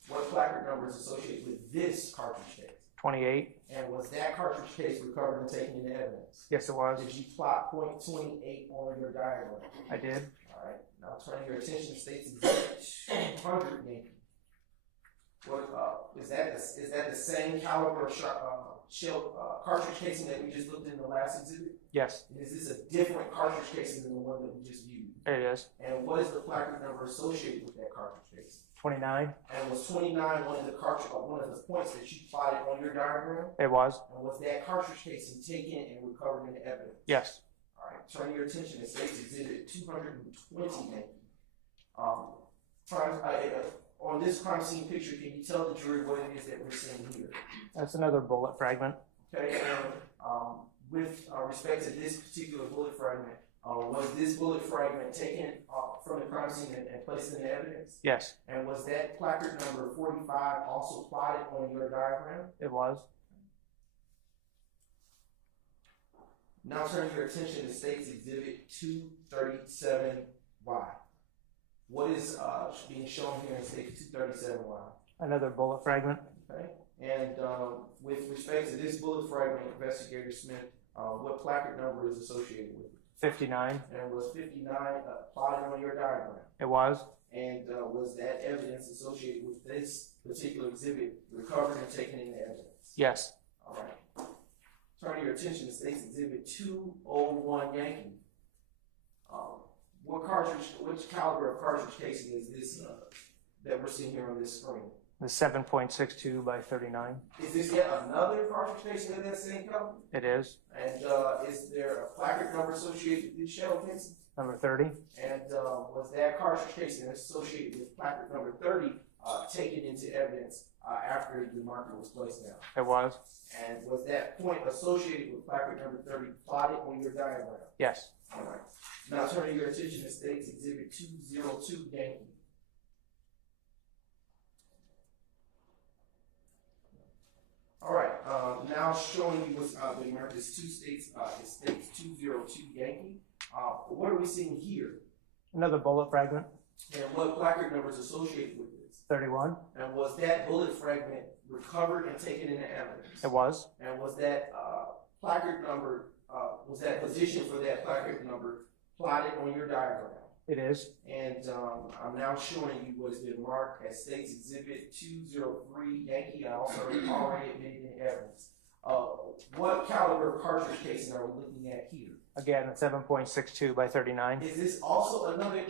what placard number is associated with this cartridge case? 28. And was that cartridge case recovered and taken into evidence? Yes, it was. Did you plot point 28 on your diagram? I did. All right. Now turning your attention to State's Exhibit 200 Yankee. What is that the same caliber shell cartridge casing that we just looked in the last exhibit? Yes, And is this a different cartridge casing than the one that we just viewed? it is. And what is the placard number associated with that cartridge casing? 29. And was 29 one of the points that you plotted on your diagram? It was. And was that cartridge casing taken and recovered into evidence? Yes. All right. Turning your attention to State's Exhibit 220 Yankee. On this crime scene picture, can you tell the jury what it is that we're seeing here? That's another bullet fragment. Okay, and with respect to this particular bullet fragment, was this bullet fragment taken from the crime scene and placed in the evidence? Yes, And was that placard number 45 also plotted on your diagram? it was. Now turning your attention to State's Exhibit 237Y. What is being shown here in State 237Y? Another bullet fragment. Okay. And with respect to this bullet fragment, Investigator Smith, what placard number is associated with it? 59. And was 59 plotted on your diagram? It was. And was that evidence associated with this particular exhibit recovered and taken into evidence? Yes. All right. Turning your attention to State's Exhibit 201 Yankee. Which caliber of cartridge casing is this that we're seeing here on this screen? The 7.62 by 39. Is this yet another cartridge casing of that same color? It is. And is there a placard number associated with this shell casing? Number 30. And was that cartridge casing associated with placard number 30 taken into evidence after the marker was placed down? It was. And was that point associated with placard number 30 plotted on your diagram? Yes. All right. Now turning your attention to State's Exhibit 202 Yankee. All right. Now showing you what's being marked as State's 202 Yankee. What are we seeing here? Another bullet fragment. And what placard number is associated with this? 31. And was that bullet fragment recovered and taken into evidence? It was. And was that placard number, was that position for that placard number plotted on your diagram? It is. And I'm now showing you what's been marked as State's Exhibit 203 Yankee. I also already admitted in evidence. What caliber cartridge casing are we looking at here? Again, the 7.62 by 39. Is this also another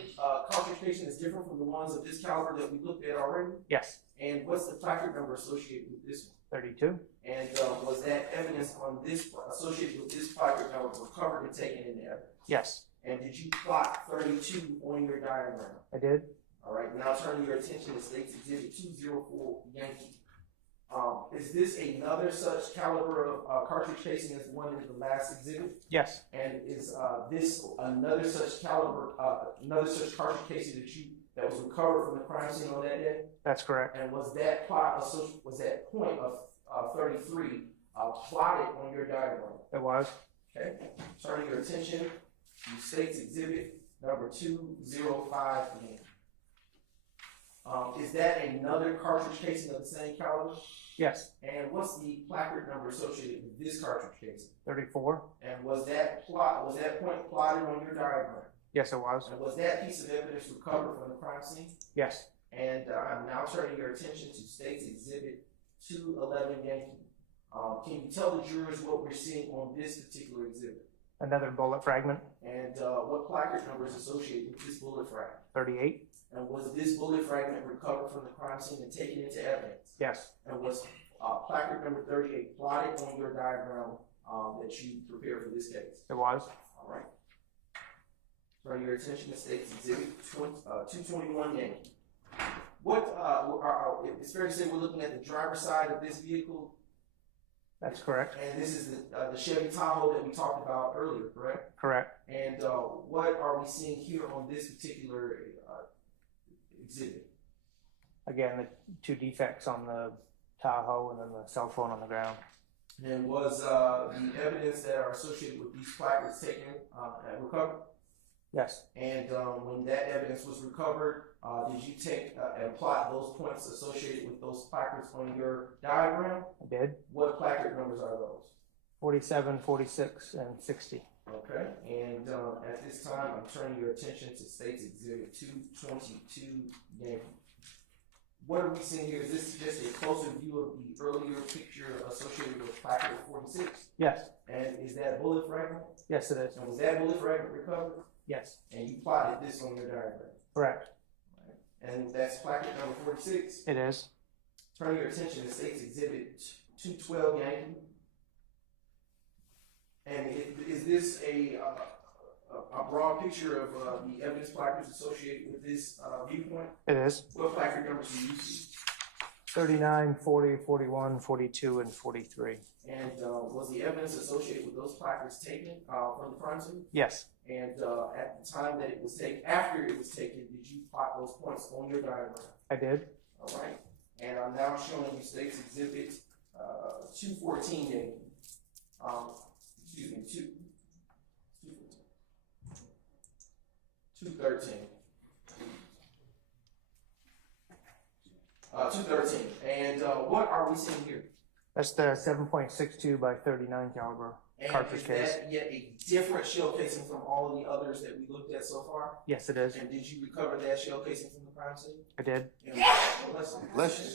cartridge casing that's different from the ones of this caliber that we looked at already? Yes. And what's the placard number associated with this one? 32. And was that evidence on this associated with this placard number recovered and taken into evidence? Yes. And did you plot 32 on your diagram? I did. All right, now turning your attention to State's Exhibit 204 Yankee. Is this another such caliber of cartridge casing as the one in the last exhibit? Yes. And is this another such caliber, another such cartridge casing that was recovered from the crime scene on that day? That's correct. And was that was that point of 33 plotted on your diagram? It was. Okay. Turning your attention to State's Exhibit number 205 Yankee. Is that another cartridge casing of the same caliber? Yes. And what's the placard number associated with this cartridge casing? 34. And was that point plotted on your diagram? Yes, it was. And was that piece of evidence recovered from the crime scene? Yes. And I'm now turning your attention to State's Exhibit 211 Yankee. Can you tell the jurors what we're seeing on this particular exhibit? Another bullet fragment. And what placard number is associated with this bullet fragment? 38. And was this bullet fragment recovered from the crime scene and taken into evidence? Yes. And was placard number 38 plotted on your diagram that you prepared for this case? It was. All right. Turn your attention to State's Exhibit 221 Yankee. It's fair to say we're looking at the driver's side of this vehicle, That's correct. and this is the Chevy Tahoe that we talked about earlier, correct? Correct. And what are we seeing here on this particular exhibit? Again, the two defects on the Tahoe and then the cell phone on the ground. And was the evidence that are associated with these placards taken and recovered? Yes, And when that evidence was recovered, did you take and plot those points associated with those placards on your diagram? I did. What placard numbers are those? 47, 46, and 60. Okay, and at this time, I'm turning your attention to State's Exhibit 222 Yankee. What are we seeing here? Is this just a closer view of the earlier picture associated with placard 46? Yes. And is that a bullet fragment? Yes, it is. And was that bullet fragment recovered? Yes. And you plotted this on your diagram? Correct. And that's placard number 46? It is. Turn your attention to State's Exhibit 212 Yankee. And is this a broad picture of the evidence placards associated with this viewpoint? It is. What placard numbers do you see? 39, 40, 41, 42, and 43. And was the evidence associated with those placards taken from the crime scene? Yes. And at the time that it was taken, after it was taken, did you plot those points on your diagram? I did. All right. And I'm now showing you State's Exhibit 214 Yankee. Excuse me, 213. 213. And what are we seeing here? That's the 7.62 by 39 caliber cartridge is case. that yet a different shell casing from all of the others that we looked at so far? Yes, it is. And did you recover that shell casing from the crime scene? I did. And, Bless you.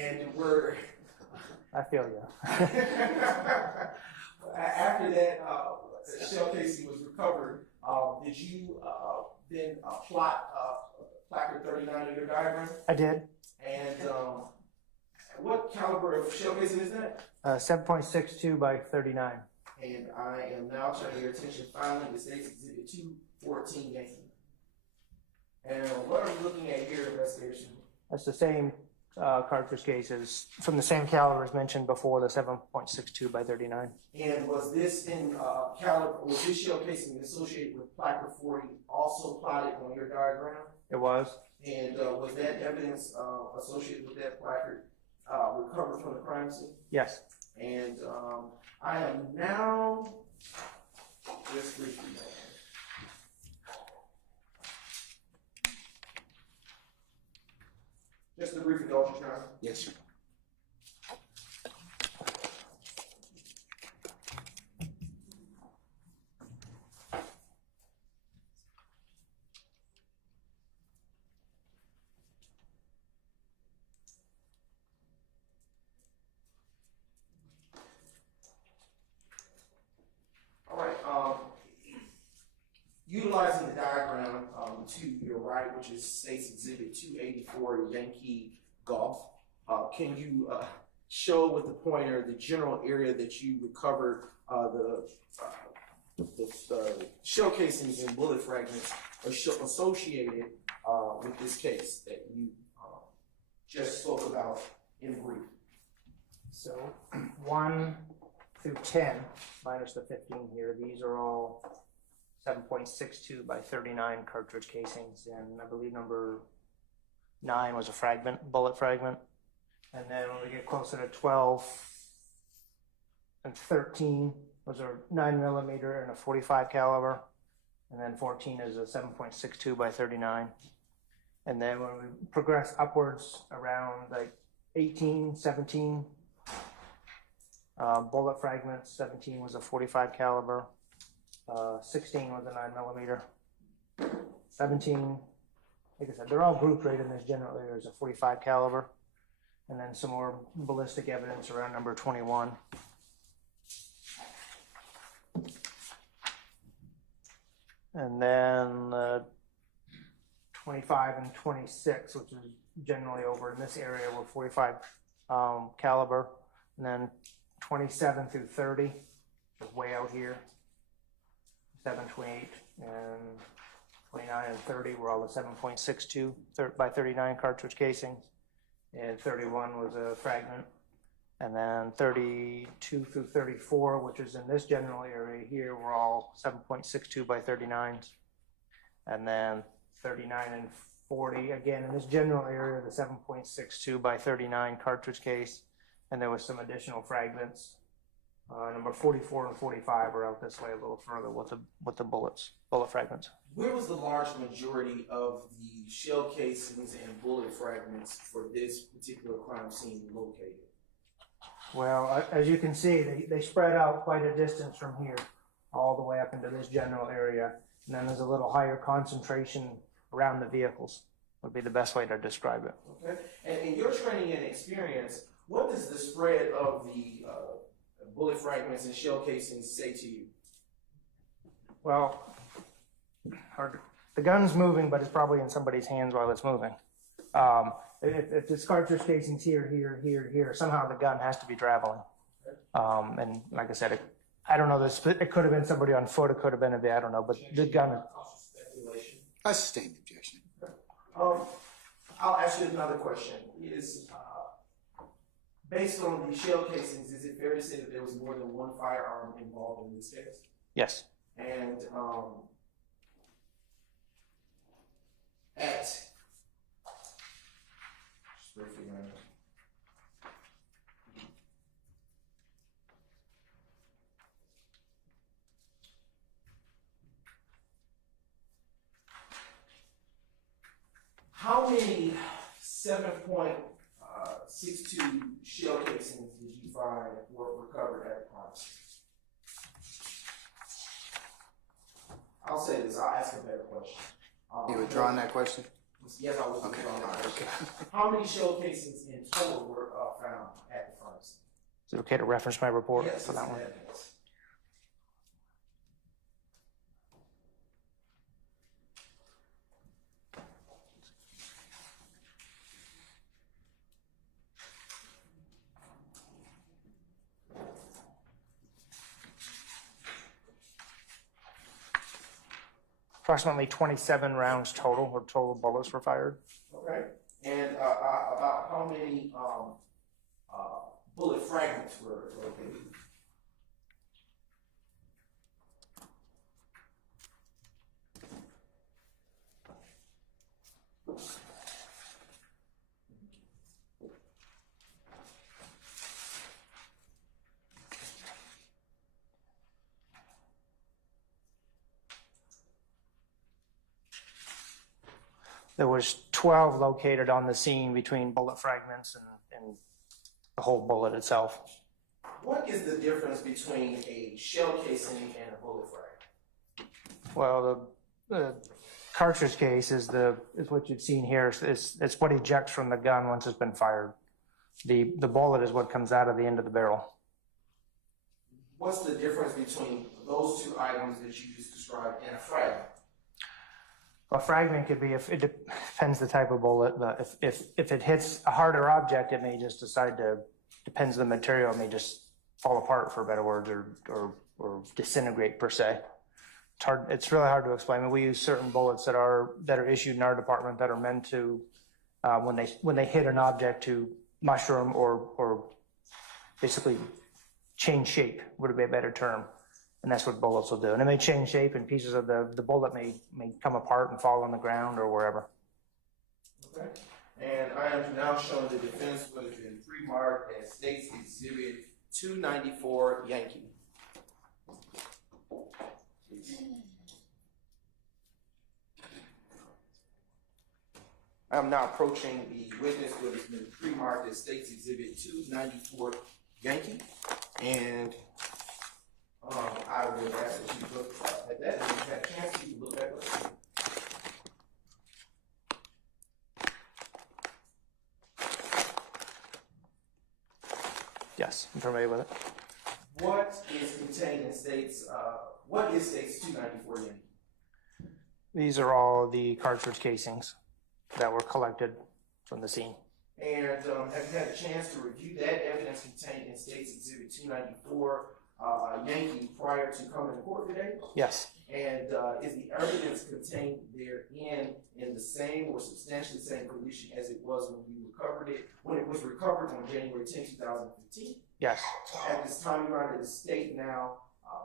And we're I feel you. after that shell casing was recovered, did you then plot placard 39 in your diagram? I did. And what caliber of shell casing is that? 7.62 by 39. And I am now turning your attention finally to State's Exhibit 214 Yankee. And what are we looking at here, investigation? That's the same cartridge cases from the same caliber as mentioned before, the 7.62 by 39. And was this in caliber, was this shell casing associated with placard 40 also plotted on your diagram? It was. And was that evidence associated with that placard recovered from the crime scene? Yes. And I am now just briefly. Just a brief indulgence, Your Honor. Yes, sir. Utilizing the diagram to your right, which is State's Exhibit 284 Yankee Golf, can you show with the pointer the general area that you recovered the shell casings and bullet fragments associated with this case that you just spoke about in brief? So 1 through 10, minus the 15 here, these are all 7.62 by 39 cartridge casings, and I believe number 9 was a fragment, bullet fragment. And then when we get closer to 12 and 13, those are 9mm and a 45 caliber, and then 14 is a 7.62 by 39. And then when we progress upwards around like 18, 17, bullet fragments, 17 was a 45 caliber. 16 was a 9mm. 17, like I said, they're all grouped right in this general area as a 45 caliber. And then some more ballistic evidence around number 21. And then 25 and 26, which is generally over in this area were 45 caliber, and then 27 through 30 is way out here. 7, 28, and 29 and 30 were all the 7.62 by 39 cartridge casings, and 31 was a fragment, and then 32 through 34, which is in this general area here, were all 7.62 by 39s, and then 39 and 40, again in this general area, the 7.62 by 39 cartridge case, and there was some additional fragments. Number 44 and 45 are out this way a little further with the bullet fragments. Where was the large majority of the shell casings and bullet fragments for this particular crime scene located? Well, as you can see, they spread out quite a distance from here, all the way up into this general area. And then there's a little higher concentration around the vehicles, would be the best way to describe it. Okay. And in your training and experience, what does the spread of the bullet fragments and shell casings say to you? Well, the gun's moving, but it's probably in somebody's hands while it's moving. If this cartridge casing's here, somehow the gun has to be traveling. And like I said, I don't know, it could have been somebody on foot, it could have been I don't know, but the gun. I sustain the objection. I'll ask you another question. Based on the shell casings, is it fair to say that there was more than one firearm involved in this case? Yes. And just briefly, how many 7.62 shell casings did you find were recovered at the crime scene? I'll say this, I'll ask a better question. You withdrawing that question? Yes, I was Okay. withdrawing that question. Okay. How many shell casings in total were found at the crime scene? Is it okay to reference my report Yes, for that one? evidence. Approximately 27 rounds total, or total bullets were fired. Okay. And about how many bullet fragments were located? There was 12 located on the scene between bullet fragments and the whole bullet itself. What is the difference between a shell casing and a bullet frag? Well, the cartridge case is what you've seen here. It's what ejects from the gun once it's been fired. The bullet is what comes out of the end of the barrel. What's the difference between those two items that you just described and a fragment? A fragment could be, it depends the type of bullet, but if it hits a harder object, it may just depends on the material, it may just fall apart, for better words, or disintegrate per se. It's really hard to explain. We use certain bullets that are issued in our department that are meant to, when they hit an object, to mushroom or basically change shape, would be a better term. And that's what bullets will do. And it may change shape, and pieces of the bullet may come apart and fall on the ground or wherever. Okay. And I am now showing the defense what has been pre-marked as State's Exhibit 294 Yankee. I'm now approaching the witness what has been pre-marked as State's Exhibit 294 Yankee. And I would ask that you look at that, and if you have a chance, you can look at it. Yes, I'm familiar with it. What is contained in what is State's 294 Yankee? These are all the cartridge casings that were collected from the scene. And have you had a chance to review that evidence contained in State's Exhibit 294, Yankee, prior to coming to court today? Yes. And is the evidence contained therein in the same or substantially the same condition as it was when you recovered it, when it was recovered on January 10, 2015? Yes. At this time, Your Honor, the state now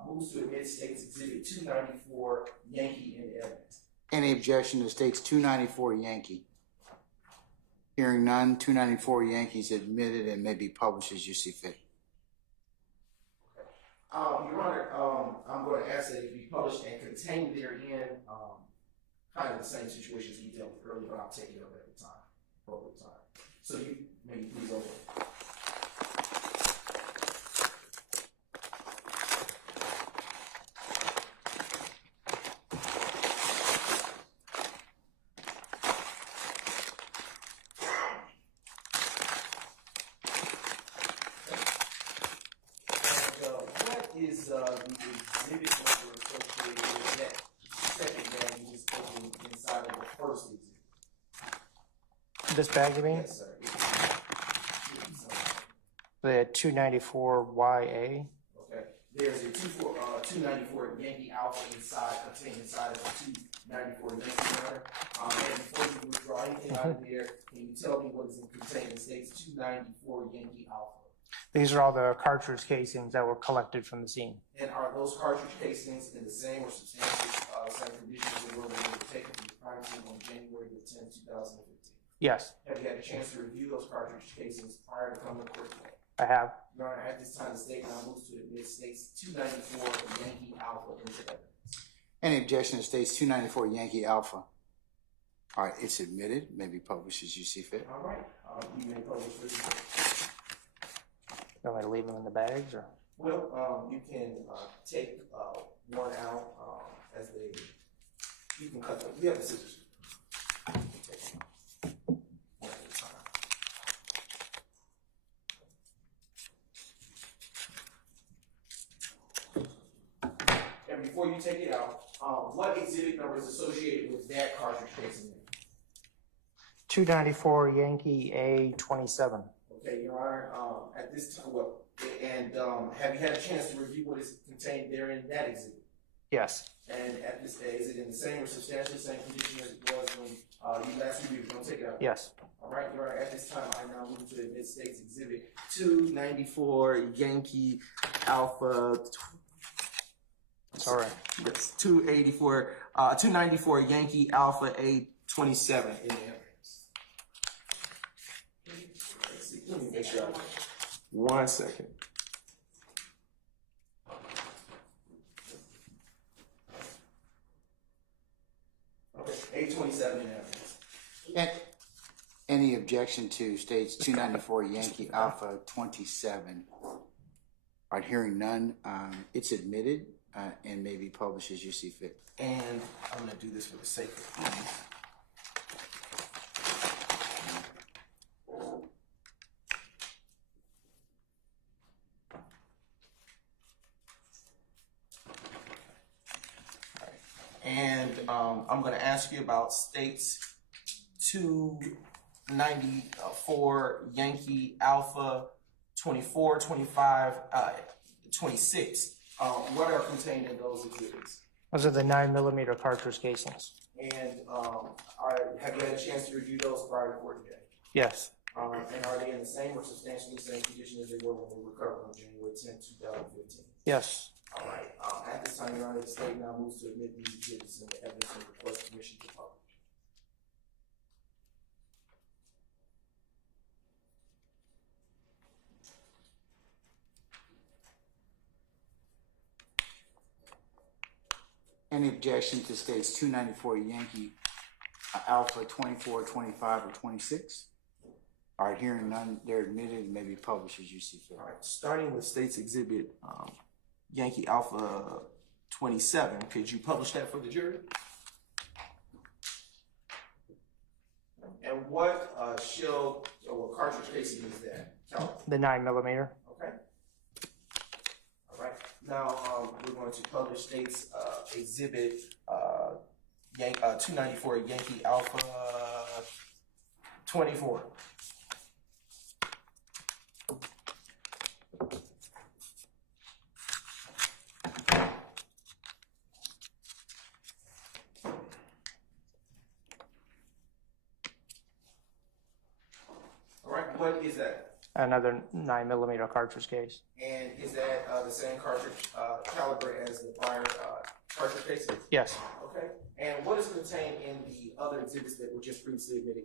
moves to admit State's Exhibit 294, Yankee, in evidence. Any objection to State's 294 Yankee? Hearing none, 294 Yankees admitted and may be published as you see fit. Your Honor, I'm going to ask that it be published and contained therein, kind of the same situation as he dealt with earlier, but I'll take it up at the time, appropriate time. So you may please open. Is the exhibit number associated with that second bag you just opened inside of the first exhibit? This bag, you mean? Yes, sir. The 294YA. Okay. There's a 294 Yankee Alpha contained inside of the 294 Yankee number. And before you withdraw anything out of there, can you tell me what is contained in State's 294 Yankee Alpha? These are all the cartridge casings that were collected from the scene. And are those cartridge casings in the same or substantially same condition as they were when they were taken from the crime scene on January the 10th, 2015? Yes, Have you had a chance to review those cartridge casings prior to coming to court today? I have. Your Honor, at this time, the state now moves to admit State's 294 Yankee Alpha into evidence. Any objection to State's 294 Yankee Alpha? All right, it's admitted, may be published as you see fit. All right, you may publish this. You want me to leave them in the bags or? Well, you can take one out as they. You can cut them. You have the scissors. You can take them out one at a time. And before you take it out, what exhibit number is associated with that cartridge casing? 294 Yankee A27. Okay, Your Honor, at this time, have you had a chance to review what is contained there in that exhibit? Yes. And at this day, is it in the same or substantially same condition as it was when you last reviewed it? Don't take it out. Yes. All right, Your Honor, at this time, I now move to admit State's Exhibit 294 Yankee Alpha. It's all right. Yes, 294 Yankee Alpha A27 in the evidence. Let me make sure. 1 second. Okay, A27 in evidence. And any objection to State's 294 Yankee Alpha 27? All right, hearing none, it's admitted and may be published as you see fit. And I'm going to do this for the sake of ease. And I'm going to ask you about State's 294 Yankee Alpha 24, 25, 26. What are contained in those exhibits? Those are the 9mm cartridge casings. And have you had a chance to review those prior to court today? Yes. And are they in the same or substantially the same condition as they were when they were recovered on January 10, 2015? Yes. All right. At this time, Your Honor, the state now moves to admit these exhibits in the evidence and request permission to publish. Any objection to State's 294 Yankee Alpha 24, 25, or 26? All right, hearing none, they're admitted and may be published as you see fit. All right. Starting with State's Exhibit Yankee Alpha 27, could you publish that for the jury? And what shell or cartridge casing is that? The 9mm. Okay. All right. Now we're going to publish State's Exhibit 294 Yankee Alpha 24. All right, what is that? Another 9mm cartridge case. And is that the same cartridge caliber as the prior cartridge case? Yes. Okay. And what is contained in the other exhibits that were just previously admitted,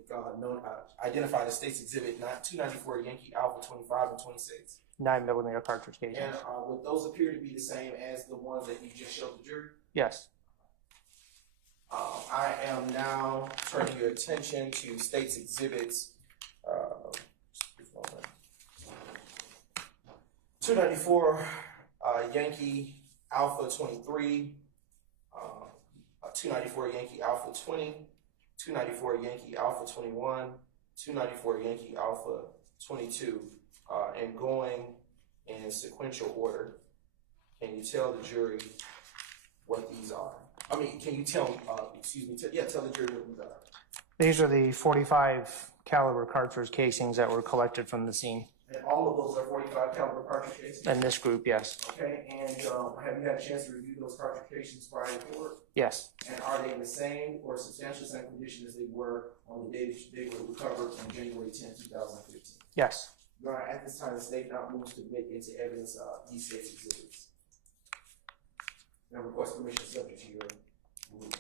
identified as State's Exhibit 294 Yankee Alpha 25 and 26? 9mm cartridge case. And would those appear to be the same as the ones that you just showed the jury? Yes. I am now turning your attention to State's Exhibits 294 Yankee Alpha 23, 294 Yankee Alpha 20, 294 Yankee Alpha 21, 294 Yankee Alpha 22, and going in sequential order. Can you tell the jury what these are? I mean, can you tell, tell the jury what these are. These are the 45 caliber cartridge casings that were collected from the scene. And all of those are 45 caliber cartridge casings? In this group, yes. Okay, and have you had a chance to review those cartridge casings prior to court? Yes. And are they in the same or substantially same condition as they were on the day they were recovered on January 10, 2015? Yes. Your Honor, at this time, the state now moves to admit into evidence these state's exhibits. Now request permission subject to your ruling.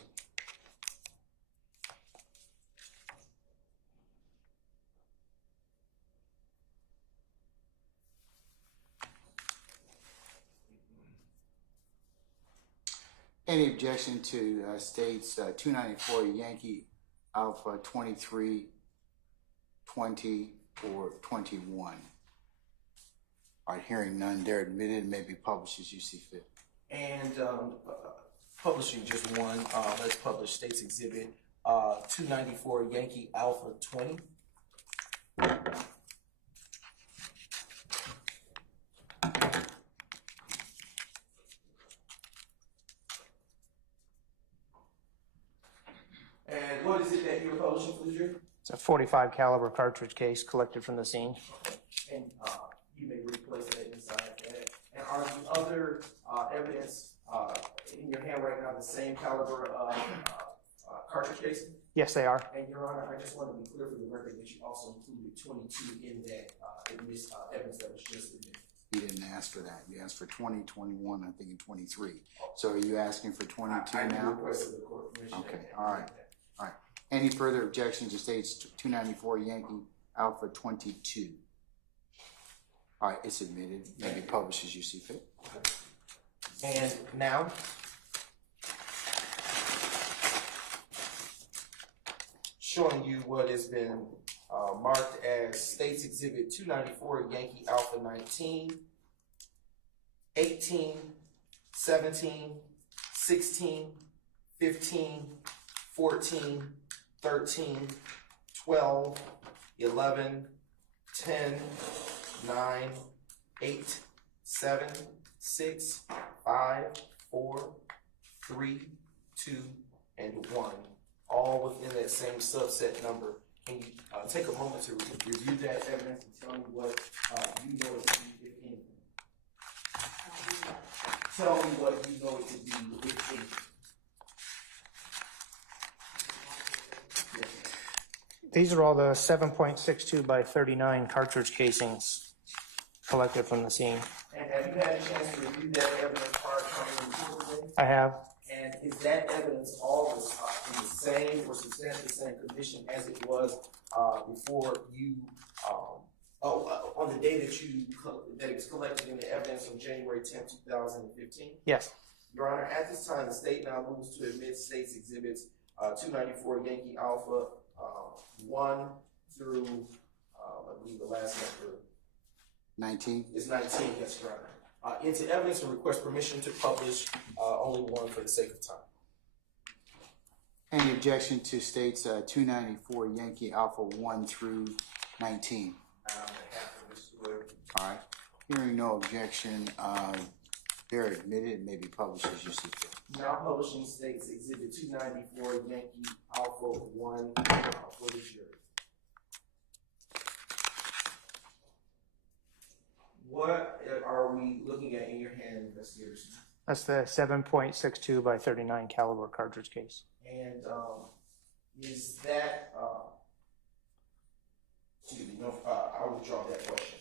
Any objection to States 294 Yankee Alpha 23, 20, or 21? All right, hearing none, they're admitted and may be published as you see fit. And publishing just one, let's publish State's Exhibit 294 Yankee Alpha 20. And what is it that you're publishing for the jury? It's a 45 caliber cartridge case collected from the scene. And you may replace that inside that. And are the other evidence in your hand right now the same caliber cartridge casing? Yes, they are. And Your Honor, I just want to be clear for the record that you also included 22 in that evidence that was just admitted. You didn't ask for that. You asked for 20, 21, I think, and 23. So are you asking for 22 I now? requested the court permission. Okay, all right. All right. Any further objections to States 294 Yankee Alpha 22? All right, it's admitted. May be published as you see fit. And now, showing you what has been marked as State's Exhibit 294 Yankee Alpha 19, 18, 17, 16, 15, 14, 13, 12, 11, 10, 9, 8, 7, 6, 5, 4, 3, 2, and 1, all within that same subset number. Can you take a moment to review that evidence and tell me what you know it to be, if anything? Tell me what you know it to be, if anything. These are all the 7.62 by 39 cartridge casings collected from the scene. And have you had a chance to review that evidence prior to coming to the court today? I have. And is that evidence all in the same or substantially the same condition as it was before you, on the day that it was collected in the evidence on January 10, 2015? Yes. Your Honor, at this time, the state now moves to admit State's Exhibits 294 Yankee Alpha 1 through, I believe the last number 19? is 19, yes, Your Honor. Into evidence and request permission to publish only one for the sake of time. Any objection to States 294 Yankee Alpha 1 through 19? All right. Hearing no objection, they're admitted and may be published as you see fit. Now publishing State's Exhibit 294 Yankee Alpha 1 for the jury. we looking at in your hand, investigators? That's the 7.62 by 39 caliber cartridge case. And is that, excuse me, no, I will withdraw that question.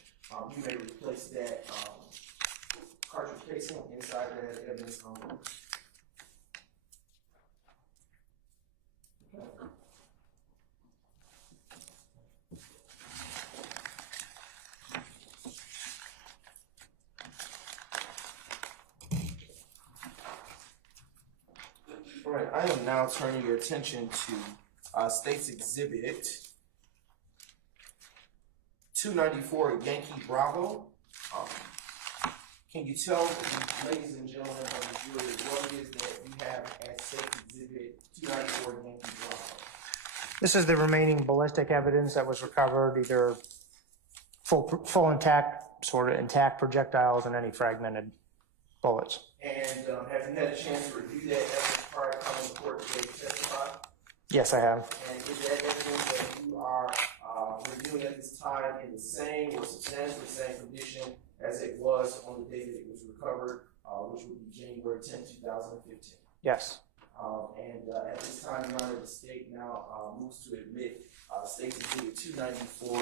You may replace that cartridge casing inside that evidence envelope. All right, I am now turning your attention to State's Exhibit 294 Yankee Bravo. Can you tell the ladies and gentlemen of the jury what it is that you have at State's Exhibit 294 Yankee Bravo? This is the remaining ballistic evidence that was recovered, either full intact, sort of intact projectiles and any fragmented bullets. And have you had a chance to review that evidence prior to coming to court today to testify? Yes, I have. And is that evidence that you are reviewing at this time in the same or substantially the same condition as it was on the day that it was recovered, which would be January 10, 2015? Yes. And at this time, Your Honor, the state now moves to admit State's Exhibit 294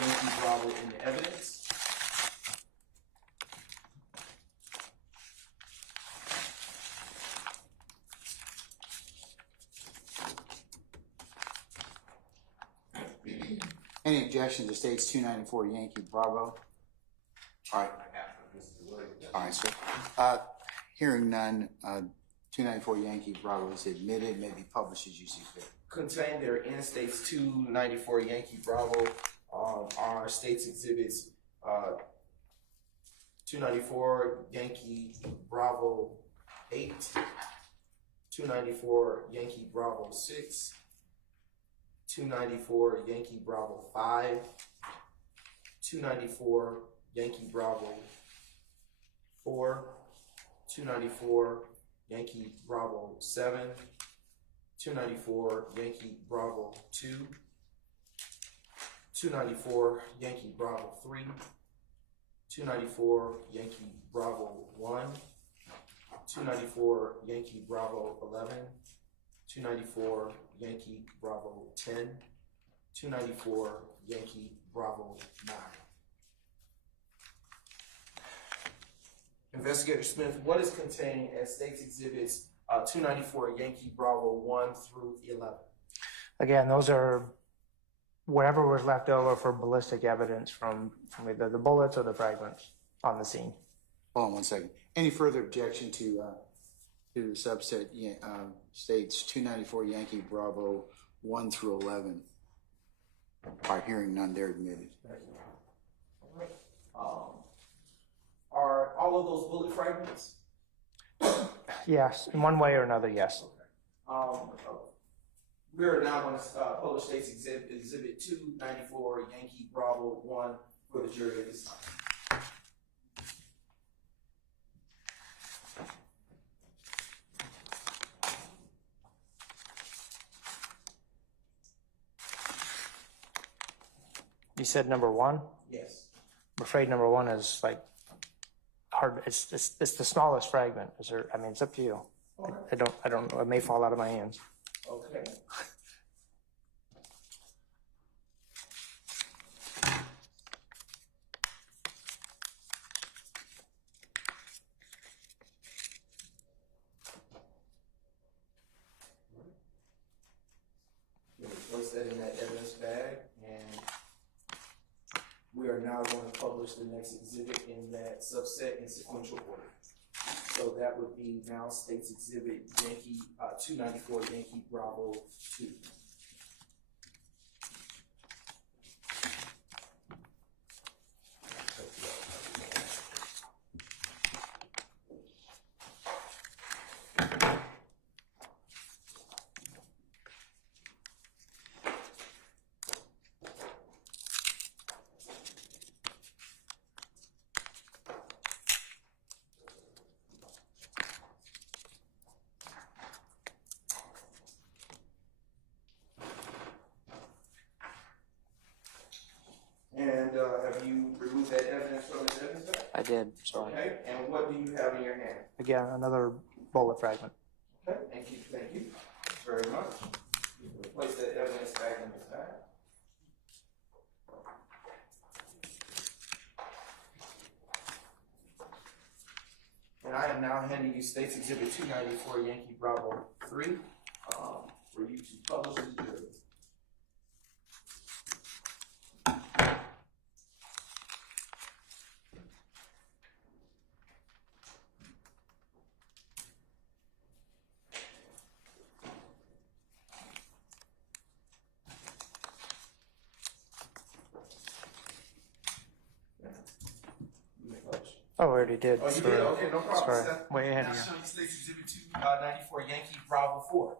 Yankee Bravo in the evidence. Any objection to State's 294 Yankee Bravo? All right. All right, sir. Hearing none, 294 Yankee Bravo is admitted, may be published as you see fit. Contained there in State's 294 Yankee Bravo are State's Exhibits 294 Yankee Bravo 8, 294 Yankee Bravo 6, 294 Yankee Bravo 5, 294 Yankee Bravo 4, 294 Yankee Bravo 7, 294 Yankee Bravo 2, 294 Yankee Bravo 3, 294 Yankee Bravo 1, 294 Yankee Bravo 11, 294 Yankee Bravo 10, 294 Yankee Bravo 9. Investigator Smith, what is contained at State's Exhibits 294 Yankee Bravo 1 through 11? Again, those are whatever was left over for ballistic evidence from either the bullets or the fragments on the scene. Hold on one second. Any further objection to the subset States 294 Yankee Bravo 1 through 11? All right, hearing none, they're admitted. Are all of those bullet fragments? Yes, in one way or another, yes. We're now going to publish State's Exhibit 294 Yankee Bravo 1 for the jury at this time. You said number 1? Yes. I'm afraid number 1 is like hard. It's the smallest fragment. Is there? I mean, it's up to you. Okay. I don't know. It may fall out of my hands. Okay. Place that in that evidence bag, and we are now going to publish the next exhibit in that subset in sequential order. So that would be now State's Exhibit Yankee 294 Yankee Bravo 2. And have you removed that evidence from the evidence bag? I did, sorry. Okay, and what do you have in your hand? Again, another bullet fragment. Okay, thank you very much. We'll place that evidence back in the bag. And I am now handing you State's Exhibit 294 Yankee Bravo 3 for you to publish to the jury. Oh, I already did. Oh, you did? Okay, no problem. Sorry, Steph. way ahead Now of you. show you State's Exhibit 294 Yankee Bravo 4.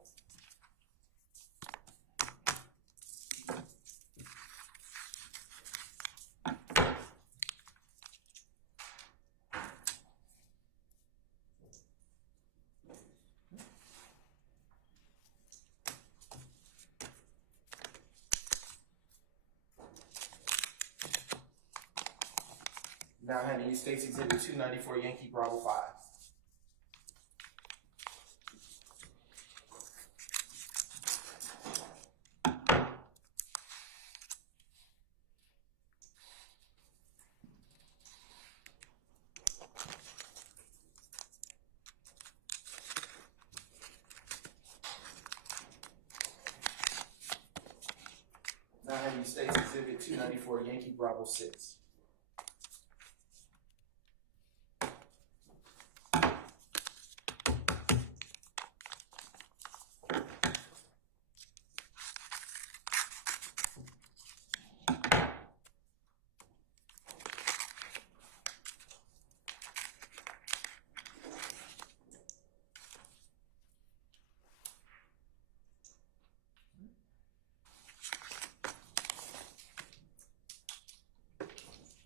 Now handing you State's Exhibit 294 Yankee Bravo 5. Now handing you State's Exhibit 294 Yankee Bravo 6.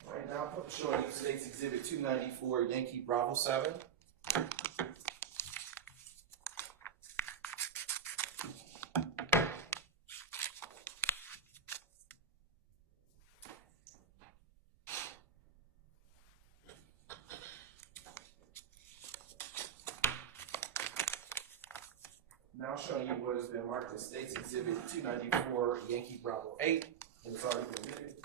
Right now, I'm showing you State's Exhibit 294 Yankee Bravo 7. Now showing you what has been marked as State's Exhibit 294 Yankee Bravo 8, and it's already been admitted.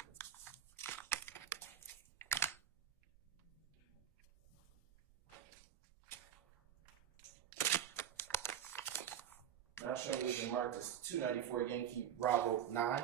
Now showing you what's been marked as 294 Yankee Bravo 9.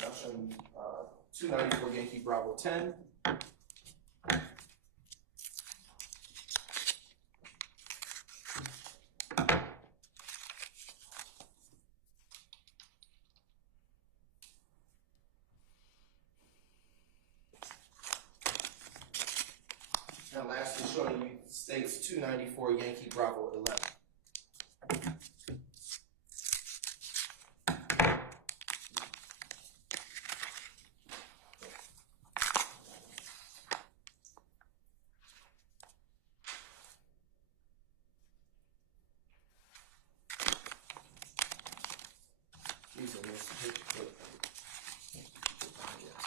Now showing 294 Yankee Bravo 10. And lastly, showing you State's 294 Yankee Bravo 11. These are those certificates. Yes.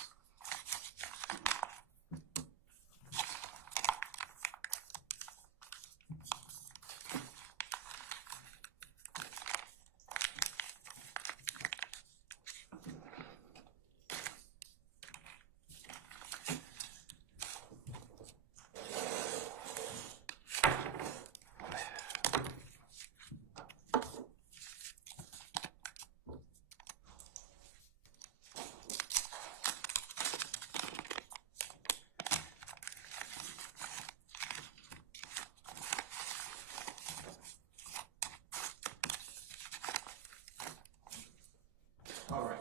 All right.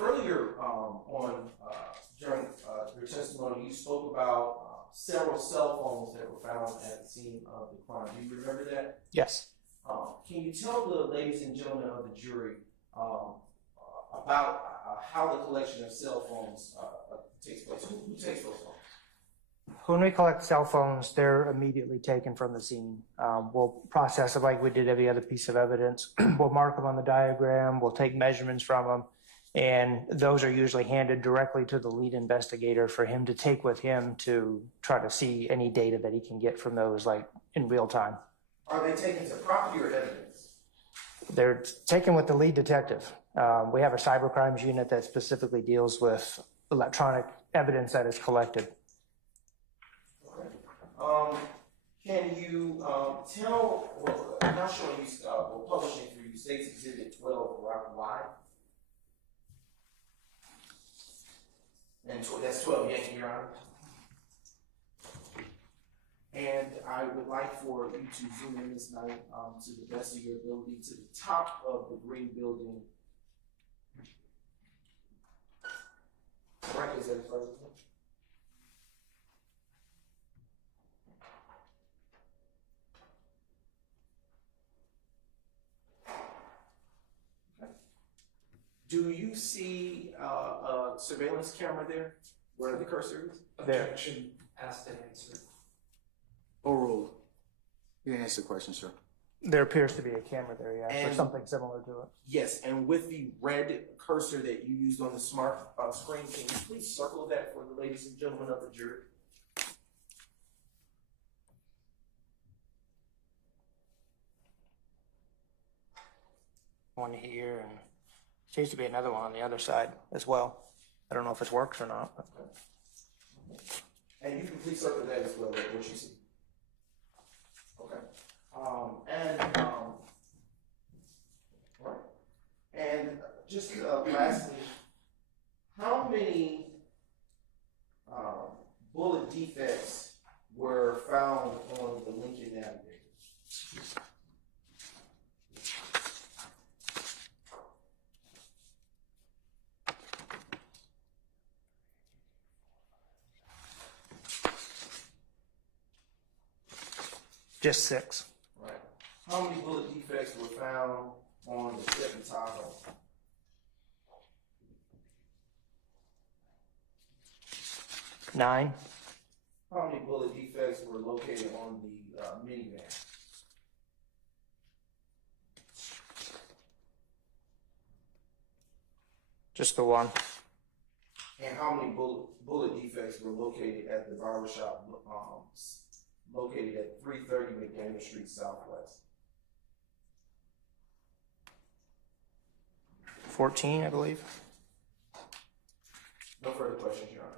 Earlier during your testimony, you spoke about several cell phones that were found at the scene of the crime. Do you remember that? Yes. Can you tell the ladies and gentlemen of the jury about, how the collection of cell phones takes place. Who takes those phones? When we collect cell phones, they're immediately taken from the scene. We'll process them like we did every other piece of evidence. We'll mark them on the diagram. We'll take measurements from them. And those are usually handed directly to the lead investigator for him to take with him to try to see any data that he can get from those, like in real time. Are they taken to property or evidence? They're taken with the lead detective. We have a cyber crimes unit that specifically deals with electronic evidence that is collected. Can you tell, well, I'm not sure you, we're publishing for you States Exhibit 12, why? And that's 12, Yankee, Your Honor. And I would like for you to zoom in this night to the best of your ability to the top of the green building. Right, is that first? Do you see a surveillance camera there where the cursor is? Objection. Asked and answered. Overruled. You can answer the question, sir. There appears to be a camera there, yeah, or And- something similar to it. Yes, and with the red cursor that you used on the smart screen, can you please circle that for the ladies and gentlemen of the jury? One here, and seems to be another one on the other side as well. I don't know if it works or not. But. And you can please circle that as well, what you see. Okay. And just lastly, how many bullet defects were found on the Lincoln Navigator? Just 6. Right. How many bullet defects were found on the Chevy Tahoe? 9. How many bullet defects were located on the minivan? Just the 1. And how many bullet defects were located at the barbershop located at 330 McDaniel Street Southwest? 14, I believe. No further questions, Your Honor.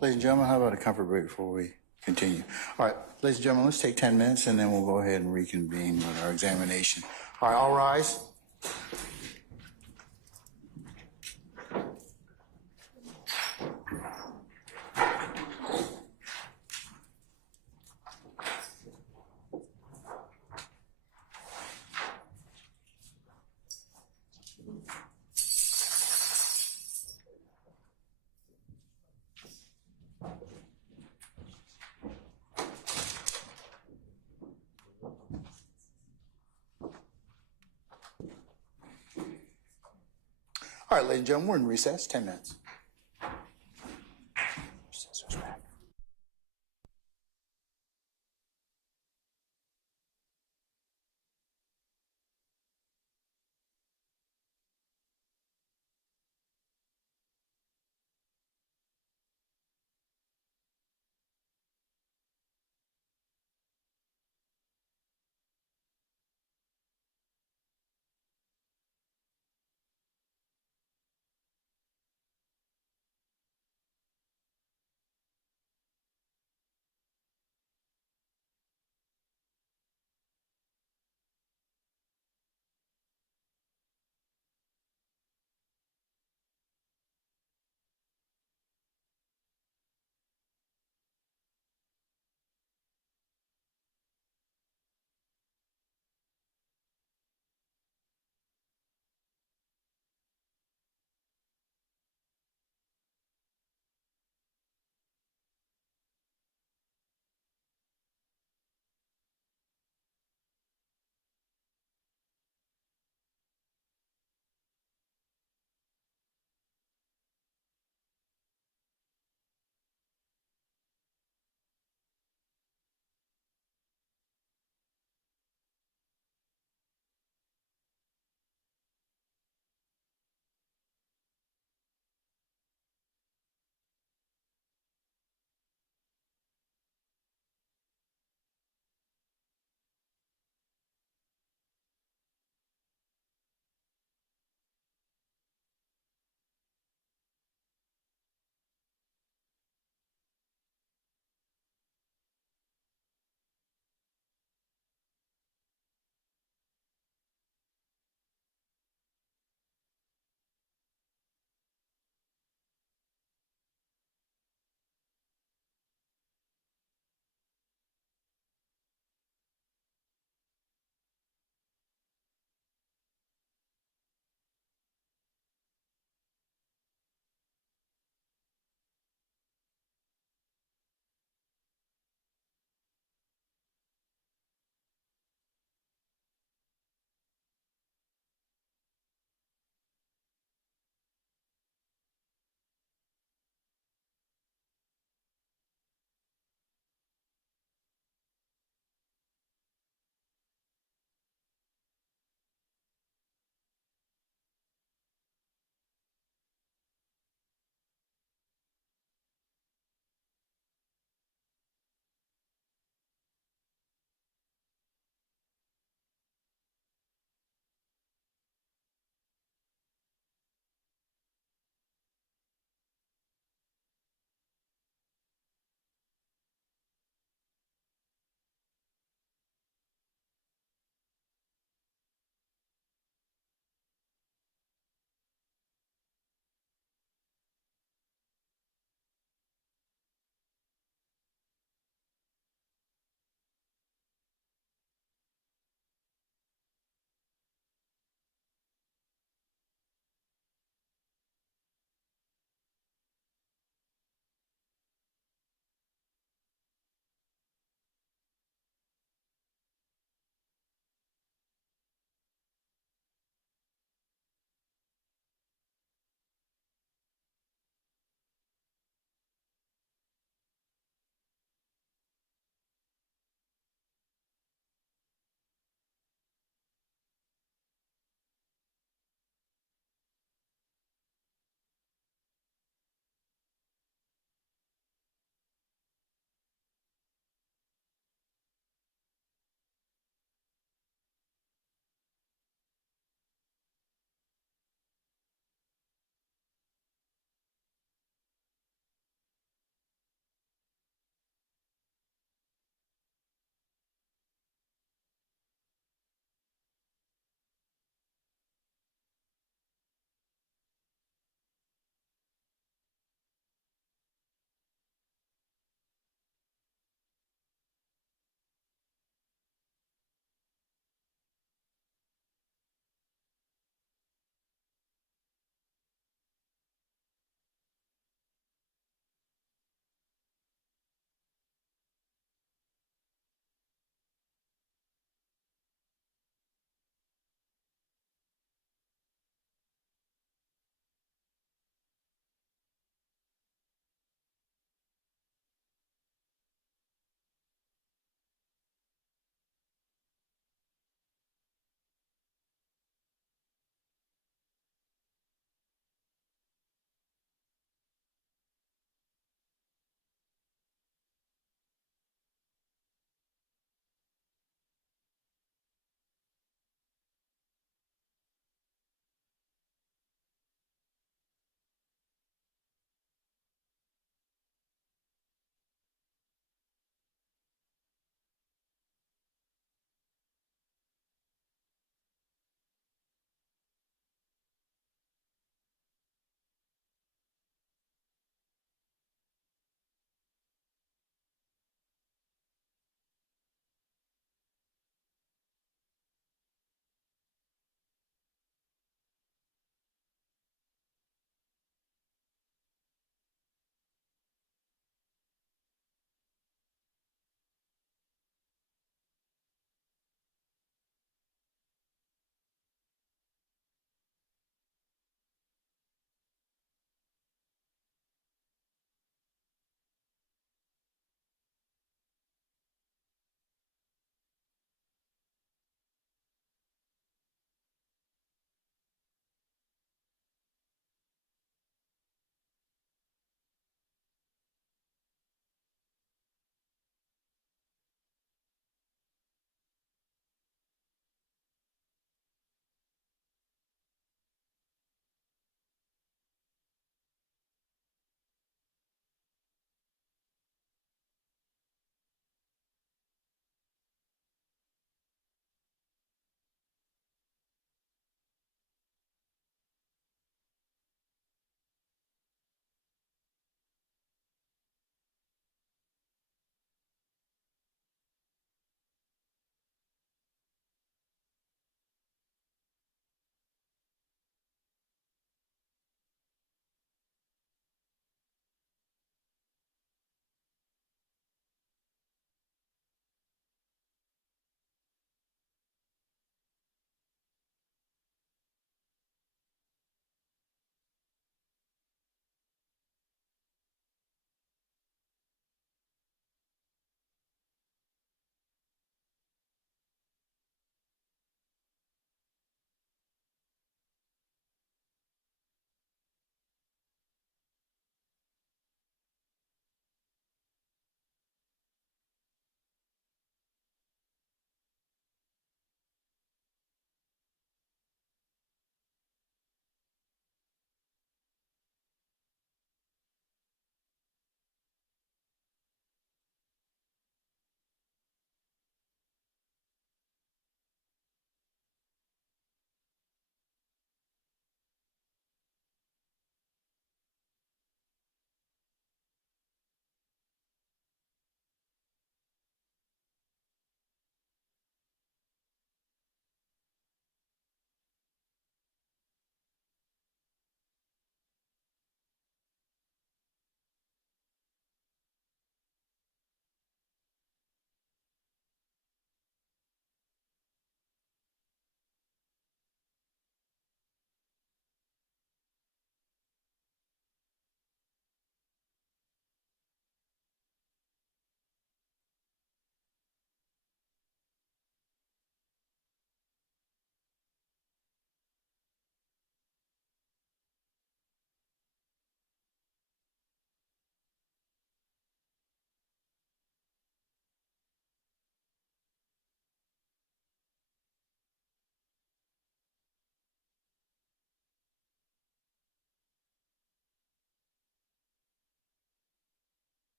Ladies and gentlemen, how about a comfort break before we continue? All right, ladies and gentlemen, let's take 10 minutes and then we'll go ahead and reconvene with our examination. All right, all rise. All right, ladies and gentlemen, we're in recess, 10 minutes.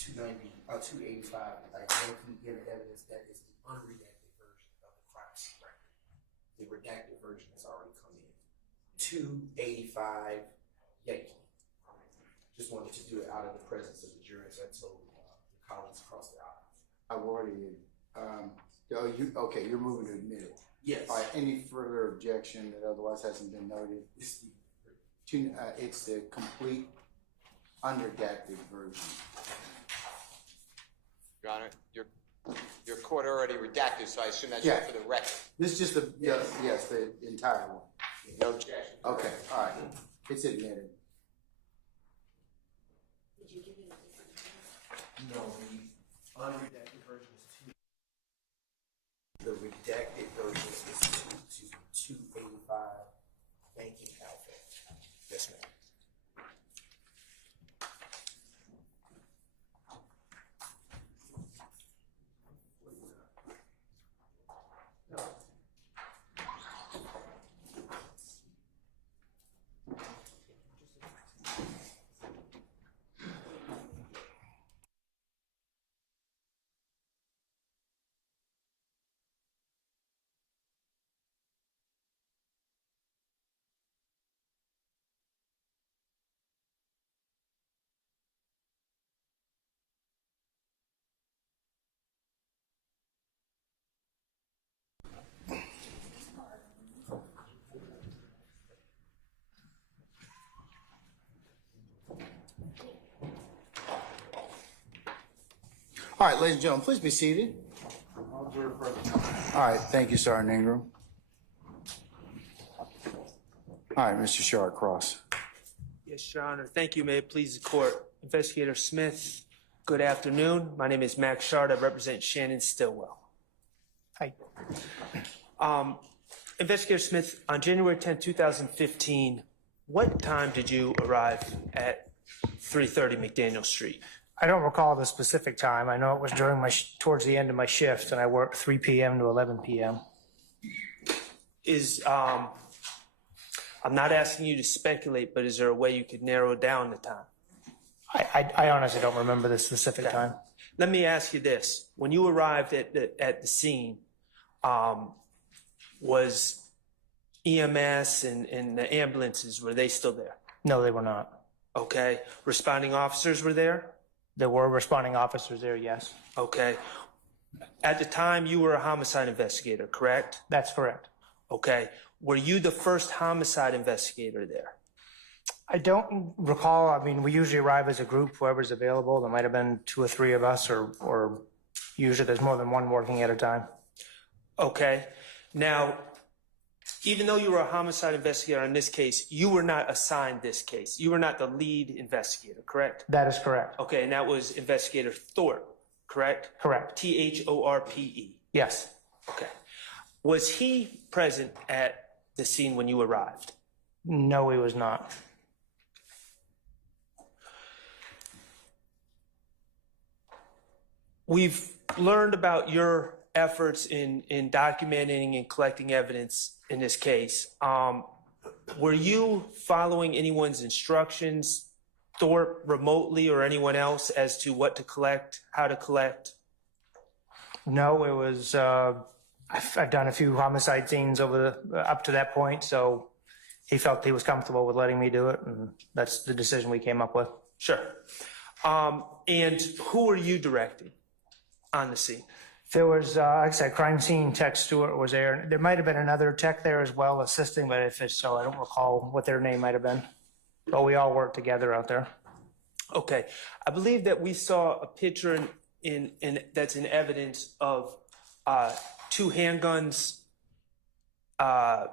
285, I don't give evidence that is the unredacted version of the crime scene record. The redacted version has already come in. 285, Yankee. Just wanted to do it out of the presence of the jurors. I told the colleagues across the aisle. I've already, okay, you're moving to admit it. Yes. All right, any further objection that otherwise hasn't been noted? It's the complete unredacted version. Your Honor, your court already redacted, so I assume that's Yeah. for the record. This is just the, yes, the entire one. No objection. Okay, all right, it's admitted. No, the unredacted version is 2. The redacted version is 285 banking outfit. Yes, ma'am. All right, ladies and gentlemen, please be seated. All right, thank you, Sergeant Ingram. All right, Mr. Shard-Cross. Yes, Your Honor. Thank you. May it please the court. Investigator Smith, good afternoon. My name is Max Shard. I represent Shannon Stillwell. Hi. Investigator Smith, on January 10, 2015, what time did you arrive at 330 McDaniel Street? I don't recall the specific time. I know it was during towards the end of my shift, and I worked 3 p.m. to 11 p.m. I'm not asking you to speculate, but is there a way you could narrow down the time? I honestly don't remember the specific time. Let me ask you this. When you arrived at the scene, was EMS and the ambulances, were they still there? No, they were not. Okay. Responding officers were there? There were responding officers there, yes. Okay. At the time, you were a homicide investigator, correct? That's correct. Okay. Were you the first homicide investigator there? I don't recall. I mean, we usually arrive as a group, whoever's available. There might have been 2 or 3 of us, or usually there's more than one working at a time. Okay. Now, even though you were a homicide investigator in this case, you were not assigned this case. You were not the lead investigator, correct? That is correct. Okay, and that was Investigator Thorpe, correct? Correct. Thorpe. Yes. Okay. Was he present at the scene when you arrived? No, he was not. We've learned about your efforts in documenting and collecting evidence in this case. Were you following anyone's instructions, Thorpe remotely or anyone else, as to what to collect, how to collect? No, it was, I've done a few homicide scenes up to that point, so he felt he was comfortable with letting me do it, and that's the decision we came up with. Sure. And who were you directing on the scene? There was, like I said, crime scene tech Stewart was there. There might have been another tech there as well assisting, but if it's so, I don't recall what their name might have been. But we all worked together out there. Okay. I believe that we saw a picture in that's in evidence of 2 handguns that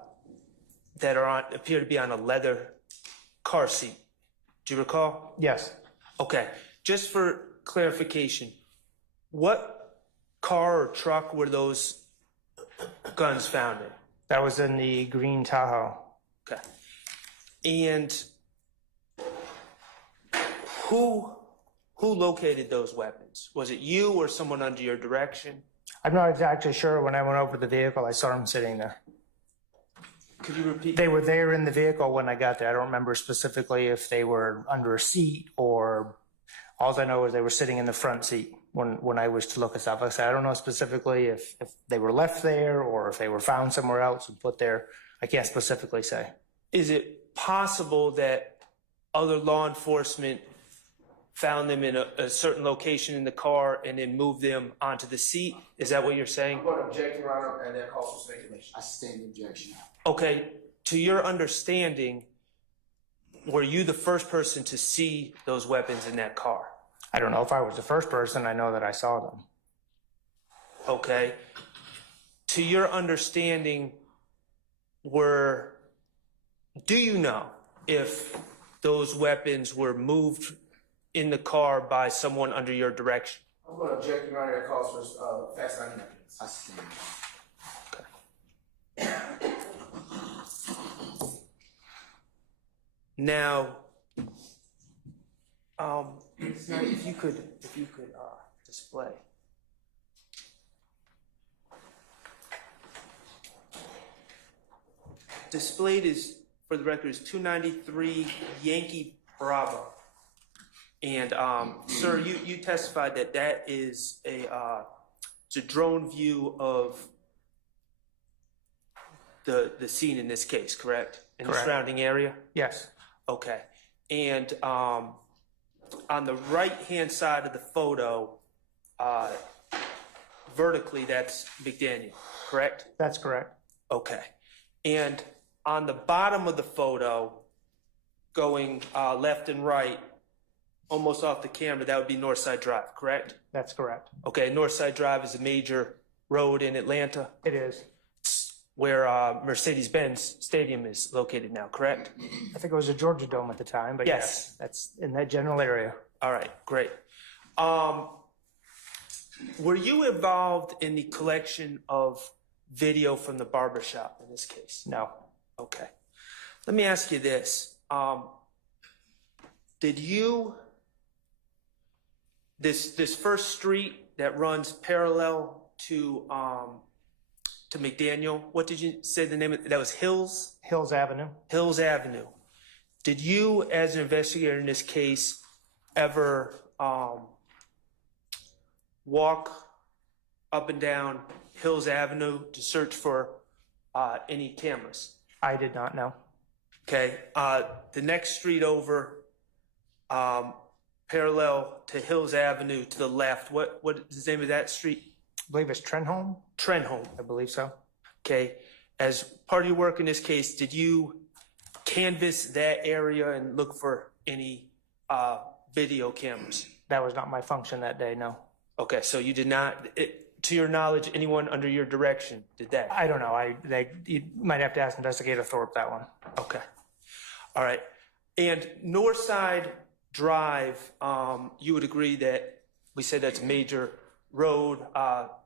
appear to be on a leather car seat. Do you recall? Yes. Okay. Just for clarification, what car or truck were those guns found in? That was in the green Tahoe. Okay. And who located those weapons? Was it you or someone under your direction? I'm not exactly sure. When I went over the vehicle, I saw them sitting there. Could you repeat? They were there in the vehicle when I got there. I don't remember specifically if they were under a seat or All I know is they were sitting in the front seat when I was to look us up. Like I said, I don't know specifically if they were left there or if they were found somewhere else and put there. I can't specifically say. Is it possible that other law enforcement found them in a certain location in the car and then moved them onto the seat? Is that what you're saying? I'm going to object, Your Honor, and that calls for speculation. I sustain the objection. Okay, to your understanding, were you the first person to see those weapons in that car? I don't know if I was the first person. I know that I saw them. Okay. To your understanding, do you know if those weapons were moved in the car by someone under your direction? I'm going to object, Your Honor, that calls for facts and evidence. I sustain. Now, if you could display. Displayed is, for the record, is 293 Yankee Bravo. And sir, you testified that is it's a drone view of the scene in this case, correct? In Correct. the surrounding area? Yes. Okay. And on the right-hand side of the photo, vertically, that's McDaniel, correct? That's correct. Okay. And on the bottom of the photo, going left and right, almost off the camera, that would be Northside Drive, correct? That's correct. Okay, Northside Drive is a major road in Atlanta It is. where Mercedes-Benz Stadium is located now, correct? I think it was a Georgia Dome at the time, but Yes. yes, that's in that general area. All right, great. Were you involved in the collection of video from the barbershop in this case? No. Okay. Let me ask you this. Did you, this first street that runs parallel to McDaniel, what did you say the name of it? That was Hills? Hills Avenue. Hills Avenue. Did you, as an investigator in this case, ever walk up and down Hills Avenue to search for any cameras? I did not know. Okay. The next street over, parallel to Hills Avenue to the left, what is the name of that street? I believe it's Trenholm. Trenholm. I believe so. Okay. As part of your work in this case, did you canvass that area and look for any video cameras? That was not my function that day, no. Okay, so you did not, to your knowledge, anyone under your direction did that? I don't know. You might have to ask Investigator Thorpe that one. Okay. All right. And Northside Drive, you would agree that we said that's a major road,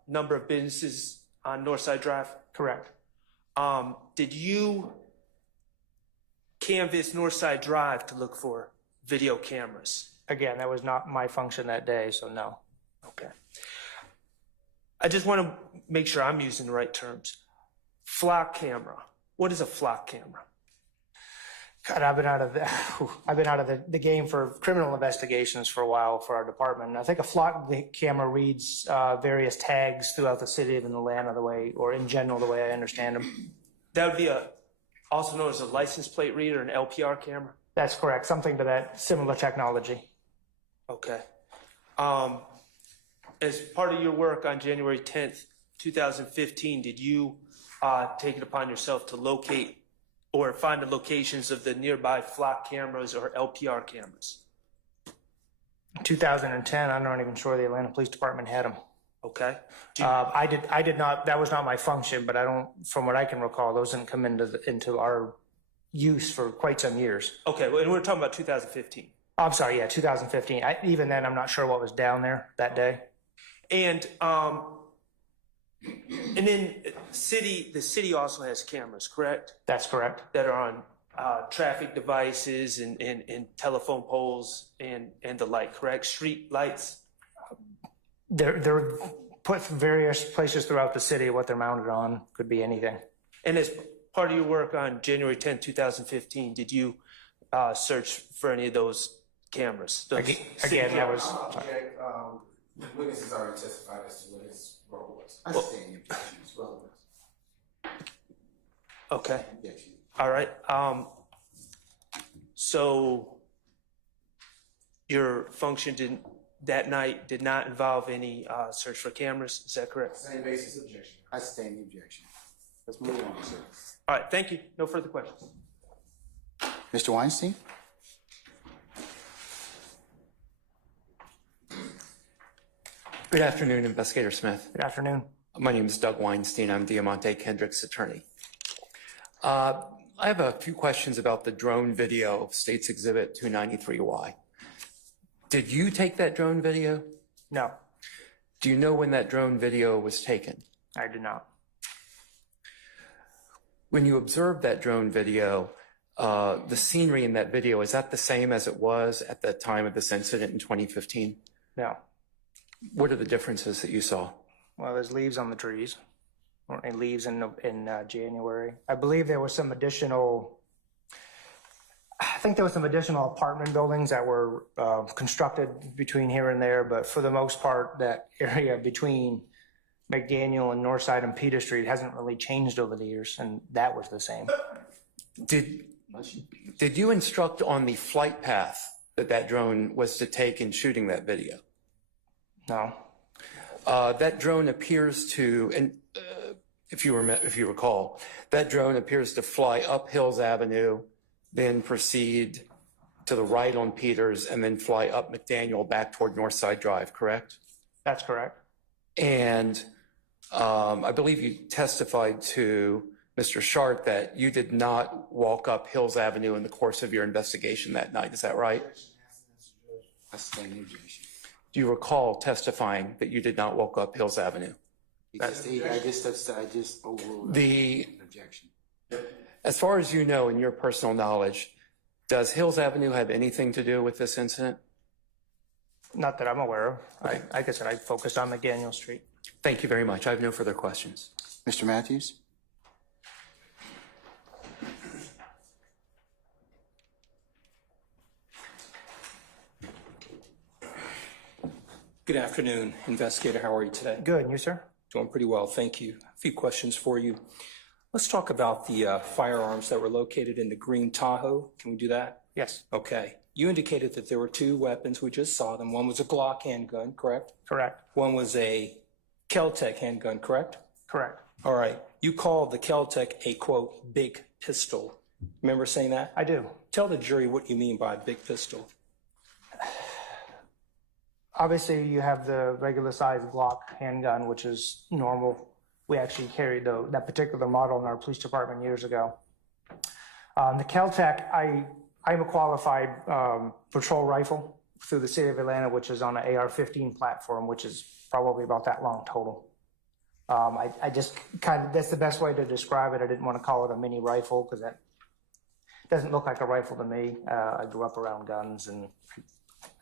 number of businesses on Northside Drive? Correct. Did you canvass Northside Drive to look for video cameras? Again, that was not my function that day, so no. Okay. I just want to make sure I'm using the right terms. Flock camera. What is a flock camera? God, I've been out of the game for criminal investigations for a while for our department. And I think a flock camera reads various tags throughout the city of Atlanta the way, or in general, the way I understand them. That would be also known as a license plate reader, an LPR camera? That's correct. Something to that similar technology. Okay. As part of your work on January 10th, 2015, did you take it upon yourself to locate or find the locations of the nearby flock cameras or LPR cameras? In 2010, I'm not even sure the Atlanta Police Department had them. Okay. I did not. That was not my function, but I don't. From what I can recall, those didn't come into our use for quite some years. Okay, well, and we're talking about 2015. I'm sorry. Yeah, 2015. Even then, I'm not sure what was down there that day. And then the city also has cameras, correct? That's correct. That are on traffic devices and telephone poles and the like, correct? Street lights? They're put from various places throughout the city. What they're mounted on could be anything. And as part of your work on January 10, 2015, did you search for any of those cameras? Again, that was, The witness has already testified as to what his role was. I stand objection as well. Okay, Objection. all right. So your function that night did not involve any search for cameras, is that correct? Same basis objection. I stand the objection. Let's move on, sir. All right, thank you. No further questions. Mr. Weinstein? Good afternoon, Investigator Smith. good afternoon. My name is Doug Weinstein. I'm Diamante Kendrick's attorney. I have a few questions about the drone video of State's Exhibit 293Y. Did you take that drone video? No, Do you know when that drone video was taken? I do not. When you observed that drone video, the scenery in that video, is that the same as it was at the time of this incident in 2015? No. What are the differences that you saw? Well, there's leaves on the trees. Weren't any leaves in January? I believe there was some additional. I think there was some additional apartment buildings that were constructed between here and there, but for the most part, that area between McDaniel and Northside and Peter Street hasn't really changed over the years, and that was the same. Did you instruct on the flight path that drone was to take in shooting that video? No. That drone appears to, and if you recall, that drone appears to fly up Hills Avenue, then proceed to the right on Peters, and then fly up McDaniel back toward Northside Drive, correct? That's correct. And I believe you testified to Mr. Sharp that you did not walk up Hills Avenue in the course of your investigation that night. Is that right? I stand the objection. Do you recall testifying that you did not walk up Hills Avenue? I just overruled The, an objection. As far as you know, in your personal knowledge, does Hills Avenue have anything to do with this incident? Not that I'm aware of. Like I said, I focused on McDaniel Street. Thank you very much. I have no further questions. Mr. Matthews? Good afternoon, investigator. How are you today? Good, and you, sir? Doing pretty well, thank you. A few questions for you. Let's talk about the firearms that were located in the green Tahoe. Can we do that? Yes. Okay. You indicated that there were two weapons. We just saw them. One was a Glock handgun, correct? Correct. One was a Kel-Tec handgun, correct? Correct. All right. You called the Kel-Tec a, quote, big pistol. Remember saying that? I do. Tell the jury what you mean by big pistol. Obviously, you have the regular size Glock handgun, which is normal. We actually carried that particular model in our police department years ago. The Kel-Tec, I'm a qualified patrol rifle through the city of Atlanta, which is on an AR-15 platform, which is probably about that long total. I just kind of, that's the best way to describe it. I didn't want to call it a mini rifle because that doesn't look like a rifle to me. I grew up around guns and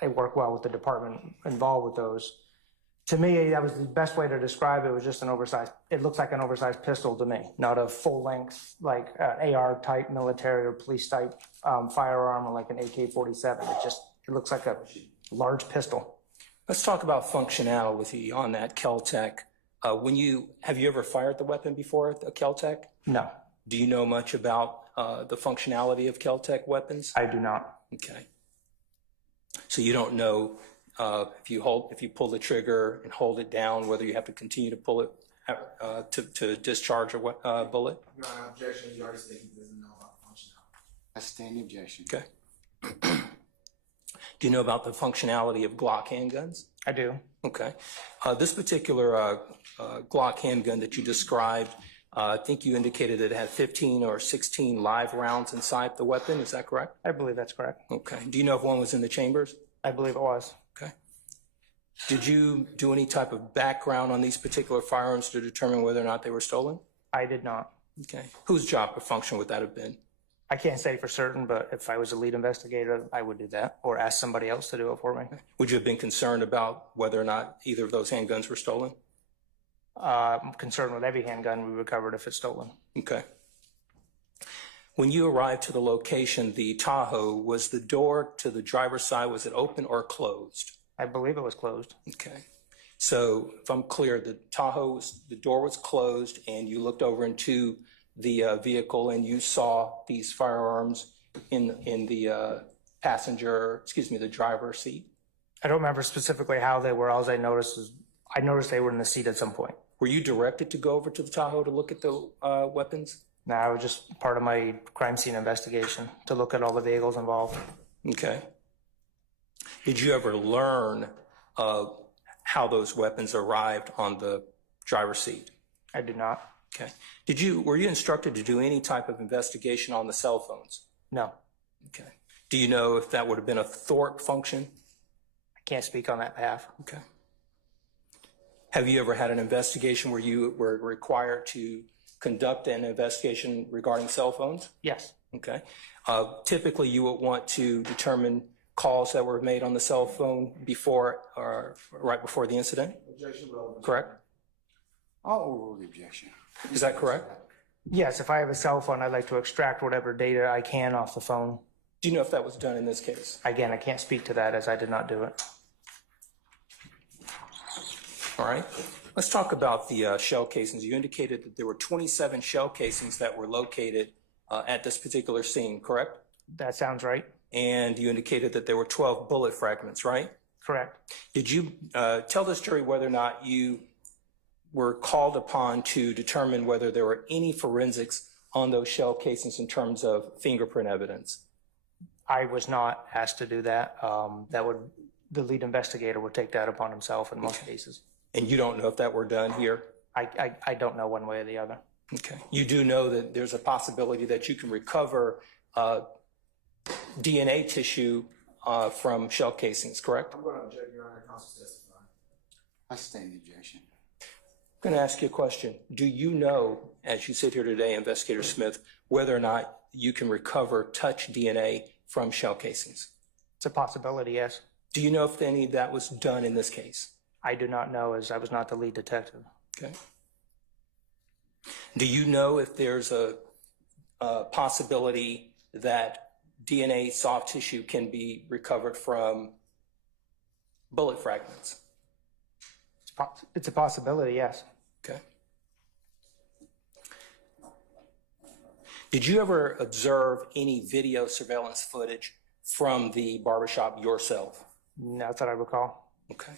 I work well with the department involved with those. To me, that was the best way to describe it. It was just an oversized, it looks like an oversized pistol to me, not a full length, like AR type military or police type firearm or like an AK-47. It looks like a large pistol. Let's talk about functionality on that Kel-Tec. Have you ever fired the weapon before, a Kel-Tec? No. Do you know much about the functionality of Kel-Tec weapons? I do not. Okay. So you don't know if you pull the trigger and hold it down, whether you have to continue to pull it to discharge a bullet? Your Honor, objection. You already stated he doesn't know about functionality. I stand the objection. Okay. Do you know about the functionality of Glock handguns? I do. Okay. This particular Glock handgun that you described, I think you indicated that it had 15 or 16 live rounds inside the weapon. Is that correct? I believe that's correct. Okay. Do you know if one was in the chambers? I believe it was. Okay. Did you do any type of background on these particular firearms to determine whether or not they were stolen? I did not. Okay. Whose job or function would that have been? I can't say for certain, but if I was a lead investigator, I would do that or ask somebody else to do it for me. Would you have been concerned about whether or not either of those handguns were stolen? I'm concerned with every handgun we recovered if it's stolen. Okay. When you arrived to the location, the Tahoe, was the door to the driver's side, was it open or closed? I believe it was closed. Okay. So if I'm clear, the Tahoe, the door was closed and you looked over into the vehicle and you saw these firearms in the the driver's seat? I don't remember specifically how they were. All I noticed is I noticed they were in the seat at some point. Were you directed to go over to the Tahoe to look at the weapons? No, I was just part of my crime scene investigation to look at all the vehicles involved. Okay. Did you ever learn how those weapons arrived on the driver's seat? I did not. Okay. Were you instructed to do any type of investigation on the cell phones? No. Okay. Do you know if that would have been a thwart function? I can't speak on that behalf. Okay. Have you ever had an investigation where you were required to conduct an investigation regarding cell phones? Yes. Okay. Typically, you would want to determine calls that were made on the cell phone before or right before the incident? Objection, relevant. Correct? I'll overrule the objection. Is that correct? Yes, if I have a cell phone, I'd like to extract whatever data I can off the phone. Do you know if that was done in this case? Again, I can't speak to that as I did not do it. All right. Let's talk about the shell casings. You indicated that there were 27 shell casings that were located at this particular scene, correct? That sounds right. And you indicated that there were 12 bullet fragments, right? Correct. Did you tell this jury whether or not you were called upon to determine whether there were any forensics on those shell casings in terms of fingerprint evidence? I was not asked to do that. The lead investigator would take that upon himself in most cases. And you don't know if that were done here? I don't know one way or the other. Okay. You do know that there's a possibility that you can recover DNA tissue from shell casings, correct? I'm going to object, Your Honor. Counsel testify. I sustain the objection. I'm going to ask you a question. Do you know, as you sit here today, Investigator Smith, whether or not you can recover touch DNA from shell casings? It's a possibility, yes. Do you know if any of that was done in this case? I do not know, as I was not the lead detective. Okay. Do you know if there's a possibility that DNA soft tissue can be recovered from bullet fragments? It's a possibility, yes. Okay. Did you ever observe any video surveillance footage from the barbershop yourself? Not that I recall. Okay.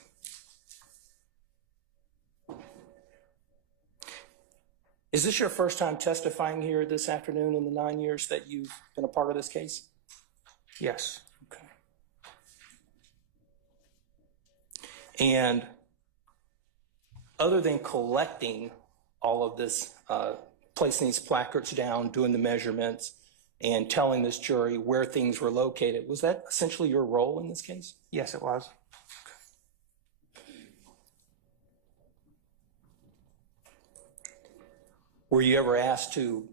Is this your first time testifying here this afternoon in the 9 years that you've been a part of this case? Yes. Okay. And other than collecting all of this, placing these placards down, doing the measurements, and telling this jury where things were located, was that essentially your role in this case? Yes, it was. Were you ever asked to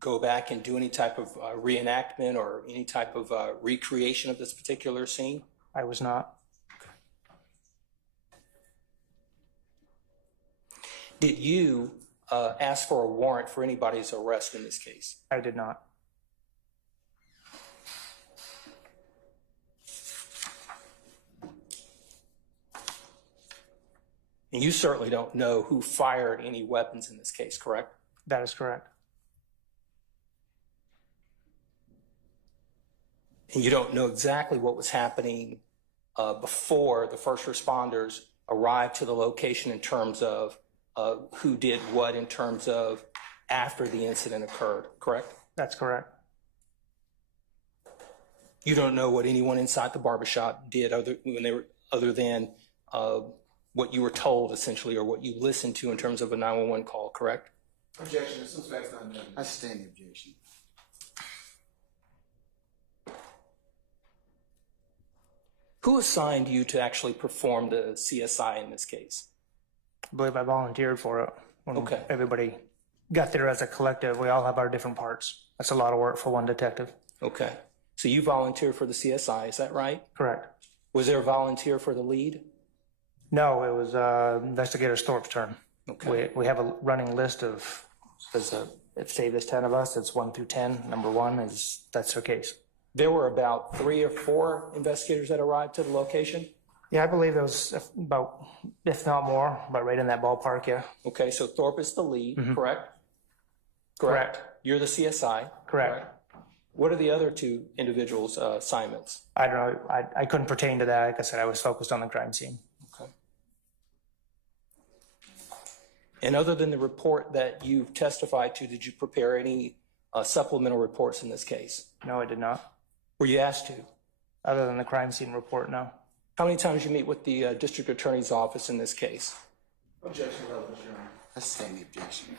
go back and do any type of reenactment or any type of recreation of this particular scene? I was not. Did you ask for a warrant for anybody's arrest in this case? I did not. And you certainly don't know who fired any weapons in this case, correct? That is correct. And you don't know exactly what was happening before the first responders arrived to the location in terms of who did what in terms of after the incident occurred, correct? That's correct. You don't know what anyone inside the barbershop did other than what you were told, essentially, or what you listened to in terms of a 911 call, correct? Objection. This is facts not known. I sustain the objection. Who assigned you to actually perform the CSI in this case? I believe I volunteered for it. When Okay. Everybody got there as a collective. We all have our different parts. That's a lot of work for one detective. Okay. So you volunteered for the CSI, is that right? Correct. Was there a volunteer for the lead? No, it was Investigator Thorpe's turn. Okay. We have a running list of, there's say there's 10 of us, it's 1 through 10. Number 1 is, that's her case. There were about 3 or 4 investigators that arrived to the location? Yeah, I believe it was about, if not more, but right in that ballpark, yeah. Okay, so Thorpe is the lead, correct? Correct. You're the CSI? Correct. What are the other 2 individuals' assignments? I don't know, I couldn't pertain to that. Like I said, I was focused on the crime scene. Okay. And other than the report that you've testified to, did you prepare any supplemental reports in this case? No, I did not. Were you asked to? Other than the crime scene report, no. How many times did you meet with the district attorney's office in this case? Objection, relevant, Your Honor. Let's stand the objection.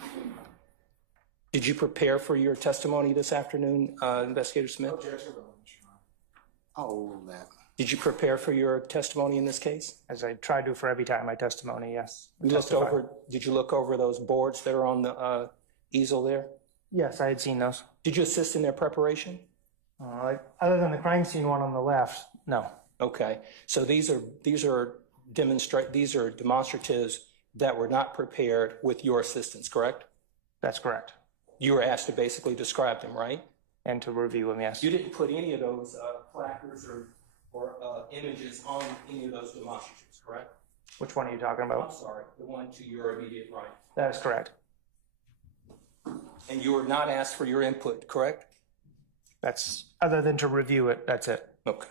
Did you prepare for your testimony this afternoon, Investigator Smith? Objection, relevant, Your Honor. I'll overrule that. Did you prepare for your testimony in this case? As I try to for every time I testimony, yes. Did you look over those boards that are on the easel there? Yes, I had seen those. Did you assist in their preparation? Other than the crime scene one on the left, no. Okay, so these are demonstratives that were not prepared with your assistance, correct? That's correct. You were asked to basically describe them, right? And to review them, yes. You didn't put any of those placards or images on any of those demonstratives, correct? Which one are you talking about? I'm sorry, the one to your immediate right. That is correct. And you were not asked for your input, correct? That's, other than to review it, that's it. Okay.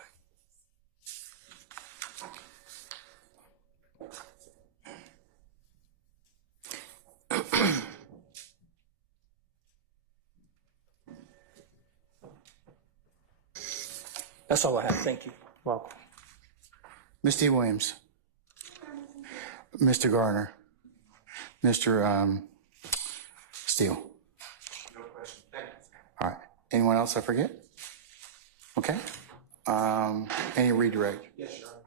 That's all I have. Thank you. Welcome. Mr. Williams, Mr. Garner, Mr. Steele. No question. Thank you. All right. Anyone else I forget? Okay. Any redirect? Yes, Your Honor.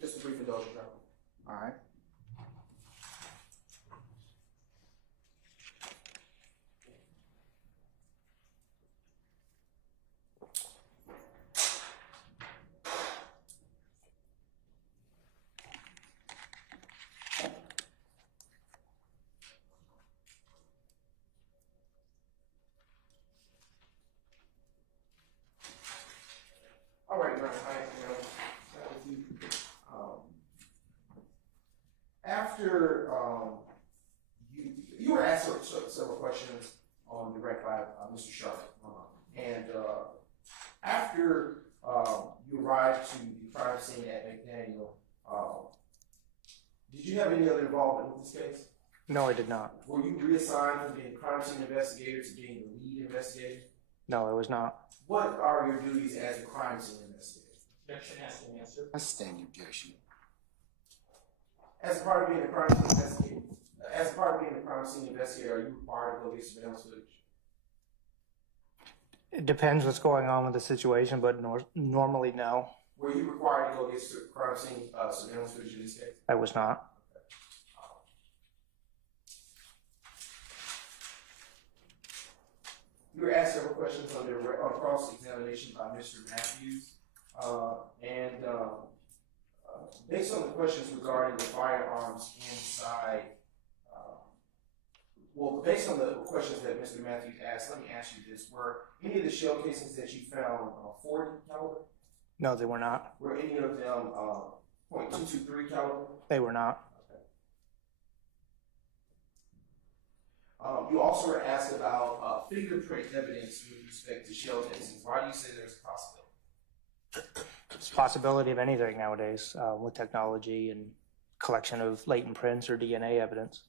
Just a brief indulgence, Your Honor. All right. All right, Your Honor, I start with you. After you were asked several questions on direct by Mr. Sharp, and after you arrived to the crime scene at McDaniel, did you have any other involvement with this case? No, I did not. Were you reassigned from being a crime scene investigator to being the lead investigator? No, I was not. What are your duties as a crime scene investigator? Objection has to answer. Let's stand the objection. As part of being a crime scene investigator, are you required to go get surveillance footage? It depends what's going on with the situation, but normally no, Were you required to go get crime scene surveillance footage in this case? I was not. You were asked several questions on cross-examination by Mr. Matthews, and based on the questions regarding the firearms inside, based on the questions that Mr. Matthews asked, let me ask you this: were any of the shell casings that you found 40 caliber? No, they were not. Were any of them .223 caliber? They were not. You also were asked about fingerprint evidence with respect to shell casings. Why do you say there's a possibility? It's a possibility of anything nowadays with technology and collection of latent prints or DNA evidence.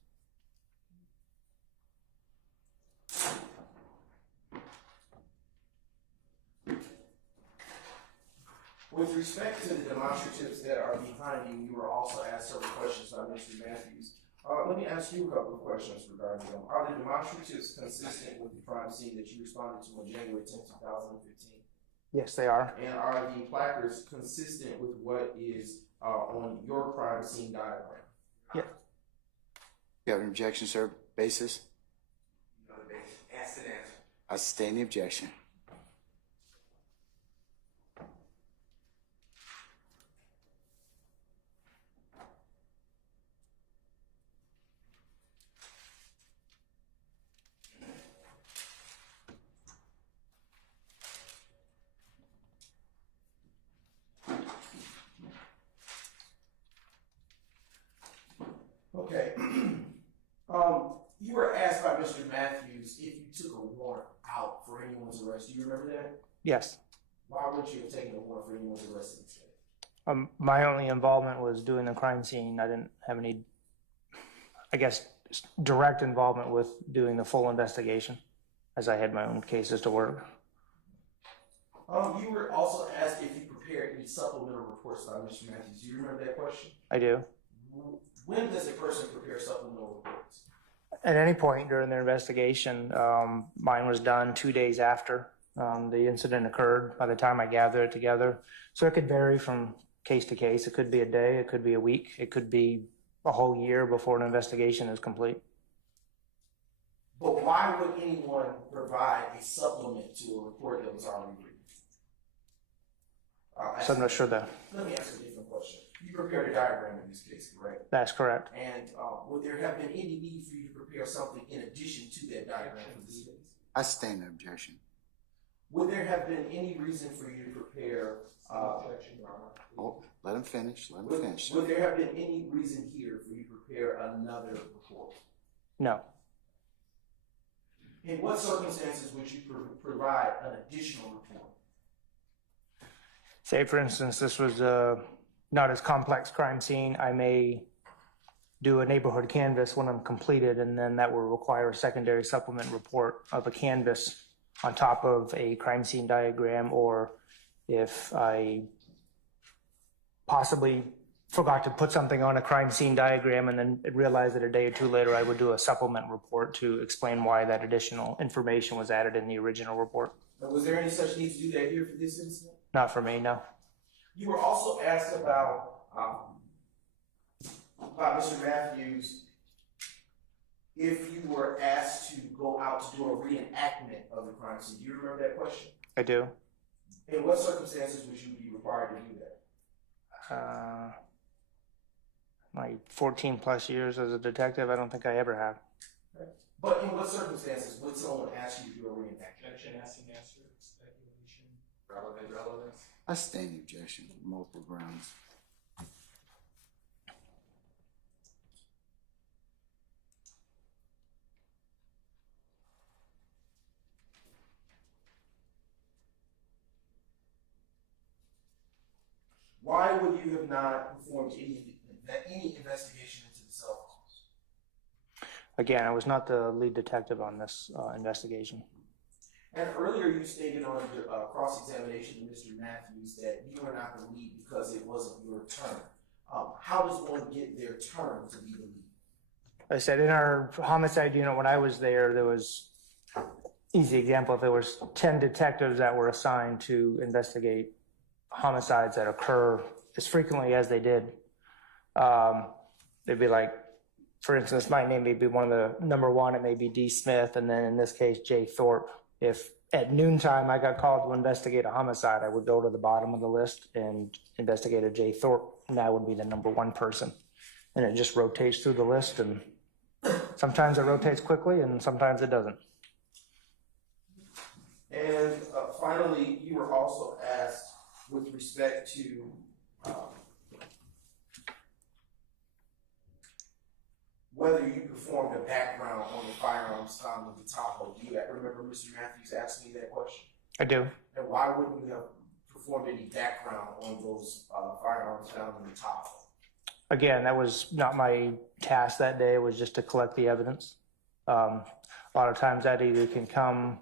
With respect to the demonstratives that are behind you, you were also asked several questions by Mr. Matthews. Let me ask you a couple of questions regarding them. Are the demonstratives consistent with the crime scene that you responded to on January 10, 2015? Yes, they are. And are the placards consistent with what is on your crime scene diagram? Yeah. You have an objection, sir? Basis? No debate. Answer and answer. I sustain the objection. Okay. You were asked by Mr. Matthews if you took a warrant out for anyone's arrest. Do you remember that? Yes. Why would you have taken a warrant for anyone's arrest instead? My only involvement was doing the crime scene. I didn't have any, I guess, direct involvement with doing the full investigation, as I had my own cases to work. You were also asked if you prepared any supplemental reports by Mr. Matthews. Do you remember that question? I do. When does a person prepare supplemental reports? At any point during their investigation, mine was done 2 days after the incident occurred by the time I gathered it together. So it could vary from case to case. It could be a day, it could be a week, it could be a whole year before an investigation is complete. But why would anyone provide a supplement to a report that was already written? So I'm not sure that Let me ask a different question. You prepared a diagram in this case, correct? that's correct. And would there have been any need for you to prepare something in addition to that diagram for this case? I sustain the objection. Would there have been any reason for you to prepare? Oh, let him finish. Let him finish. Would there have been any reason here for you to prepare another report? No. In what circumstances would you provide an additional report? Say, for instance, this was not as complex crime scene. I may do a neighborhood canvas when I'm completed, and then that will require a secondary supplement report of a canvas on top of a crime scene diagram, or if I possibly forgot to put something on a crime scene diagram and then realized that a day or two later I would do a supplement report to explain why that additional information was added in the original report. But was there any such need to do that here for this incident? Not for me, no. You were also asked about by Mr. Matthews if you were asked to go out to do a reenactment of the crime scene. Do you remember that question? I do. In what circumstances would you be required to do that? My 14 plus years as a detective, I don't think I ever have. But in what circumstances would someone ask you to do a reenactment? Objection, asking answer, speculation. Relevance. I sustain the objection for multiple grounds. Why would you have not performed any investigation into the cell phones? Again, I was not the lead detective on this investigation. And earlier you stated on your cross-examination to Mr. Matthews that you were not the lead because it wasn't your turn. How does one get their turn to be the lead? I said in our homicide unit when I was there was, easy example, if there was 10 detectives that were assigned to investigate homicides that occur as frequently as they did, they'd be like, for instance, my name may be one of the number one, it may be D. Smith, and then in this case, J. Thorpe. If at noontime I got called to investigate a homicide, I would go to the bottom of the list and investigate a J. Thorpe, and that would be the number one person. And it just rotates through the list, and sometimes it rotates quickly, and sometimes it doesn't. And finally, you were also asked with respect to whether you performed a background on the firearms found in the Tahoe. Do you remember Mr. Matthews asking me that question? I do. And why wouldn't you have performed any background on those firearms found in the Tahoe? Again, that was not my task that day. It was just to collect the evidence. A lot of times that either can come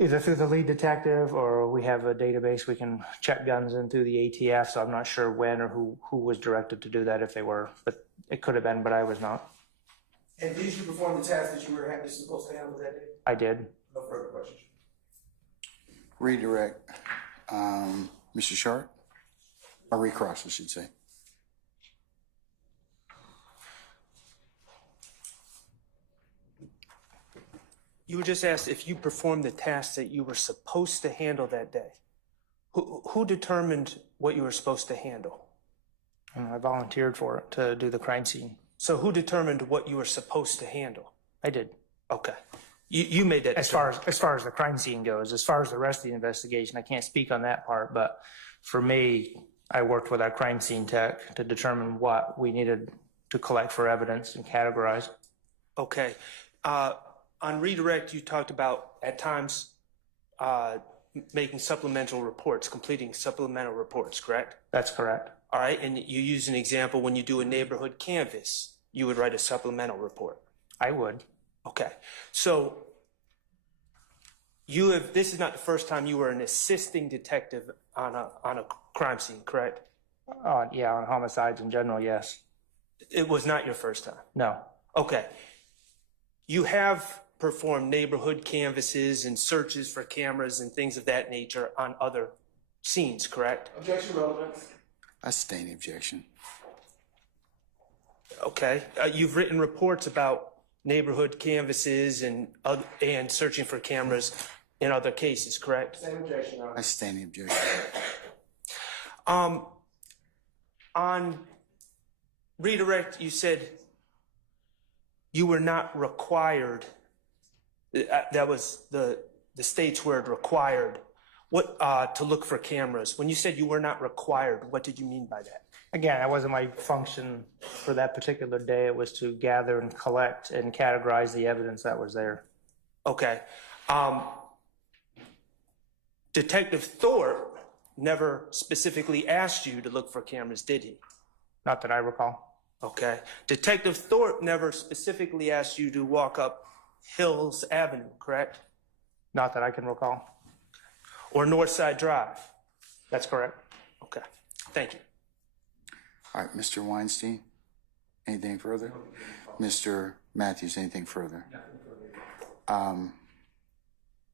either through the lead detective or we have a database we can check guns in through the ATF. So I'm not sure when or who was directed to do that if they were, but it could have been, but I was not. And did you perform the task that you were supposed to handle that day? I did. No further questions. redirect, Mr. Sharp, or recross, I should say. You were just asked if you performed the tasks that you were supposed to handle that day. Who determined what you were supposed to handle? I volunteered for it to do the crime scene. So who determined what you were supposed to handle? I did. Okay. You made that As far as the crime scene goes, as far as the rest of the investigation, I can't speak on that part, but for me, I worked with our crime scene tech to determine what we needed to collect for evidence and categorize. Okay. On redirect, you talked about at times making supplemental reports, completing supplemental reports, correct? That's correct. All right. And you use an example when you do a neighborhood canvass, you would write a supplemental report. I would. Okay. So this is not the first time you were an assisting detective on a crime scene, correct? Yeah, on homicides in general, yes. It was not your first time. No. Okay. You have performed neighborhood canvasses and searches for cameras and things of that nature on other scenes, correct? Objection relevant. I sustain the objection. Okay. You've written reports about neighborhood canvasses and searching for cameras in other cases, correct? Same objection, Your Honor. I sustain the objection. On redirect, you said you were not required. That was the state's word, required. What to look for cameras? When you said you were not required, what did you mean by that? Again, that wasn't my function for that particular day. It was to gather and collect and categorize the evidence that was there. Okay. Detective Thorpe never specifically asked you to look for cameras, did he? Not that I recall. Okay. Detective Thorpe never specifically asked you to walk up Hills Avenue, correct? Not that I can recall. Or Northside Drive? That's correct. Okay. Thank you. All right, Mr. Weinstein, anything further? Mr. Matthews, anything further?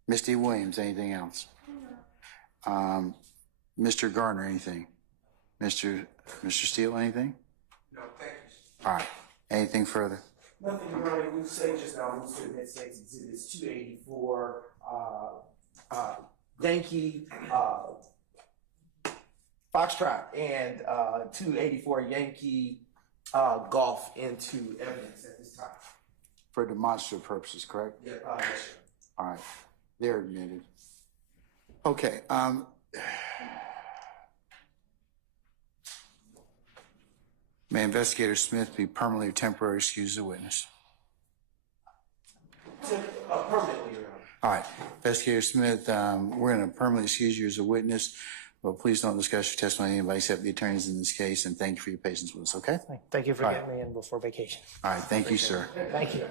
Misty Williams, anything else? Mr. Garner, anything? Mr. Steele, anything? No, thank you. All right, anything further? Nothing, Your Honor. We've said just now, moves to United States Exhibits 284, Yankee, Foxtrot, and 284 Yankee Golf into evidence at this time. For demonstrative purposes, correct? Yeah, yes, sir. All right, they're admitted. Okay, may Investigator Smith be permanently or temporarily excused as a witness? Permanently, Your Honor. All right, Investigator Smith, we're going to permanently excuse you as a witness, but please don't discuss your testimony with anybody except the attorneys in this case, and thank you for your patience with us, okay? Thank you for All getting me in before vacation. All right, thank you, sir. Thank you.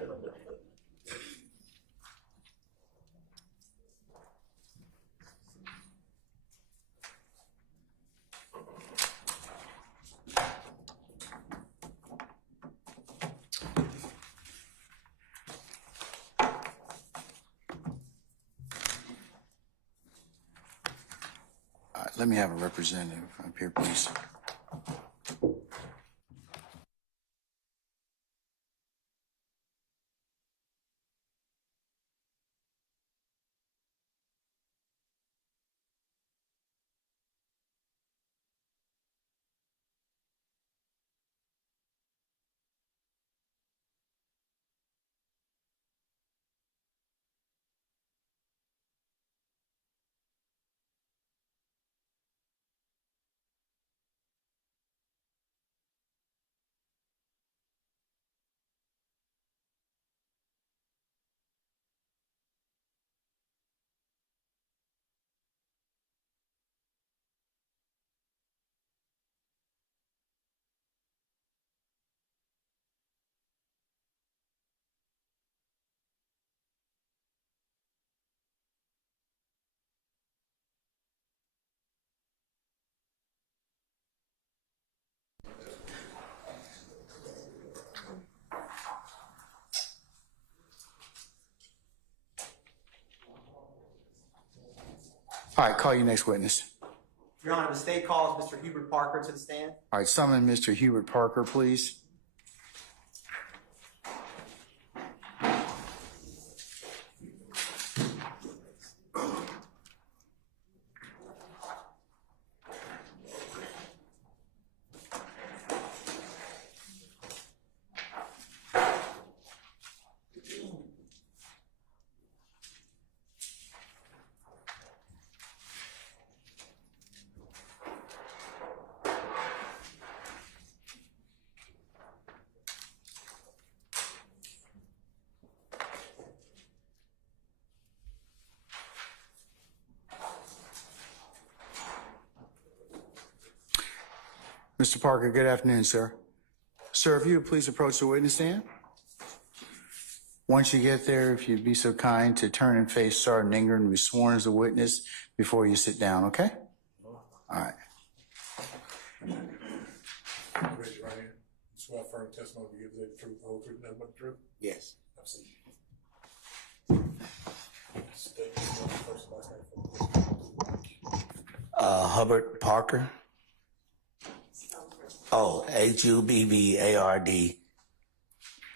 All right, let me have a representative up here, please. All right, call your next witness. Your Honor, the state calls Mr. Hubert Parker to the stand. All right, summon Mr. Hubert Parker, please. Mr. Parker, good afternoon, sir. Sir, if you would please approach the witness stand. Once you get there, if you'd be so kind to turn and face Sergeant Ingram and be sworn as a witness before you sit down, okay? All right. Raise your right hand. Swear firm testimony to give the truth, the whole truth, nothing but the truth. Yes. I've state your name, first and last name for the Hubbard Parker. Oh, Hubbard.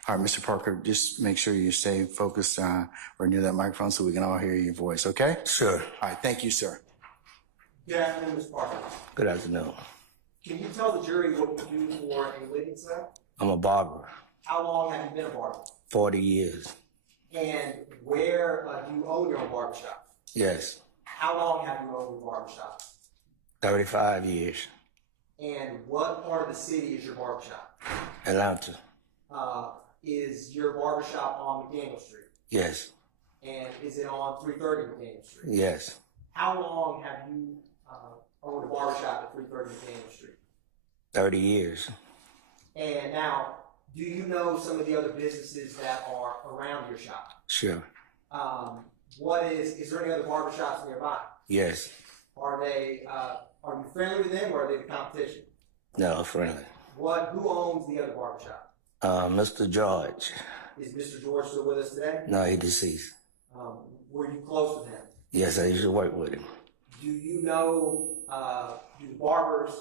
All right, Mr. Parker, just make sure you stay focused or near that microphone so we can all hear your voice, okay? Sure. All right, thank you, sir. Good afternoon, Mr. Parker. Good afternoon. Can you tell the jury what you do for a living, sir? I'm a barber. How long have you been a barber? 40 years. And where do you own your own barbershop? Yes. How long have you owned your barbershop? 35 years. And what part of the city is your barbershop? Atlanta. Is your barbershop on McDaniel Street? Yes. And is it on 330 McDaniel Street? Yes. How long have you owned a barbershop at 330 McDaniel Street? 30 years. And now, do you know some of the other businesses that are around your shop? Sure. Is there any other barbershops nearby? Yes. Are you friendly with them or are they the competition? No, friendly. Who owns the other barbershop? Mr. George. Is Mr. George still with us today? No, he deceased. Were you close with him? Yes, I used to work with him. Do you know, do the barbers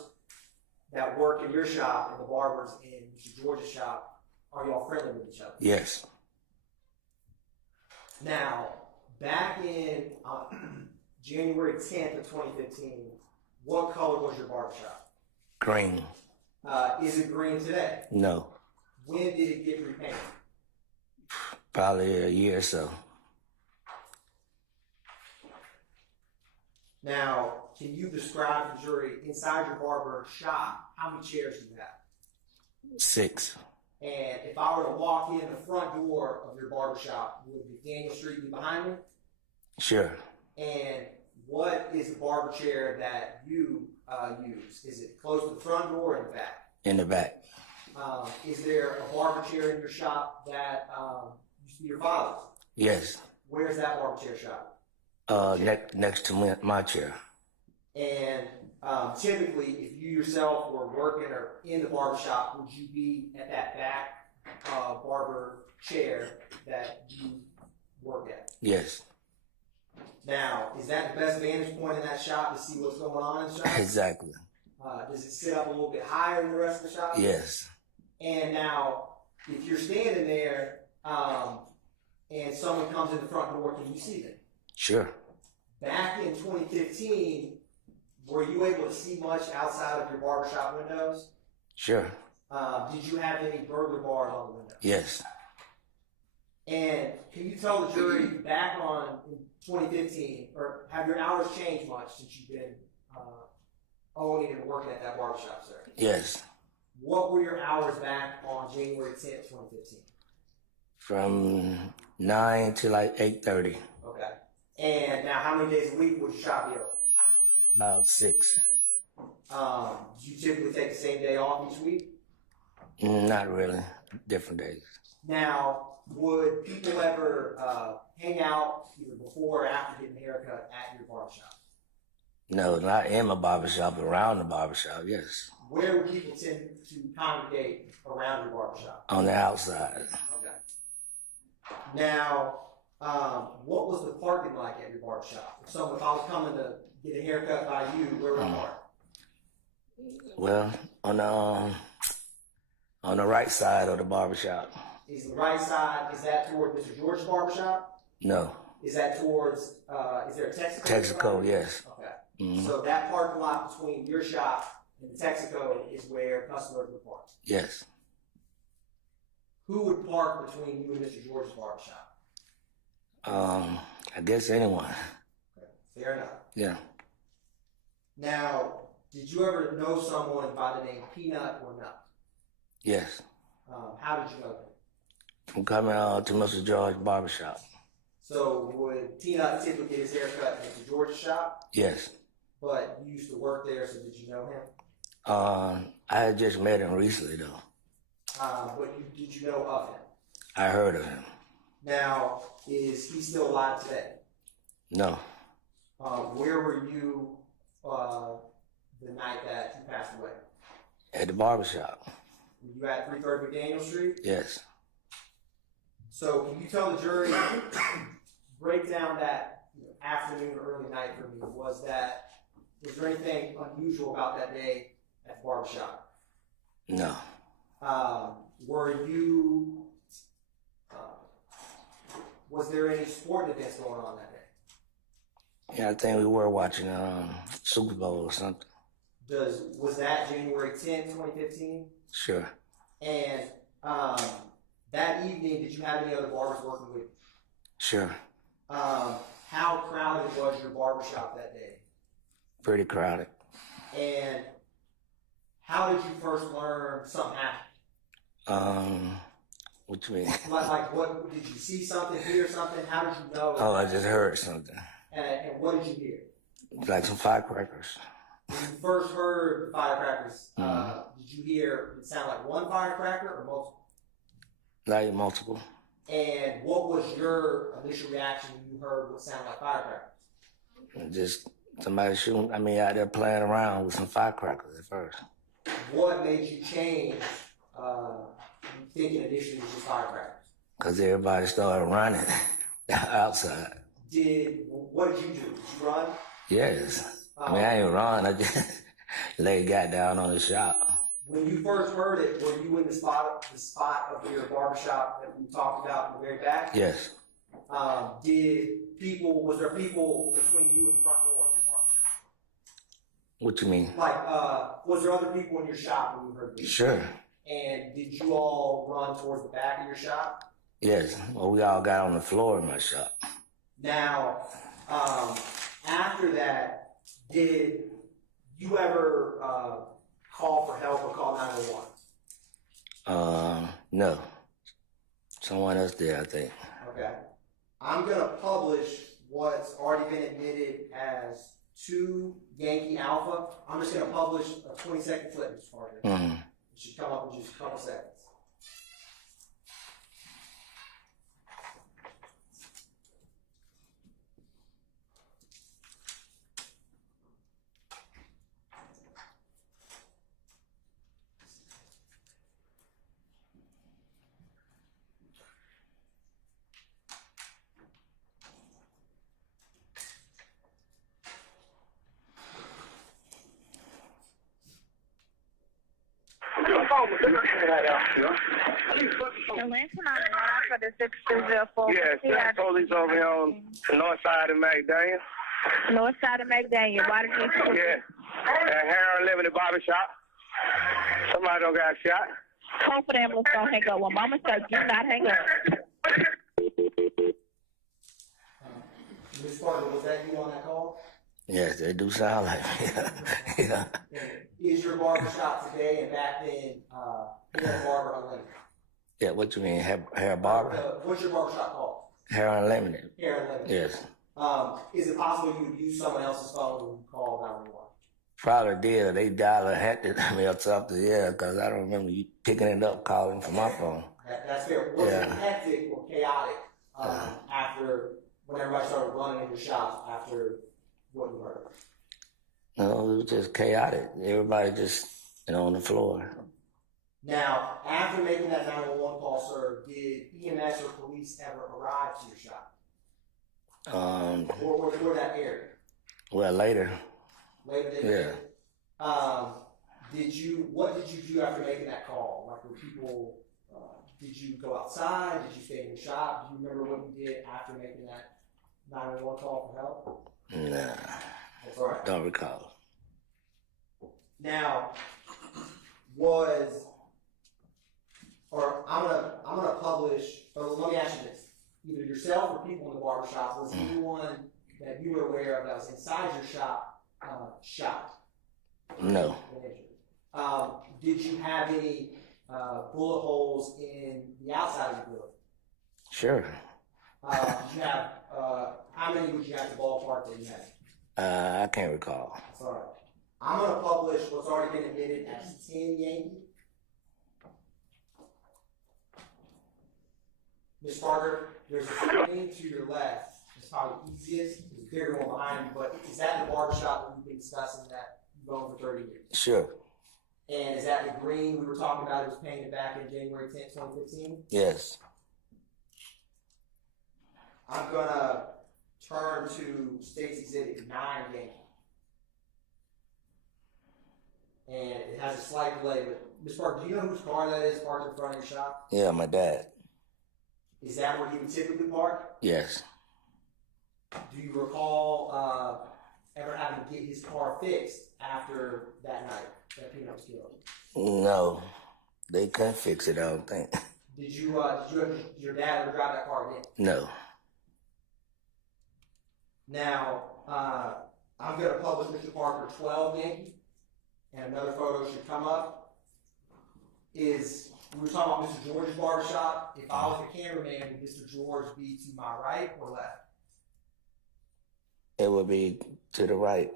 that work in your shop and the barbers in Mr. George's shop, are y'all friendly with each other? Yes. Now, back in January 10th of 2015, what color was your barbershop? Green. Is it green today? No. When did it get repainted? Probably a year or so. Now, can you describe to the jury, inside your barber shop, how many chairs do you have? 6. And if I were to walk in the front door of your barber shop, would McDaniel Street be behind me? Sure. And what is the barber chair that you use? Is it close to the front door or in the back? In the back. Is there a barber chair in your shop that used to be your father's? Yes. Where's that barber chair shop? Next to my chair. And typically, if you yourself were working or in the barber shop, would you be at that back barber chair that you work at? Yes. Now, is that the best vantage point in that shop to see what's going on in the shop? Exactly. Does it sit up a little bit higher than the rest of the shop? Yes. And now, if you're standing there and someone comes in the front door, can you see them? Sure. Back in 2015, were you able to see much outside of your barbershop windows? Sure. Did you have any burglar bars on the window? Yes. And can you tell the jury back in 2015, or have your hours changed much since you've been owning and working at that barbershop, sir? Yes. What were your hours back on January 10th, 2015? From 9 to like 8:30. Okay. And now, how many days a week would your shop be open? About 6. Do you typically take the same day off each week? Not really. Different days. Now, would people ever hang out either before or after getting a haircut at your barbershop? No, not in my barbershop, around the barbershop, yes. Where would people tend to congregate around your barbershop? On the outside. Okay. Now, what was the parking like at your barbershop? If I was coming to get a haircut by you, where would I park? Well, on the right side of the barbershop. Is the right side, is that toward Mr. George's barbershop? No. Is that towards, is there a Texaco? Texaco, yes. Okay. Mhm. So that parking lot between your shop and the Texaco is where customers would park? Yes. Who would park between you and Mr. George's barbershop? I guess anyone. Okay. Fair enough. Yeah. Now, did you ever know someone by the name Peanut or Nut? Yes. How did you know them? I'm coming to Mr. George's barbershop. So would Peanut typically get his haircut at Mr. George's shop? Yes. But you used to work there, so did you know him? I had just met him recently, though. But did you know of him? I heard of him. Now, is he still alive today? No. Where were you the night that he passed away? At the barbershop. Were you at 330 McDaniel Street? Yes. So can you tell the jury, break down that afternoon or early night for me? Was there anything unusual about that day at the barbershop? No. Were you, was there any sporting events going on that day? Yeah, I think we were watching Super Bowl or something. Was that January 10th, 2015? Sure. And that evening, did you have any other barbers working with you? Sure. How crowded was your barbershop that day? Pretty crowded. And how did you first learn something happened? What you mean? Like what, did you see something, hear something? How did you know? Oh, I just heard something. And what did you hear? Like some firecrackers. When you first heard the firecrackers, did you hear it sound like one firecracker or multiple? Like multiple. And what was your initial reaction when you heard what sounded like firecrackers? Just somebody shooting, out there playing around with some firecrackers at first. What made you change thinking initially it was just firecrackers? Because everybody started running outside. What did you do? Did you run? Yes. I ain't run. I just got down on the shop. When you first heard it, were you in the spot of your barbershop that we talked about in the very back? Yes. Was there people between you and the front door of your barbershop? What you mean? Like, was there other people in your shop when you heard it? Sure. And did you all run towards the back of your shop? Yes. Well, we all got on the floor in my shop. Now, after that, did you ever call for help or call 911? No. Someone else did, I think. Okay. I'm going to publish what's already been admitted as 2 Yankee Alpha. I'm just going to publish a 20-second clip, Mr. Carter. Mm-hmm. It should come up in just a couple seconds. Yes, police over here on the north side of McDaniel. North side of McDaniel. Why did you? Yeah. At Harold Limited Barbershop. Somebody don't got shot. Call for the ambulance, don't hang up. When Mama said, do not hang up. Ms. Carter, was that you on that call? Yes, they do sound like me. Yeah. Is your barbershop today and back then Hair Barber Unlimited? Yeah, what you mean, hair barber? What's your barbershop called? Hair Unlimited. Hair Unlimited. Yes. Is it possible you would use someone else's phone when you call 911? Probably did. They dialed a hectic me or something, yeah, because I don't remember you picking it up, calling from my phone. That's fair. Was it hectic or chaotic after when everybody started running into shops after what you heard? No, it was just chaotic. Everybody just, on the floor. Now, after making that 911 call, sir, did EMS or police ever arrive to your shop? Or that area? Well, later. Later that Yeah. What did you do after making that call? Like, were people, did you go outside? Did you stay in the shop? Do you remember what you did after making that 911 call for help? Nah. That's all right. Don't recall. Now, I'm gonna publish, or let me ask you this. Either yourself or people in the barbershop, was anyone that you were aware of that was inside your shop shot? No. Did you have any bullet holes in the outside of the building? Sure. Did you have, how many would you have to ballpark that you had? I can't recall. That's all right. I'm going to publish what's already been admitted as 10 Yankee. Ms. Parker, there's a screen to your left. It's probably easiest. There's a bigger one behind you, but is that the barbershop that we've been discussing that you've owned for 30 years? Sure. And is that the green we were talking about? It was painted back in January 10th, 2015? Yes. I'm going to turn to State's Exhibit 9 Yankee. And it has a slight delay, but Ms. Parker, do you know whose car that is parked in front of your shop? Yeah, my dad. Is that where he would typically park? Yes. Do you recall ever having to get his car fixed after that night that Peanut was killed? No. They couldn't fix it, I don't think. Did your dad ever drive that car again? No. Now, I'm going to publish Mr. Parker 12 Yankee, and another photo should come up. We were talking about Mr. George's barbershop. If I was the cameraman, would Mr. George be to my right or left? It would be to the right.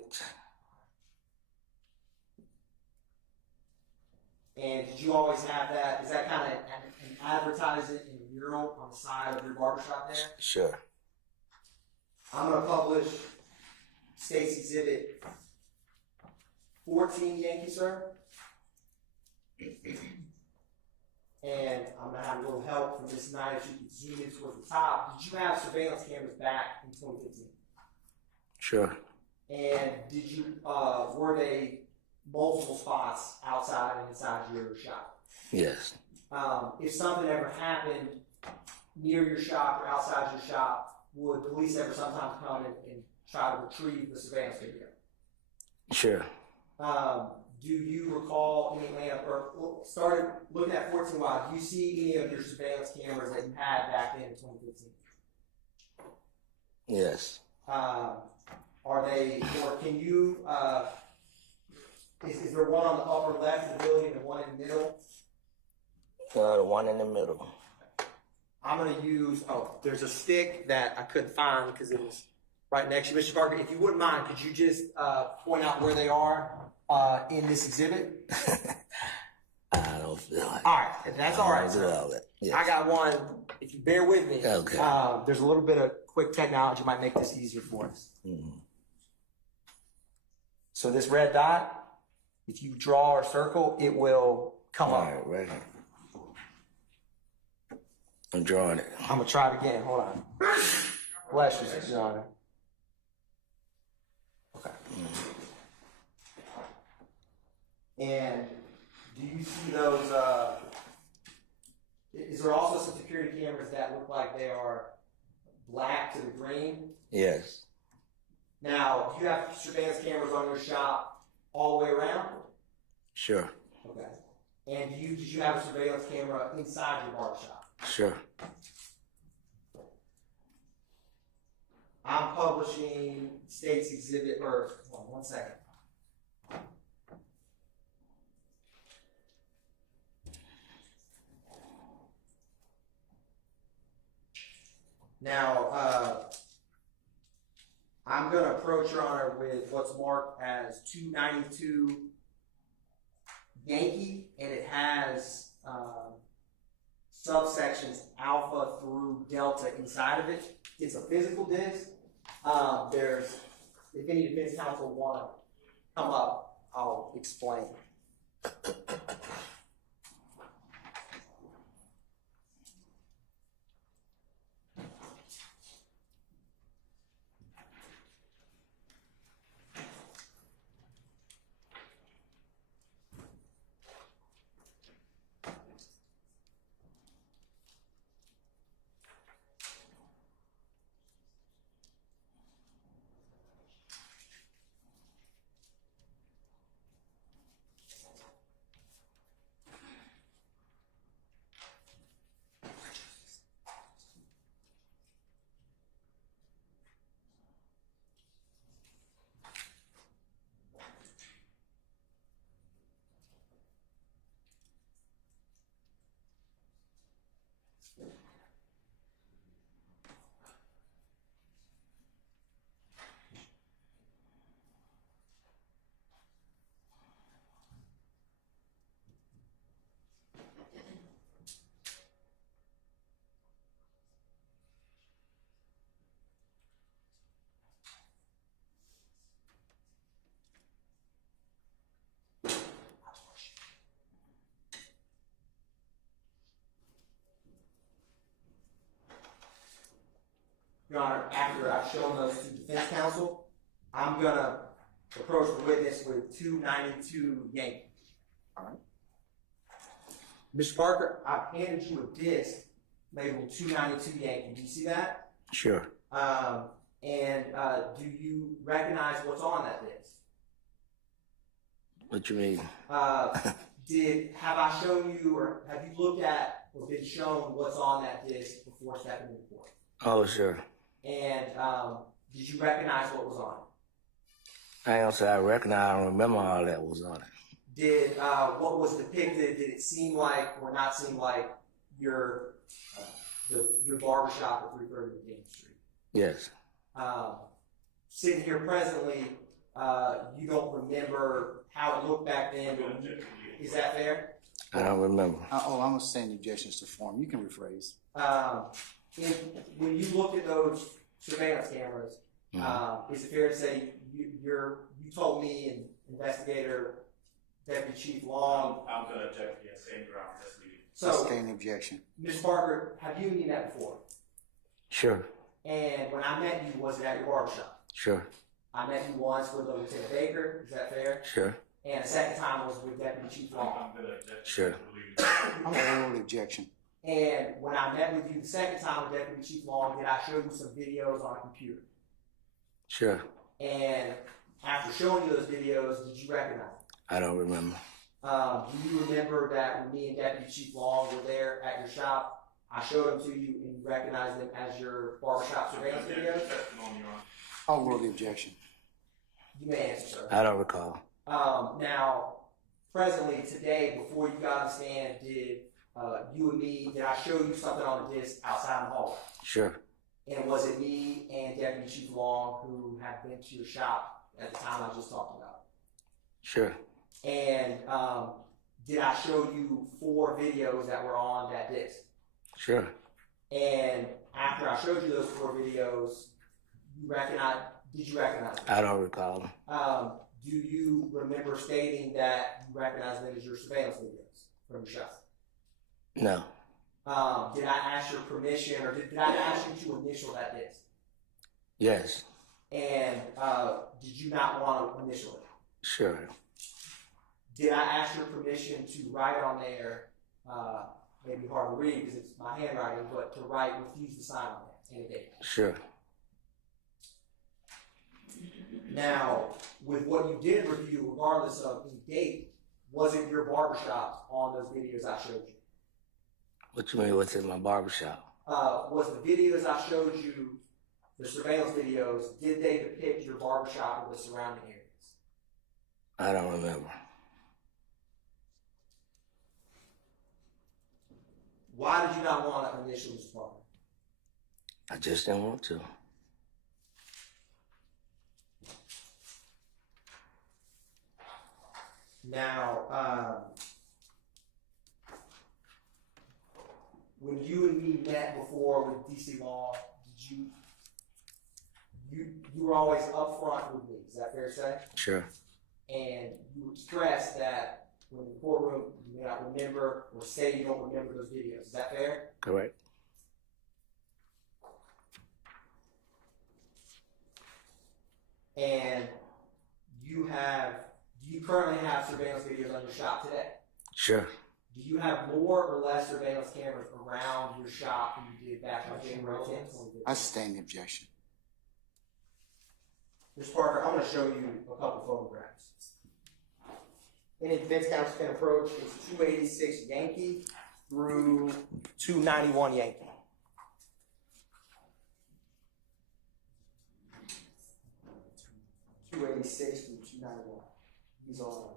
And did you always have that? Is that kind of an advertisement in the mural on the side of your barbershop there? Sure. I'm going to publish State's Exhibit 14 Yankee, sir. And I'm going to have a little help from Ms. Knight if you can zoom in towards the top. Did you have surveillance cameras back in 2015? Sure. And did you, were they multiple spots outside and inside your shop? Yes. If something ever happened near your shop or outside your shop, would police ever sometimes come and try to retrieve the surveillance video? Sure. Do you recall any started looking at 14 Wild, do you see any of your surveillance cameras that you had back then in 2015? Yes. Are they, or can you, is there one on the upper left of the building and one in the middle? The one in the middle. I'm going to use, there's a stick that I couldn't find because it was right next to you. Mr. Parker, if you wouldn't mind, could you just point out where they are in this exhibit? I don't feel like all right, that's all right, sir. all that. Yes. I got one. If you bear with me, okay. There's a little bit of quick technology might make this easier for us. Mm-hmm. So this red dot, if you draw or circle, it will come up. All right, right. I'm drawing it. I'm gonna try it again. Hold on. Bless you, Mr. John. Okay. And do you see those? Is there also some security cameras that look like they are black to the green? Yes. Now, do you have surveillance cameras on your shop all the way around? Sure. Okay. And did you have a surveillance camera inside your barbershop? Sure. I'm publishing State's Exhibit, or hold on 1 second. Now, I'm going to approach Your Honor with what's marked as 292 Yankee, and it has subsections alpha through delta inside of it. It's a physical disc. If any defense counsel want to come up, I'll explain. Your Honor, after I've shown those to defense counsel, I'm gonna approach the witness with 292 Yankee. All right. Mr. Parker, I've handed you a disc labeled 292 Yankee. Do you see that? Sure. Do you recognize what's on that disc? What you mean? Have I shown you, or have you looked at or been shown what's on that disc before stepping into court? Oh, sure. And did you recognize what was on it? I ain't gonna say I recognize, I don't remember all that was on it. Did what was depicted, did it seem like or not seem like your barbershop at 330 James Street? Yes. Sitting here presently, you don't remember how it looked back then. Is that fair? I don't remember. I'm gonna stand objections to form. You can rephrase. When you looked at those surveillance cameras, is it fair to say you told me and investigator Deputy Chief Long? I'm going to object. Yes, stand ground. That's legal. So, Stand objection. Ms. Parker, have you and me met before? Sure. And when I met you, was it at your barbershop? Sure. I met you once with Lieutenant Baker. Is that fair? Sure. And the second time was with Deputy Chief Long. I'm going to object. Sure. I'm gonna hold objection. And when I met with you the second time with Deputy Chief Long, did I show you some videos on a computer? Sure. And after showing you those videos, did you recognize them? I don't remember. Do you remember that when me and Deputy Chief Long were there at your shop, I showed them to you and you recognized them as your barbershop surveillance videos? I'll rule the objection. You may answer, sir. I don't recall. Now, presently, today, before you got on the stand, did you and me, did I show you something on the disc outside in the hallway? Sure. And was it me and Deputy Chief Long who had been to your shop at the time I was just talking about? Sure. And did I show you 4 videos that were on that disc? Sure. And after I showed you those 4 videos, did you recognize them? I don't recall them. Do you remember stating that you recognize them as your surveillance videos from your shop? No. Did I ask your permission, or did I ask you to initial that disc? Yes. And did you not want to initial it? Sure. Did I ask your permission to write on there, maybe hard to read because it's my handwriting, but to write refuse to sign on there and a date? Sure. Now, with what you did review, regardless of the date, was it your barbershop on those videos I showed you? What you mean, what's in my barbershop? Was the videos I showed you, the surveillance videos, did they depict your barbershop or the surrounding areas? I don't remember. Why did you not want to initial this Parker? I just didn't want to. Now, when you and me met before with DC Law, did you were always upfront with me, is that fair to say? Sure. And you expressed that when in the courtroom you may not remember or say you don't remember those videos, is that fair? Correct. And do you currently have surveillance videos on your shop today? Sure. Do you have more or less surveillance cameras around your shop than you did back on January 10th? I sustain the objection. Mr. Parker, I'm going to show you a couple photographs. Any defense counsel can approach. It's 286 Yankee through 291 Yankee. .286 through 291. These all.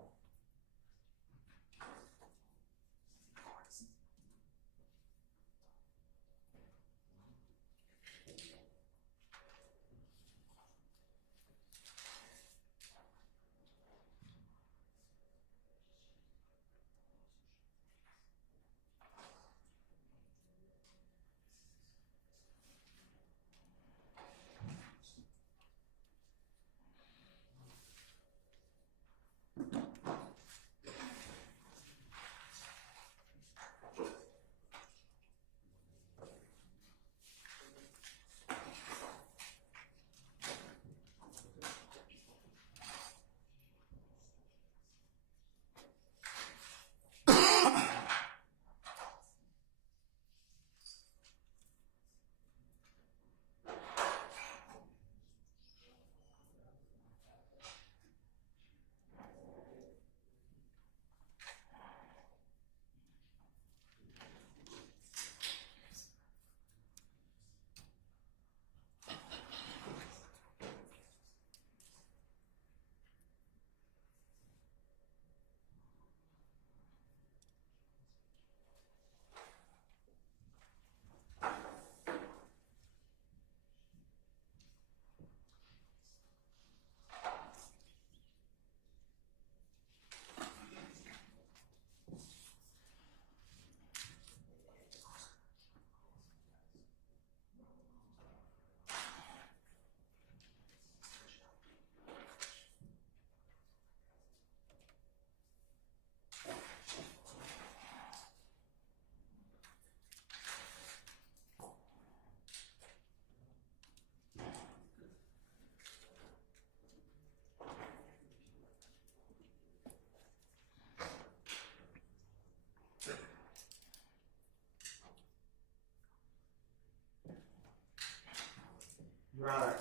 Your Honor,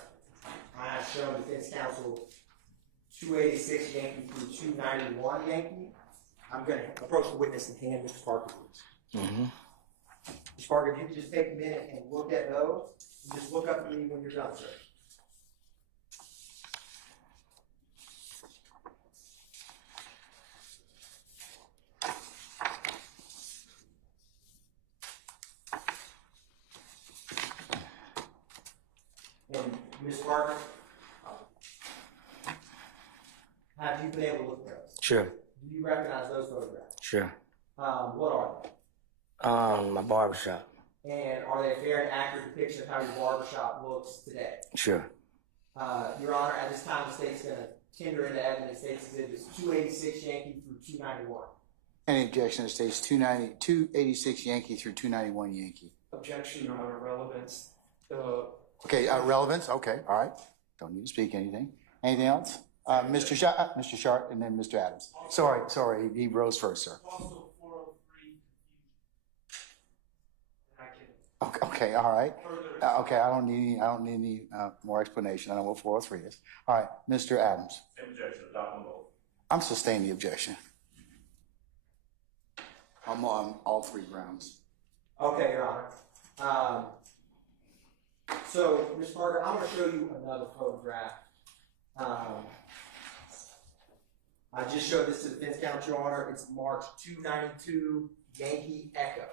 I have shown defense counsel 286 Yankee through 291 Yankee. I'm going to approach the witness and hand Mr. Parker these. Mr. Parker, if you could just take a minute and look at those, and just look up at me when you're done, sir. And Ms. Parker, have you been able to look at those? Sure. Do you recognize those photographs? Sure. What are they? My barbershop. And are they a fair and accurate depiction of how your barbershop looks today? Sure. Your Honor, at this time, the state's going to tender into evidence State's Exhibits 286 Yankee through 291. Any objection to states 286 Yankee through 291 Yankee? Objection, Your Honor, relevance. Okay, relevance, okay, all right. Don't need to speak anything. Anything else? Mr. Sharp, and then Mr. Adams. Sorry, he rose first, sir. Okay, all right. Okay, I don't need any more explanation. I know what 403 is. All right, Mr. Adams. Same objection, adopt them both. I'm sustaining the objection. I'm on all three grounds. Okay, Your Honor. So, Ms. Parker, I'm going to show you another photograph. I just showed this to the defense counsel, Your Honor. It's marked 292 Yankee Echo.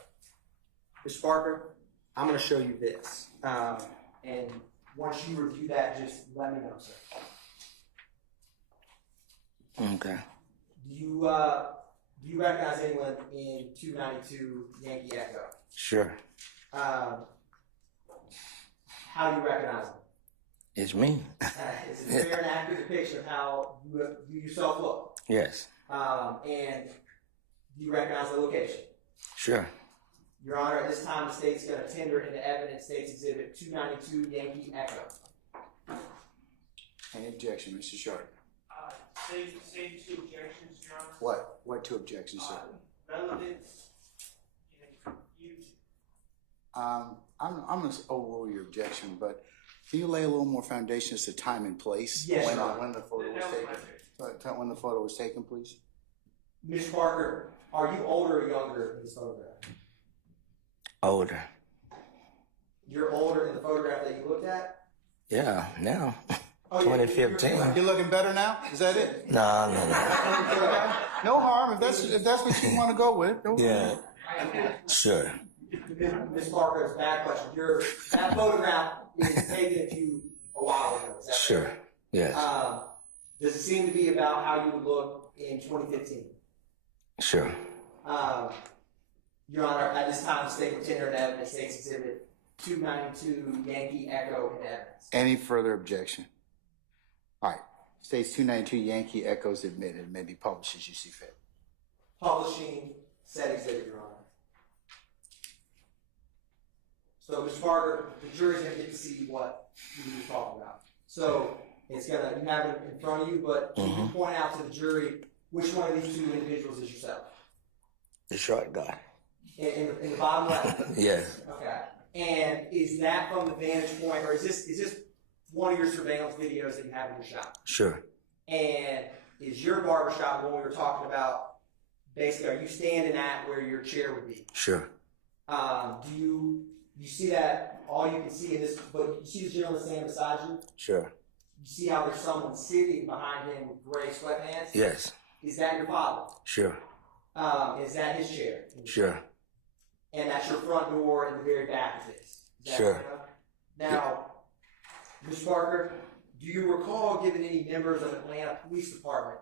Ms. Parker, I'm going to show you this. And once you review that, just let me know, sir. Okay. Do you recognize anyone in 292 Yankee Echo? Sure. How do you recognize them? It's me. It's a fair and accurate depiction of how you yourself look. Yes. And do you recognize the location? Sure. Your Honor, at this time, the state's going to tender into evidence State's Exhibit 292 Yankee Echo. Any objection, Mr. Sharp? Same two objections, Your Honor. What two objections, sir? Relevance and confusion. I'm going to overrule your objection, but can you lay a little more foundation as to time and place Yes, when, Your Honor. when the photo was taken? When the photo was taken, please. Ms. Parker, are you older or younger in this photograph? Older. You're older in the photograph that you looked at? Yeah, now. Oh, 2015. You're looking better now? Is that it? No. No harm if that's what you want to go with. No Yeah. Sure. Ms. Parker, it's a bad question. That photograph is taken of you a while ago. Is that Sure. correct? Yes. Does it seem to be about how you would look in 2015? Sure. Your Honor, at this time, the state will tender an evidence State's Exhibit 292 Yankee Echo in evidence. Any further objection? All right. States 292 Yankee Echoes admitted. May be published as you see fit. Publishing said exhibit, Your Honor. So, Mr. Parker, the jury's going to get to see what you were talking about. So, you have it in front of you, but can you point out to the jury which one of these two individuals is yourself? The short guy. In the bottom left? Yes. Okay. And is that from the vantage point, or is this one of your surveillance videos that you have in your shop? Sure. And is your barbershop the one we were talking about? Basically, are you standing at where your chair would be? Sure. Do you see that all you can see in this, but you see the gentleman standing beside you? Sure. You see how there's someone sitting behind him with gray sweatpants? Yes. Is that your father? Sure. Is that his chair? Sure. And that's your front door in the very back of this? Is that Sure. right enough? Now, Mr. Parker, do you recall giving any members of the Atlanta Police Department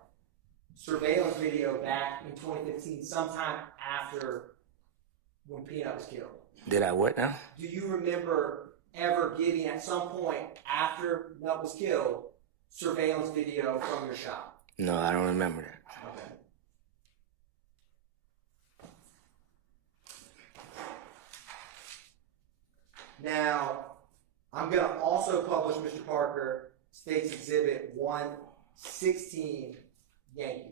surveillance video back in 2015, sometime after when Peanut was killed? Did I what now? Do you remember ever getting, at some point after Nut was killed, surveillance video from your shop? No, I don't remember that. Okay. Now, I'm going to also publish, Mr. Parker, State's Exhibit 116 Yankee.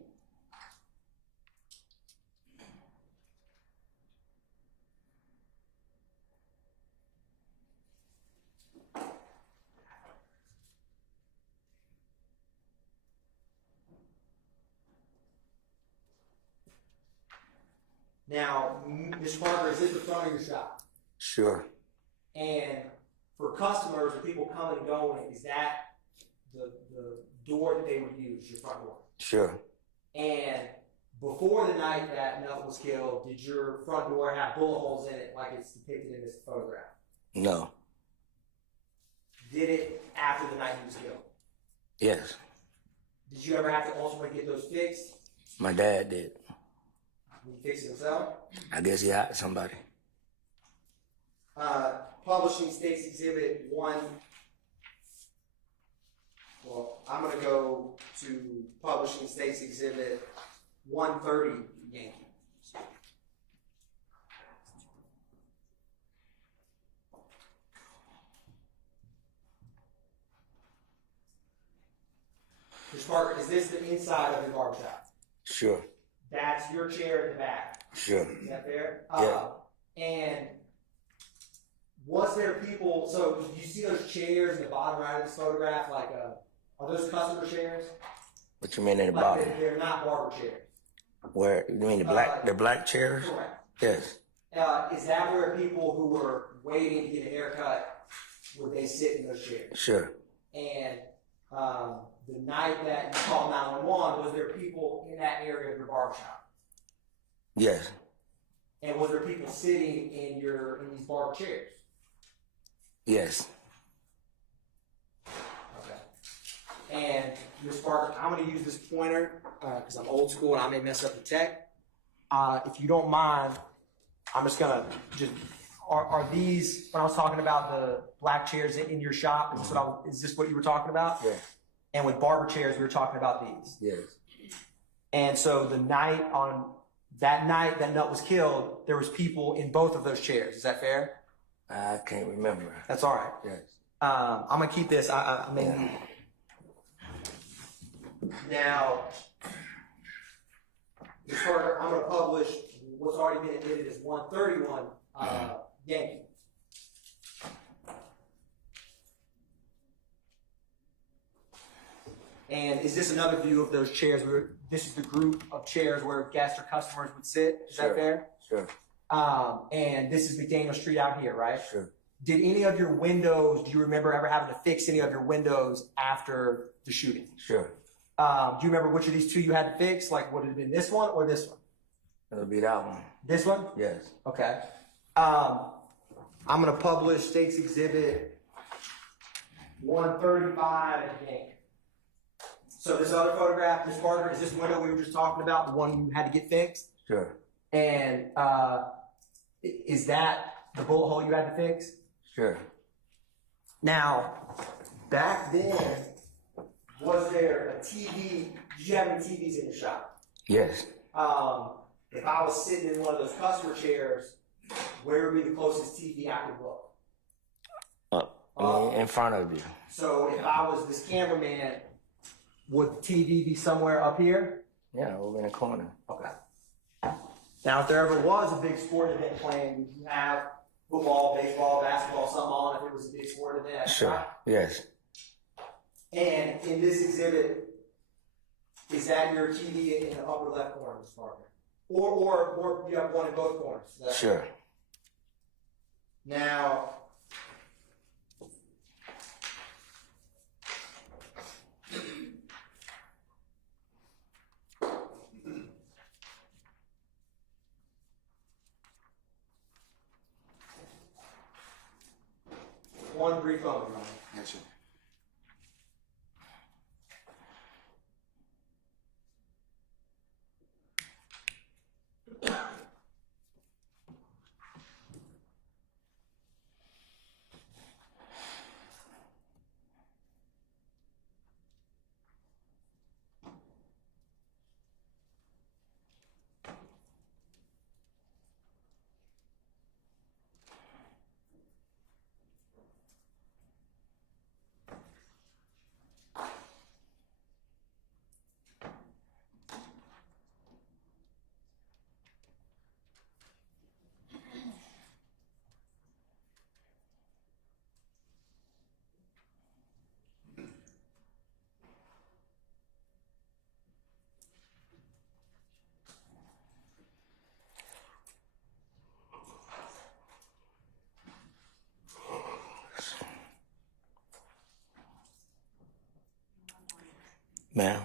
Now, Mr. Parker, is this the front of your shop? Sure. And for customers or people coming and going, is that the door that they would use, your front door? Sure. And before the night that Nut was killed, did your front door have bullet holes in it like it's depicted in this photograph? No. Did it after the night he was killed? Yes. Did you ever have to ultimately get those fixed? My dad did. Did he fix it himself? I guess he hired somebody. Publishing States Exhibit 1. Well, I'm going to go to Publishing States Exhibit 130 Yankee. Mr. Parker, is this the inside of your barbershop? Sure. That's your chair in the back. Sure. Is that fair? Yeah. And was there people, so you see those chairs in the bottom right of this photograph, like, are those customer chairs? What you mean in the Like bottom? they're not barber chairs. Where you mean the black chairs? Correct. Yes. Is that where people who were waiting to get a haircut, would they sit in those chairs? Sure. And the night that you called 911, was there people in that area of your barbershop? Yes. And was there people sitting in these barber chairs? Yes. Okay. And Ms. Parker, I'm going to use this pointer because I'm old school and I may mess up the tech. If you don't mind, I'm just going to are these, when I was talking about the black chairs in your shop, is this what you were talking about? Yeah. And with barber chairs, we were talking about these. Yes. And so that night that Nut was killed, there was people in both of those chairs. Is that fair? I can't remember. That's all right. Yes. I'm going to keep this. I mean, now, Ms. Carter, I'm going to publish what's already been admitted as 131 Yankee. And is this another view of those chairs? This is the group of chairs where guests or customers would sit. Is that fair? Sure. And this is McDaniel Street out here, right? Sure. Did any of your windows, do you remember ever having to fix any of your windows after the shooting? Sure. Do you remember which of these two you had to fix? Like, would it have been this one or this one? It'll be that one. This one? Yes. Okay. I'm going to publish State's Exhibit 135 again. So this other photograph, Ms. Carter, is this window we were just talking about, the one you had to get fixed? Sure. And is that the bullet hole you had to fix? Sure. Now, back then, was there a TV? Did you have any TVs in your shop? Yes. If I was sitting in one of those customer chairs, where would be the closest TV I could look? In front of you. So if I was this cameraman, would the TV be somewhere up here? Yeah, over in the corner. Okay. Now, if there ever was a big sport event playing, would you have football, baseball, basketball, something on if it was a big sport event? Sure. Right? Yes. And in this exhibit, is that your TV in the upper left corner, Ms. Parker? Or you have one in both corners? Sure. Now, one brief moment, Your Honor. Yes, sir. Ma'am.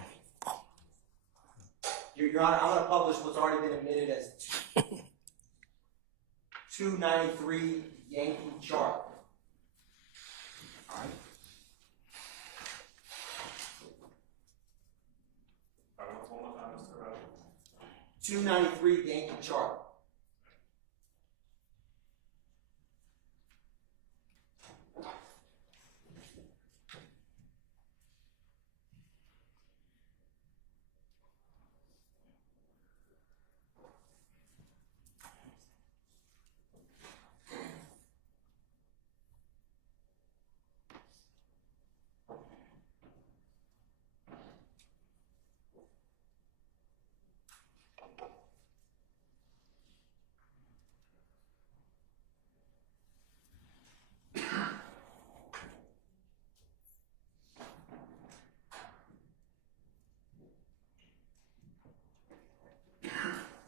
Your Honor, I'm going to publish what's already been admitted as 293 Yankee chart. All right. 293 Yankee chart.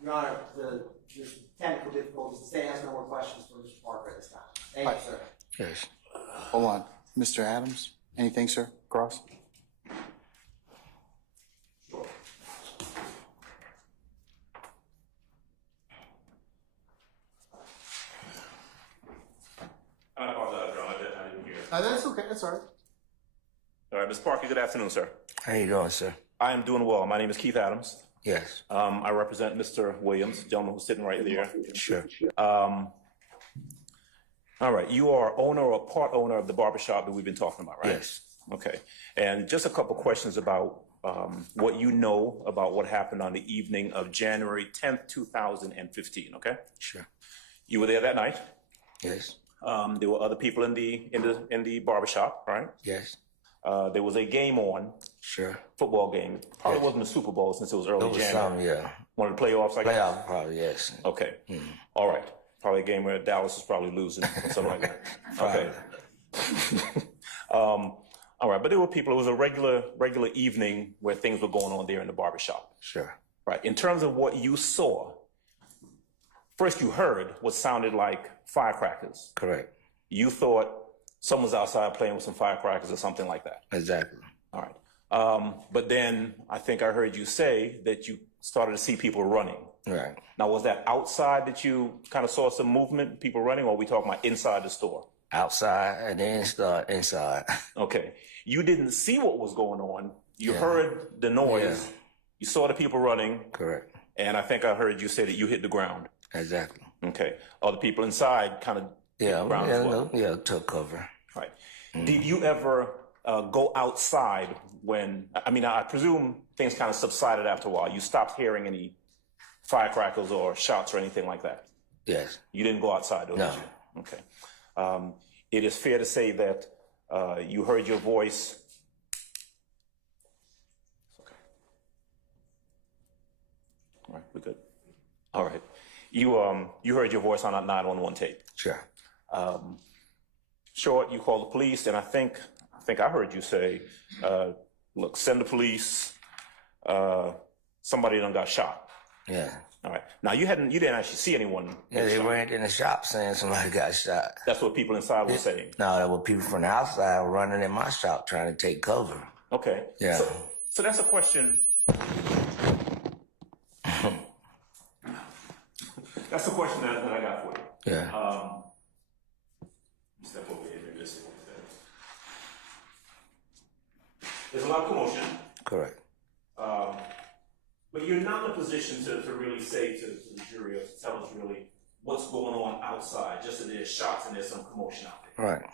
Your Honor, there's technical difficulties. The state has no more questions for Mr. Parker at this time. Thank you, sir. Yes. Hold on. Mr. Adams, anything, sir? Cross? I apologize, Your Honor, I didn't hear. That's okay. That's all right. All right, Mr. Parker, good afternoon, sir. How you doing, sir? I am doing well. My name is Keith Adams. Yes. I represent Mr. Williams, the gentleman who's sitting right there. Sure. All right, you are owner or part owner of the barbershop that we've been talking about, right? Yes. Okay, and just a couple questions about what you know about what happened on the evening of January 10th, 2015, okay? Sure. You were there that night. Yes. There were other people in the barbershop, right? Yes. There was a game on. Sure. Football game. Probably wasn't a Super Bowl since it was early There was January. some, yeah. One of the playoffs, I guess? Playoff, probably, yes. Okay. All right. Probably a game where Dallas is probably losing or something like that. Okay. All right. But there were people, it was a regular evening where things were going on there in the barbershop. Sure. Right. In terms of what you saw, first you heard what sounded like firecrackers. Correct. You thought someone's outside playing with some firecrackers or something like that. Exactly. All right. But then I think I heard you say that you started to see people running. Right. Now, was that outside that you kind of saw some movement, people running, or are we talking about inside the store? Outside and then start inside. Okay. You didn't see what was going on. You heard the noise. Yeah. You saw the people running. Correct. And I think I heard you say that you hit the ground. Exactly. Okay. Other people inside kind of ground as well. Took cover. Right. Did you ever go outside when, I presume things kind of subsided after a while. You stopped hearing any firecrackers or shots or anything like that? Yes. You didn't go outside, though, No. did you? Okay. It is fair to say that you heard your voice. Okay. All right, we're good. All right. You heard your voice on that 911 tape. Sure. Short, you called the police, and I think I heard you say, look, send the police. Somebody done got shot. Yeah. All right. Now you didn't actually see anyone. Yeah, they weren't in the shop saying somebody got shot. That's what people inside were saying. No, there were people from the outside running in my shop trying to take cover. Okay. Yeah. So that's a question. That's a question that I got for you. Yeah. Step over here, maybe this. There's a lot of commotion. Correct. But you're not in a position to really say to the jury or to tell us really what's going on outside, just that there's shots and there's some commotion out there. Right.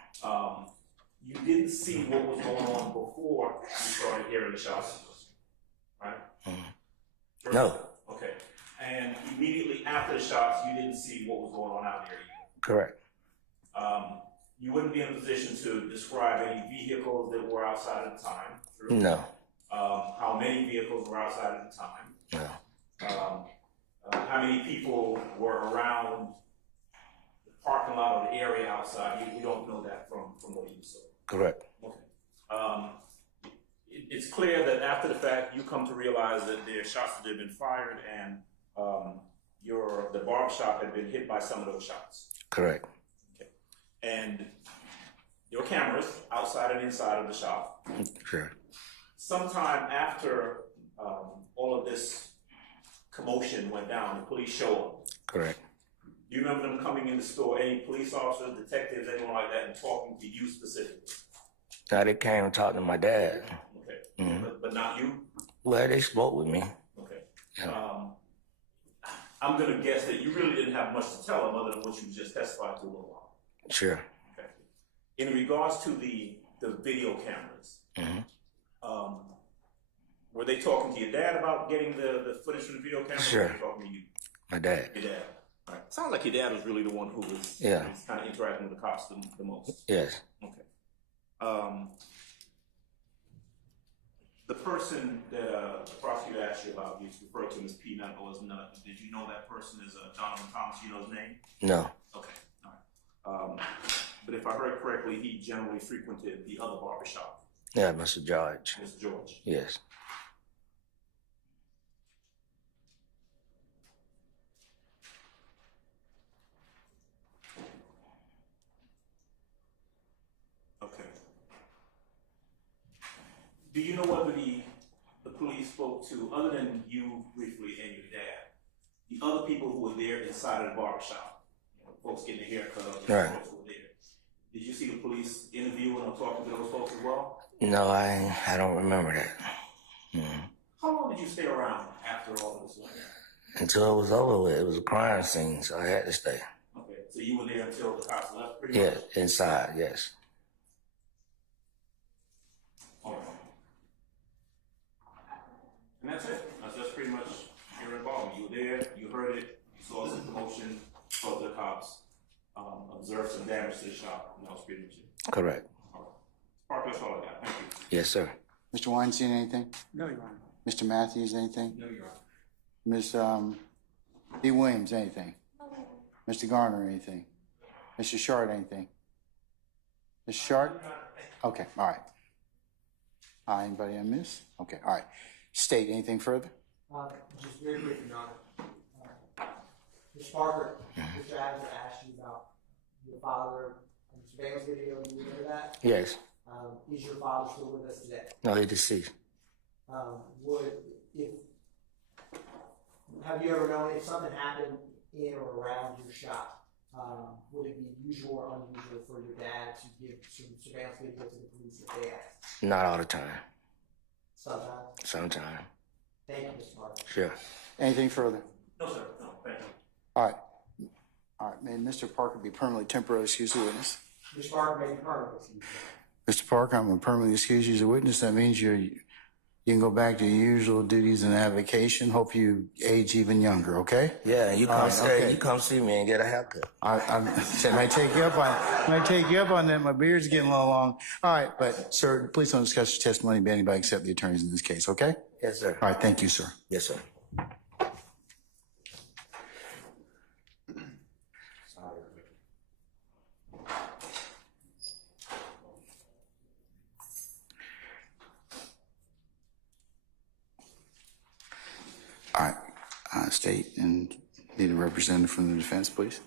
You didn't see what was going on before you started hearing the shots, right? No. Okay. And immediately after the shots, you didn't see what was going on out there either. Correct. You wouldn't be in a position to describe any vehicles that were outside at the time. True? No. How many vehicles were outside at the time? No. How many people were around the parking lot or the area outside? You don't know that from what you saw. Correct. Okay. It's clear that after the fact, you come to realize that there are shots that have been fired and the barbershop had been hit by some of those shots. Correct. Okay. And there were cameras outside and inside of the shop. Sure. sometime after all of this commotion went down, the police showed up. Correct. Do you remember them coming in the store, any police officers, detectives, anyone like that, and talking to you specifically? Now they came and talked to my dad. Okay. Mhm. But not you? Well, they spoke with me. Okay. Yeah. I'm going to guess that you really didn't have much to tell them other than what you just testified to a little while. Sure. Okay. In regards to the video cameras, were they talking to your dad about getting the footage from the video cameras? Sure. Or were they talking to you? My dad. Your dad. All right. Sounds like your dad was really the one who was kind of interacting with the cops the most. Yes. Okay. The person that the prosecutor asked you about, you referred to him as Peanut or as Nut. Did you know that person is Donovan Thomas? You know his name? No. Okay. All right. But if I heard correctly, he generally frequented the other barbershop. Yeah, Mr. George. Mr. George. Yes. Okay. Do you know whether the police spoke to, other than you briefly and your dad, the other people who were there inside of the barbershop? You know, folks getting a haircut, Right. folks who were there. Did you see the police interviewing or talking to those folks as well? No, I don't remember that. How long did you stay around after all of this went down? Until it was over with. It was a crime scene, so I had to stay. Okay, so you were there until the cops left, pretty Yeah, much? inside, yes. All right. And that's it. That's pretty much your involvement. You were there, you heard it, you saw some commotion, spoke to the cops, observed some damage to the shop, and that was pretty much it. Correct. All right. Parker, that's all I got. Thank you. Yes, sir. Mr. Weinstein, anything? No, Your Honor. Mr. Matthews, anything? No, Your Honor. Ms. D. Williams, anything? Mr. Garner, anything? Mr. Short, anything? Mr. Short? Okay, all right. Anybody I miss? Okay, all right. State, anything further? Just very briefly, Your Honor. Mr. Parker, Mr. Adams asked you about your father and the surveillance video. Do you remember that? Yes. Is your father still with us today? No, he deceased. Have you ever known if something happened in or around your shop, would it be usual or unusual for your dad to give some surveillance video to the police if they asked? Not all the time. Sometimes? Sometime. Thank you, Mr. Parker. Sure. Anything further? No, sir. No, thank you. All right. All right, may Mr. Parker be permanently temporarily excused as a witness? Mr. Parker may be permanently excused. Mr. Parker, I'm going to permanently excuse you as a witness. That means you can go back to your usual duties and have vacation. Hope you age even younger, okay? Yeah, you come you come see me and get a haircut. I might take you up on that. My beard's getting a little long. All right, but sir, please don't discuss your testimony with anybody except the attorneys in this case, okay? Yes, sir. All right, thank you, sir. Yes, sir. All right, state and need a representative from the defense, please.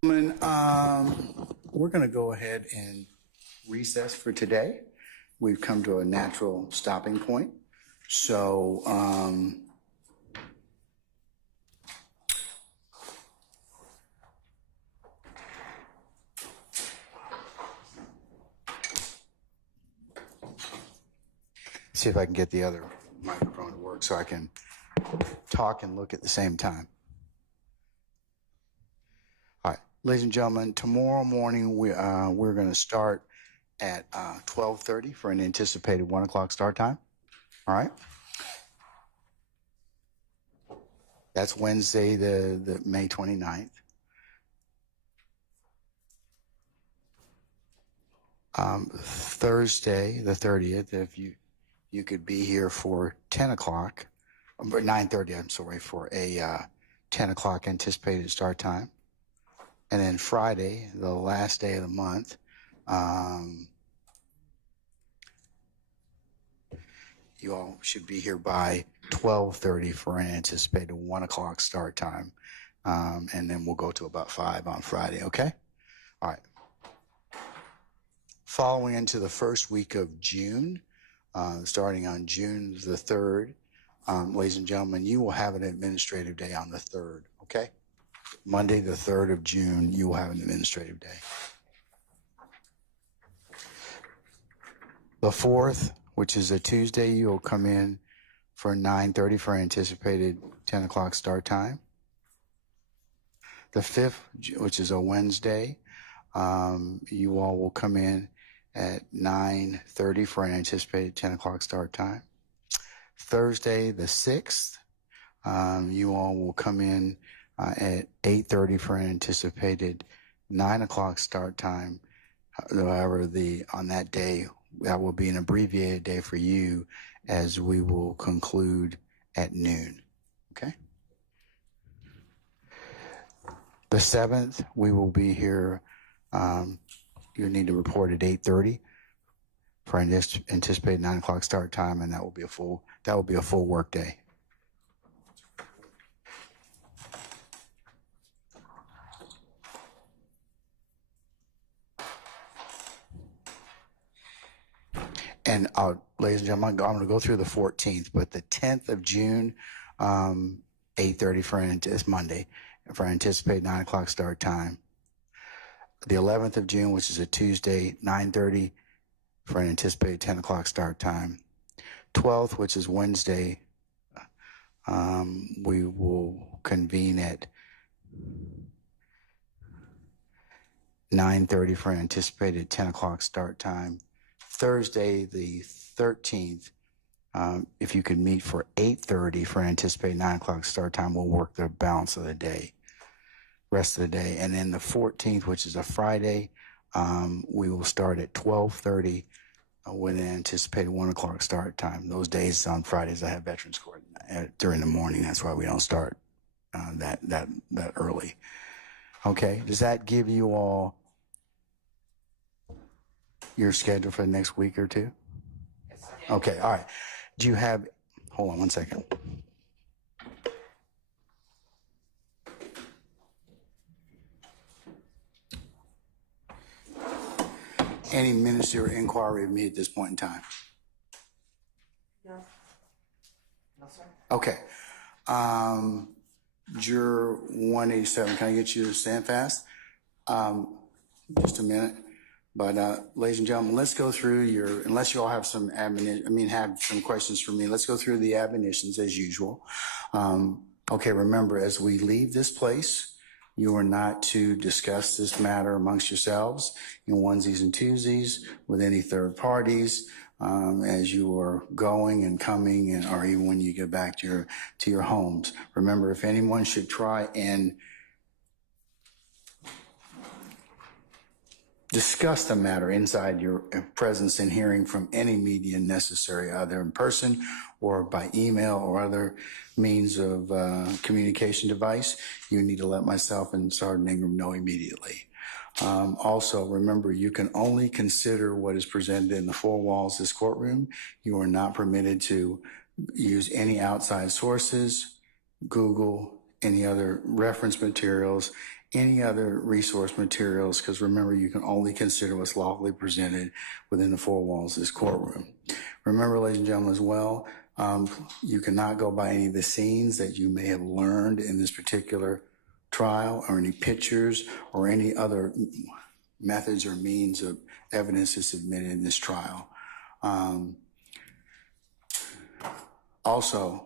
We're going to go ahead and recess for today. We've come to a natural stopping point. So, see if I can get the other microphone to work so I can talk and look at the same time. All right, ladies and gentlemen, tomorrow morning we're going to start at 12:30 for an anticipated 1 o'clock start time. All right. That's Wednesday, the May 29th. Thursday, the 30th, if you could be here for 10 o'clock, or 9:30, I'm sorry, for a 10 o'clock anticipated start time. And then Friday, the last day of the month, you all should be here by 12:30 for an anticipated 1 o'clock start time. And then we'll go to about 5 on Friday, okay? All right. Following into the first week of June, starting on June the 3rd, ladies and gentlemen, you will have an administrative day on the 3rd, okay? Monday, the 3rd of June, you will have an administrative day. The 4th, which is a Tuesday, you will come in for 9:30 for anticipated 10 o'clock start time. The 5th, which is a Wednesday, you all will come in at 9:30 for an anticipated 10 o'clock start time. Thursday, the 6th, you all will come in at 8:30 for an anticipated 9 o'clock start time. However, on that day, that will be an abbreviated day for you, as we will conclude at noon. Okay? The 7th, we will be here. You need to report at 8:30 for an anticipated 9 o'clock start time, and that will be a full work day. And ladies and gentlemen, I'm going to go through the 14th, but the 10th of June, 8:30 it's Monday, for an anticipated 9 o'clock start time. The 11th of June, which is a Tuesday, 9:30 for an anticipated 10 o'clock start time. 12th, which is Wednesday, we will convene at 9:30 for an anticipated 10 o'clock start time. Thursday, the 13th, if you could meet for 8:30 for an anticipated 9 o'clock start time, we'll work the balance of the day, rest of the day. And then the 14th, which is a Friday, we will start at 12:30 with an anticipated 1 o'clock start time. Those days on Fridays, I have Veterans Court during the morning. That's why we don't start that early. Okay, does that give you all your schedule for the next week or two? Okay, all right. Do you have, hold on one second. Any ministerial inquiry of me at this point in time? No. No, sir. Okay. Juror 187, can I get you to stand fast? Just a minute. But ladies and gentlemen, let's go through unless you all have some have some questions for me, let's go through the admonitions as usual. Okay, remember, as we leave this place, you are not to discuss this matter amongst yourselves in onesies and twosies with any third parties as you are going and coming, or even when you get back to your homes. Remember, if anyone should try and discuss the matter inside your presence and hearing from any media necessary, either in person or by email or other means of communication device, you need to let myself and Sergeant Ingram know immediately. Also, remember, you can only consider what is presented in the four walls of this courtroom. You are not permitted to use any outside sources, Google, any other reference materials, any other resource materials, because remember, you can only consider what's lawfully presented within the four walls of this courtroom. Remember, ladies and gentlemen, as well, you cannot go by any of the scenes that you may have learned in this particular trial, or any pictures, or any other methods or means of evidence that's submitted in this trial. Also,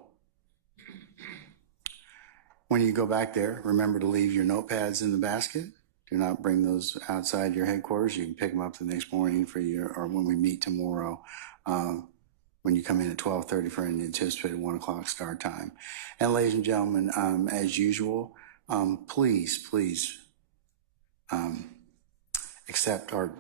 when you go back there, remember to leave your notepads in the basket. Do not bring those outside your headquarters. You can pick them up the next morning for your, or when we meet tomorrow, when you come in at 12:30 for an anticipated 1 o'clock start time. And ladies and gentlemen, as usual, please accept our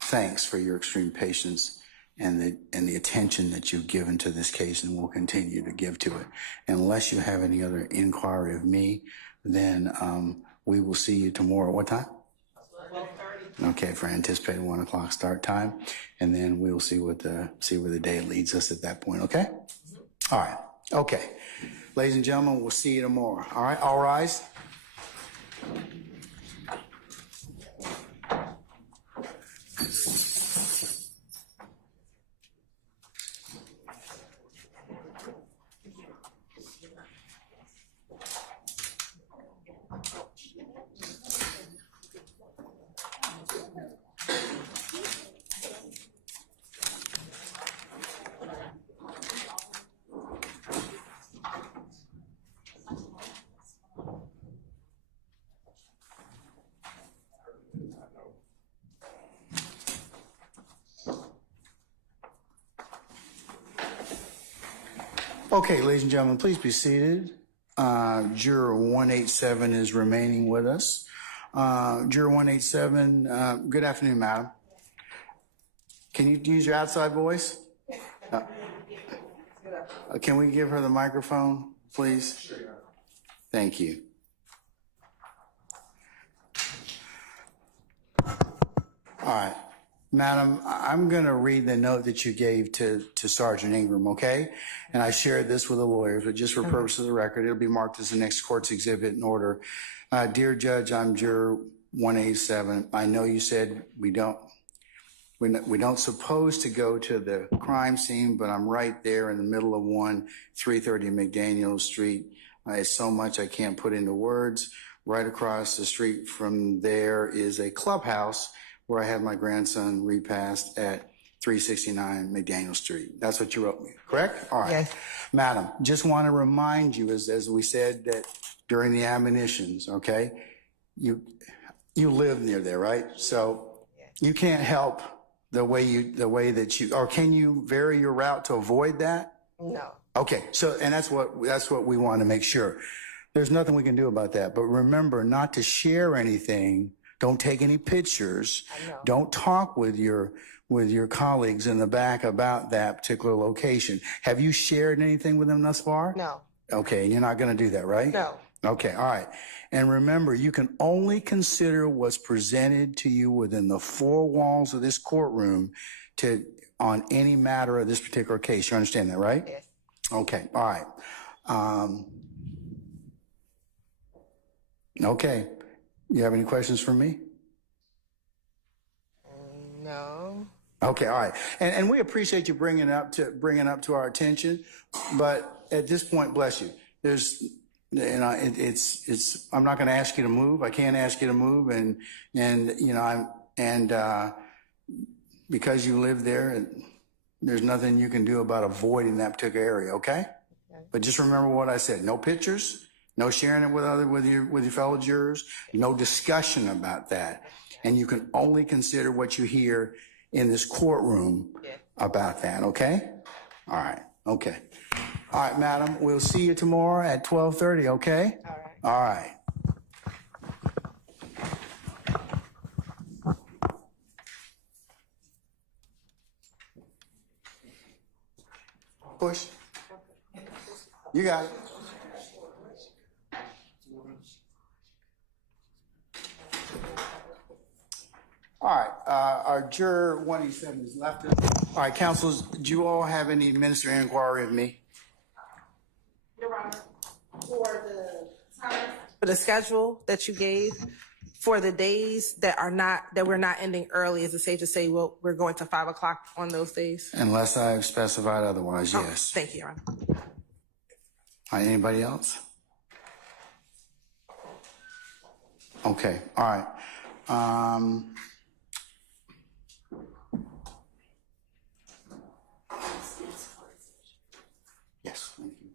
thanks for your extreme patience and the attention that you've given to this case and will continue to give to it. Unless you have any other inquiry of me, then we will see you tomorrow. What time? 12:30. Okay, for anticipated 1 o'clock start time, and then we'll see where the day leads us at that point. Okay. All right. Okay, ladies and gentlemen, we'll see you tomorrow. All right. All rise. Okay, ladies and gentlemen, please be seated. Juror 187 is remaining with us. Juror 187, good afternoon, madam. Can you use your outside voice? Can we give her the microphone, please? Sure. Thank you. All right. Madam, I'm going to read the note that you gave to Sergeant Ingram, okay? And I shared this with the lawyers, but just for purposes of the record, it'll be marked as the next court's exhibit in order. Dear Judge, I'm Juror 187. I know you said we don't suppose to go to the crime scene, but I'm right there in the middle of 330 McDaniel Street. It's so much I can't put into words. Right across the street from there is a clubhouse where I had my grandson repassed at 369 McDaniel Street. That's what you wrote me, correct? All right. Yes. Madam, just want to remind you, as we said, that during the admonitions, okay, you live near there, right? So you can't help the way that you, or can you vary your route to avoid that? No. Okay, so, and that's what we want to make sure. There's nothing we can do about that, but remember not to share anything. Don't take any pictures. Don't talk with your colleagues in the back about that particular location. Have you shared anything with them thus far? No. Okay, and you're not going to do that, right? No. Okay, all right. And remember, you can only consider what's presented to you within the four walls of this courtroom on any matter of this particular case. You understand that, right? Yes. Okay, all right. Okay. You have any questions for me? No. Okay, all right. And we appreciate you bringing it up to our attention, but at this point, bless you. There's, I'm not going to ask you to move. I can't ask you to move, and because you live there, there's nothing you can do about avoiding that particular area. Okay? But just remember what I said. No pictures. No sharing it with your fellow jurors. No discussion about that. And you can only consider what you hear in this courtroom about that. Okay? All right. Okay. All right, madam. We'll see you tomorrow at 12:30. Okay? All right. Push. You got it. All right, our juror 187 is left us. All right, counsels, do you all have any ministerial inquiry of me? Your Honor, for the time for the schedule that you gave for the days that we're not ending early. Is it safe to say we're going to 5 o'clock on those days? Unless I've specified otherwise, Oh, yes. thank you, Your Honor. All right, anybody else? Okay, all right. Yes, thank you.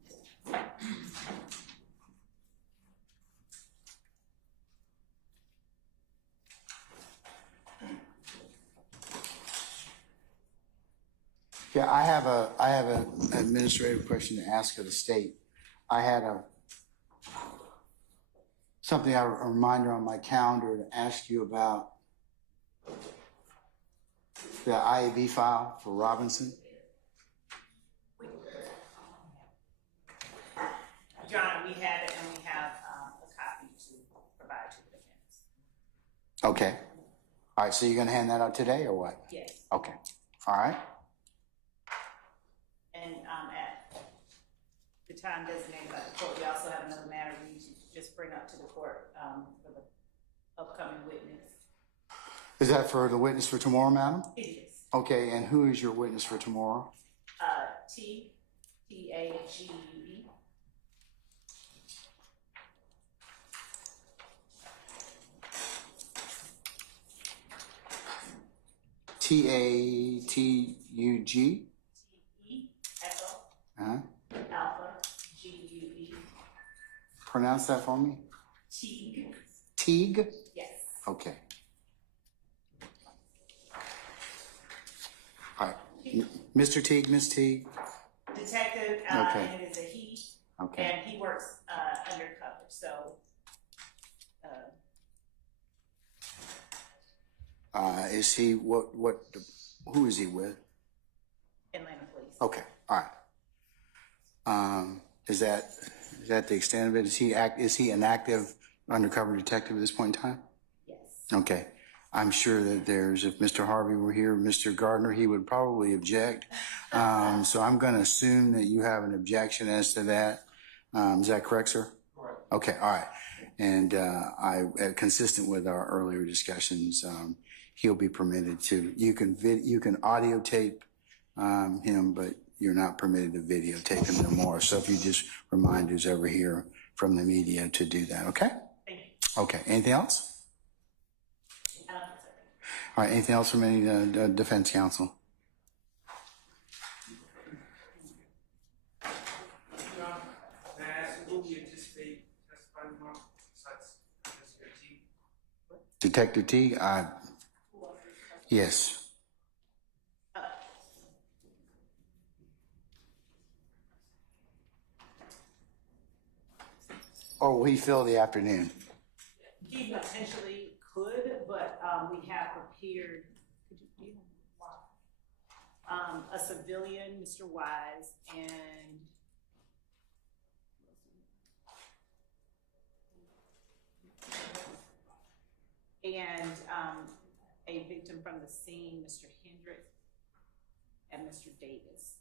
Yeah, I have an administrative question to ask of the state. I had a reminder on my calendar to ask you about the IAB file for Robinson. John, we have it and we have a copy to provide to the defense. Okay. All right, so you're gonna hand that out today or what? Yes. Okay, all right. And at the time designated by the court, we also have another matter we need to just bring up to the court for the upcoming witness. Is that for the witness for tomorrow, madam? It is. Okay, and who is your witness for tomorrow? T-A-G-U-E. T-A-T-U-G? Echo. Alpha. G-U-E. Pronounce that for me. Teague. Teague? Yes. Okay. All right. Mr. Teague, Miss Teague? Detective, Okay. and it is a he. Okay. And he works undercover, so. Is he, who is he with? Atlanta Police. Okay, all right. Is that the extent of it? Is he an active undercover detective at this point in time? Yes. Okay. I'm sure that if Mr. Harvey were here, Mr. Gardner, he would probably object. So I'm going to assume that you have an objection as to that. Is that correct, sir? Correct. Okay, all right. And consistent with our earlier discussions, he'll be permitted to. You can audio tape him, but you're not permitted to videotape him no more. So if you just remind who's over here from the media to do that, okay? Thank you. Okay. Anything else? All right. Anything else from any defense counsel? Detective T? Yes. Or will he fill the afternoon? He potentially could, but we have prepared a civilian, Mr. Wise, and a victim from the scene, Mr. Hendrick, and Mr. Davis,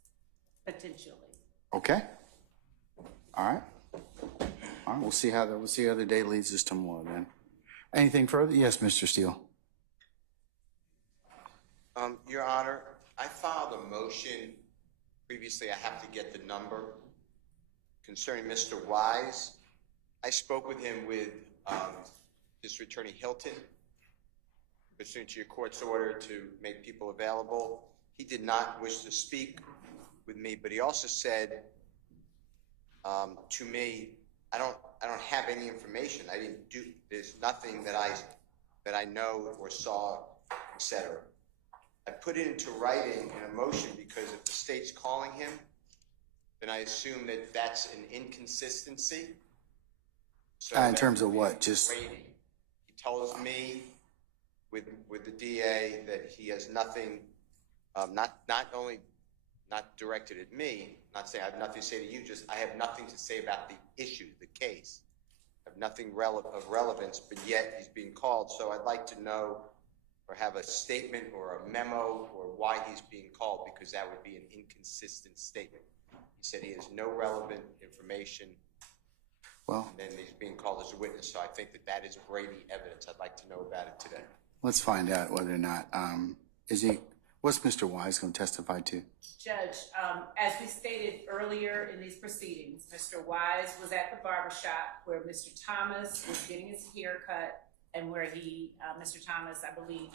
potentially. Okay. All right. All right. We'll see how the day leads us tomorrow then. Anything further? Yes, Mr. Steele. Your Honor, I filed a motion previously. I have to get the number concerning Mr. Wise. I spoke with him with District Attorney Hilton, pursuant to your court's order to make people available. He did not wish to speak with me, but he also said to me, I don't have any information. There's nothing that I know or saw, etc. I put it into writing in a motion because if the state's calling him, then I assume that that's an inconsistency. So In terms of what? Just he tells me with the DA that he has nothing, not only not directed at me, not saying I have nothing to say to you, just I have nothing to say about the issue, the case. I have nothing of relevance, but yet he's being called. So I'd like to know or have a statement or a memo or why he's being called, because that would be an inconsistent statement. He said he has no relevant information Well, And then he's being called as a witness, so I think that that is Brady evidence. I'd like to know about it today. let's find out whether or not, what's Mr. Wise going to testify to? Judge, as we stated earlier in these proceedings, Mr. Wise was at the barbershop where Mr. Thomas was getting his hair cut and where Mr. Thomas, I believe,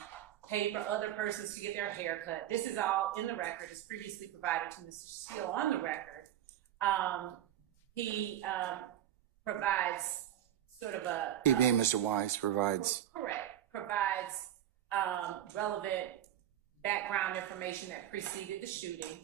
paid for other persons to get their hair cut. This is all in the record. It's previously provided to Mr. Steele on the record. He provides sort of a... He being Mr. Wise provides... Correct. Provides relevant background information that preceded the shooting.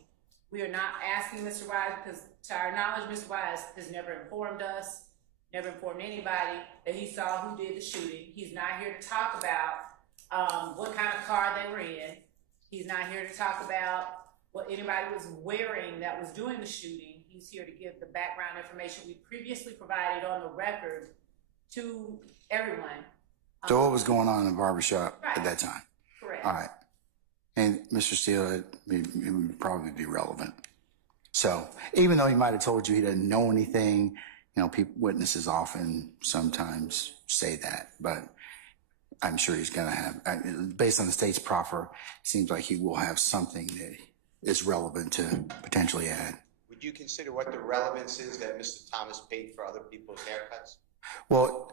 We are not asking Mr. Wise, because to our knowledge, Mr. Wise has never informed us, never informed anybody that he saw who did the shooting. He's not here to talk about what kind of car they were in. He's not here to talk about what anybody was wearing that was doing the shooting. He's here to give the background information we previously provided on the record to everyone. So what was going on in the barbershop at that time? Correct. All right. And Mr. Steele, it would probably be relevant. So even though he might have told you he doesn't know anything, witnesses often sometimes say that, but I'm sure he's going to have, based on the state's proffer, it seems like he will have something that is relevant to potentially add. Would you consider what the relevance is that Mr. Thomas paid for other people's haircuts? Well,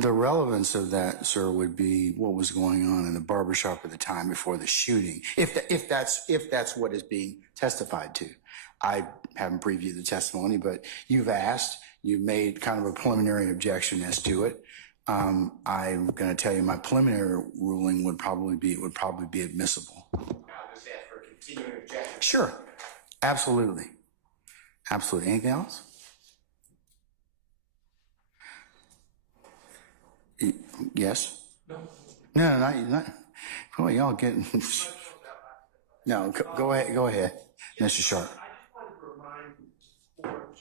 the relevance of that, sir, would be what was going on in the barbershop at the time before the shooting, if that's what is being testified to. I haven't previewed the testimony, but you've asked, you've made kind of a preliminary objection as to it. I'm going to tell you my preliminary ruling would probably be admissible. I'll just ask for a continuing objection. Sure, absolutely, absolutely. Anything else? Yes? No, not. Boy, y'all getting. No, go ahead, Mr. Sharp. I just wanted to remind the court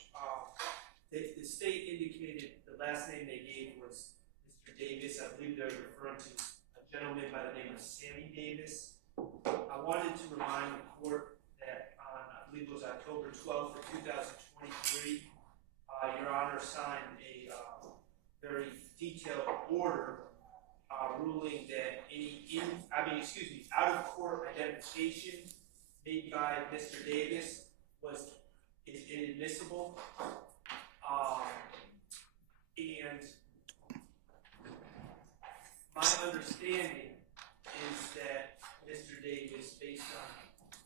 that the state indicated the last name they gave was Mr. Davis. I believe they're referring to a gentleman by the name of Sammy Davis. I wanted to remind the court that on, I believe it was October 12th of 2023, Your Honor signed a very detailed order ruling that any out-of-court identification made by Mr. Davis is inadmissible. And my understanding is that Mr. Davis, based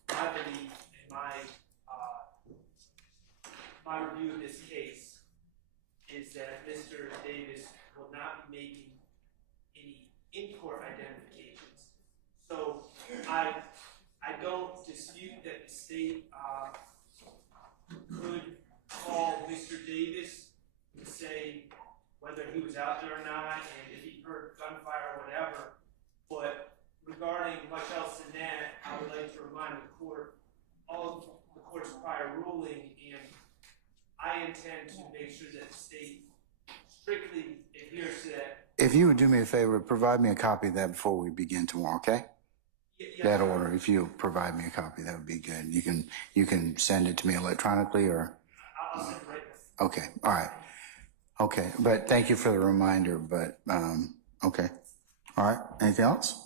on my belief and my review of this case, is that Mr. Davis will not be making any in-court identifications. So I don't dispute that the state could call Mr. Davis to say whether he was out there or not, and if he heard gunfire or whatever. But regarding much else than that, I would like to remind the court of the court's prior ruling, and I intend to make sure that the state strictly adheres to that. If you would do me a favor, provide me a copy of that before we begin tomorrow, okay? That order, if you provide me a copy, that would be good. You can send it to me electronically or? I'll send it right now. Okay, all right. Okay, but thank you for the reminder, but, okay. All right, anything else?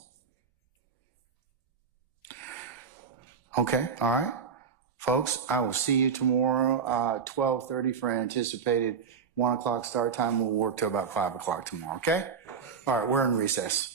Okay, all right. Folks, I will see you tomorrow, 12:30 for anticipated 1 o'clock start time. We'll work till about 5 o'clock tomorrow, okay? All right, we're in recess.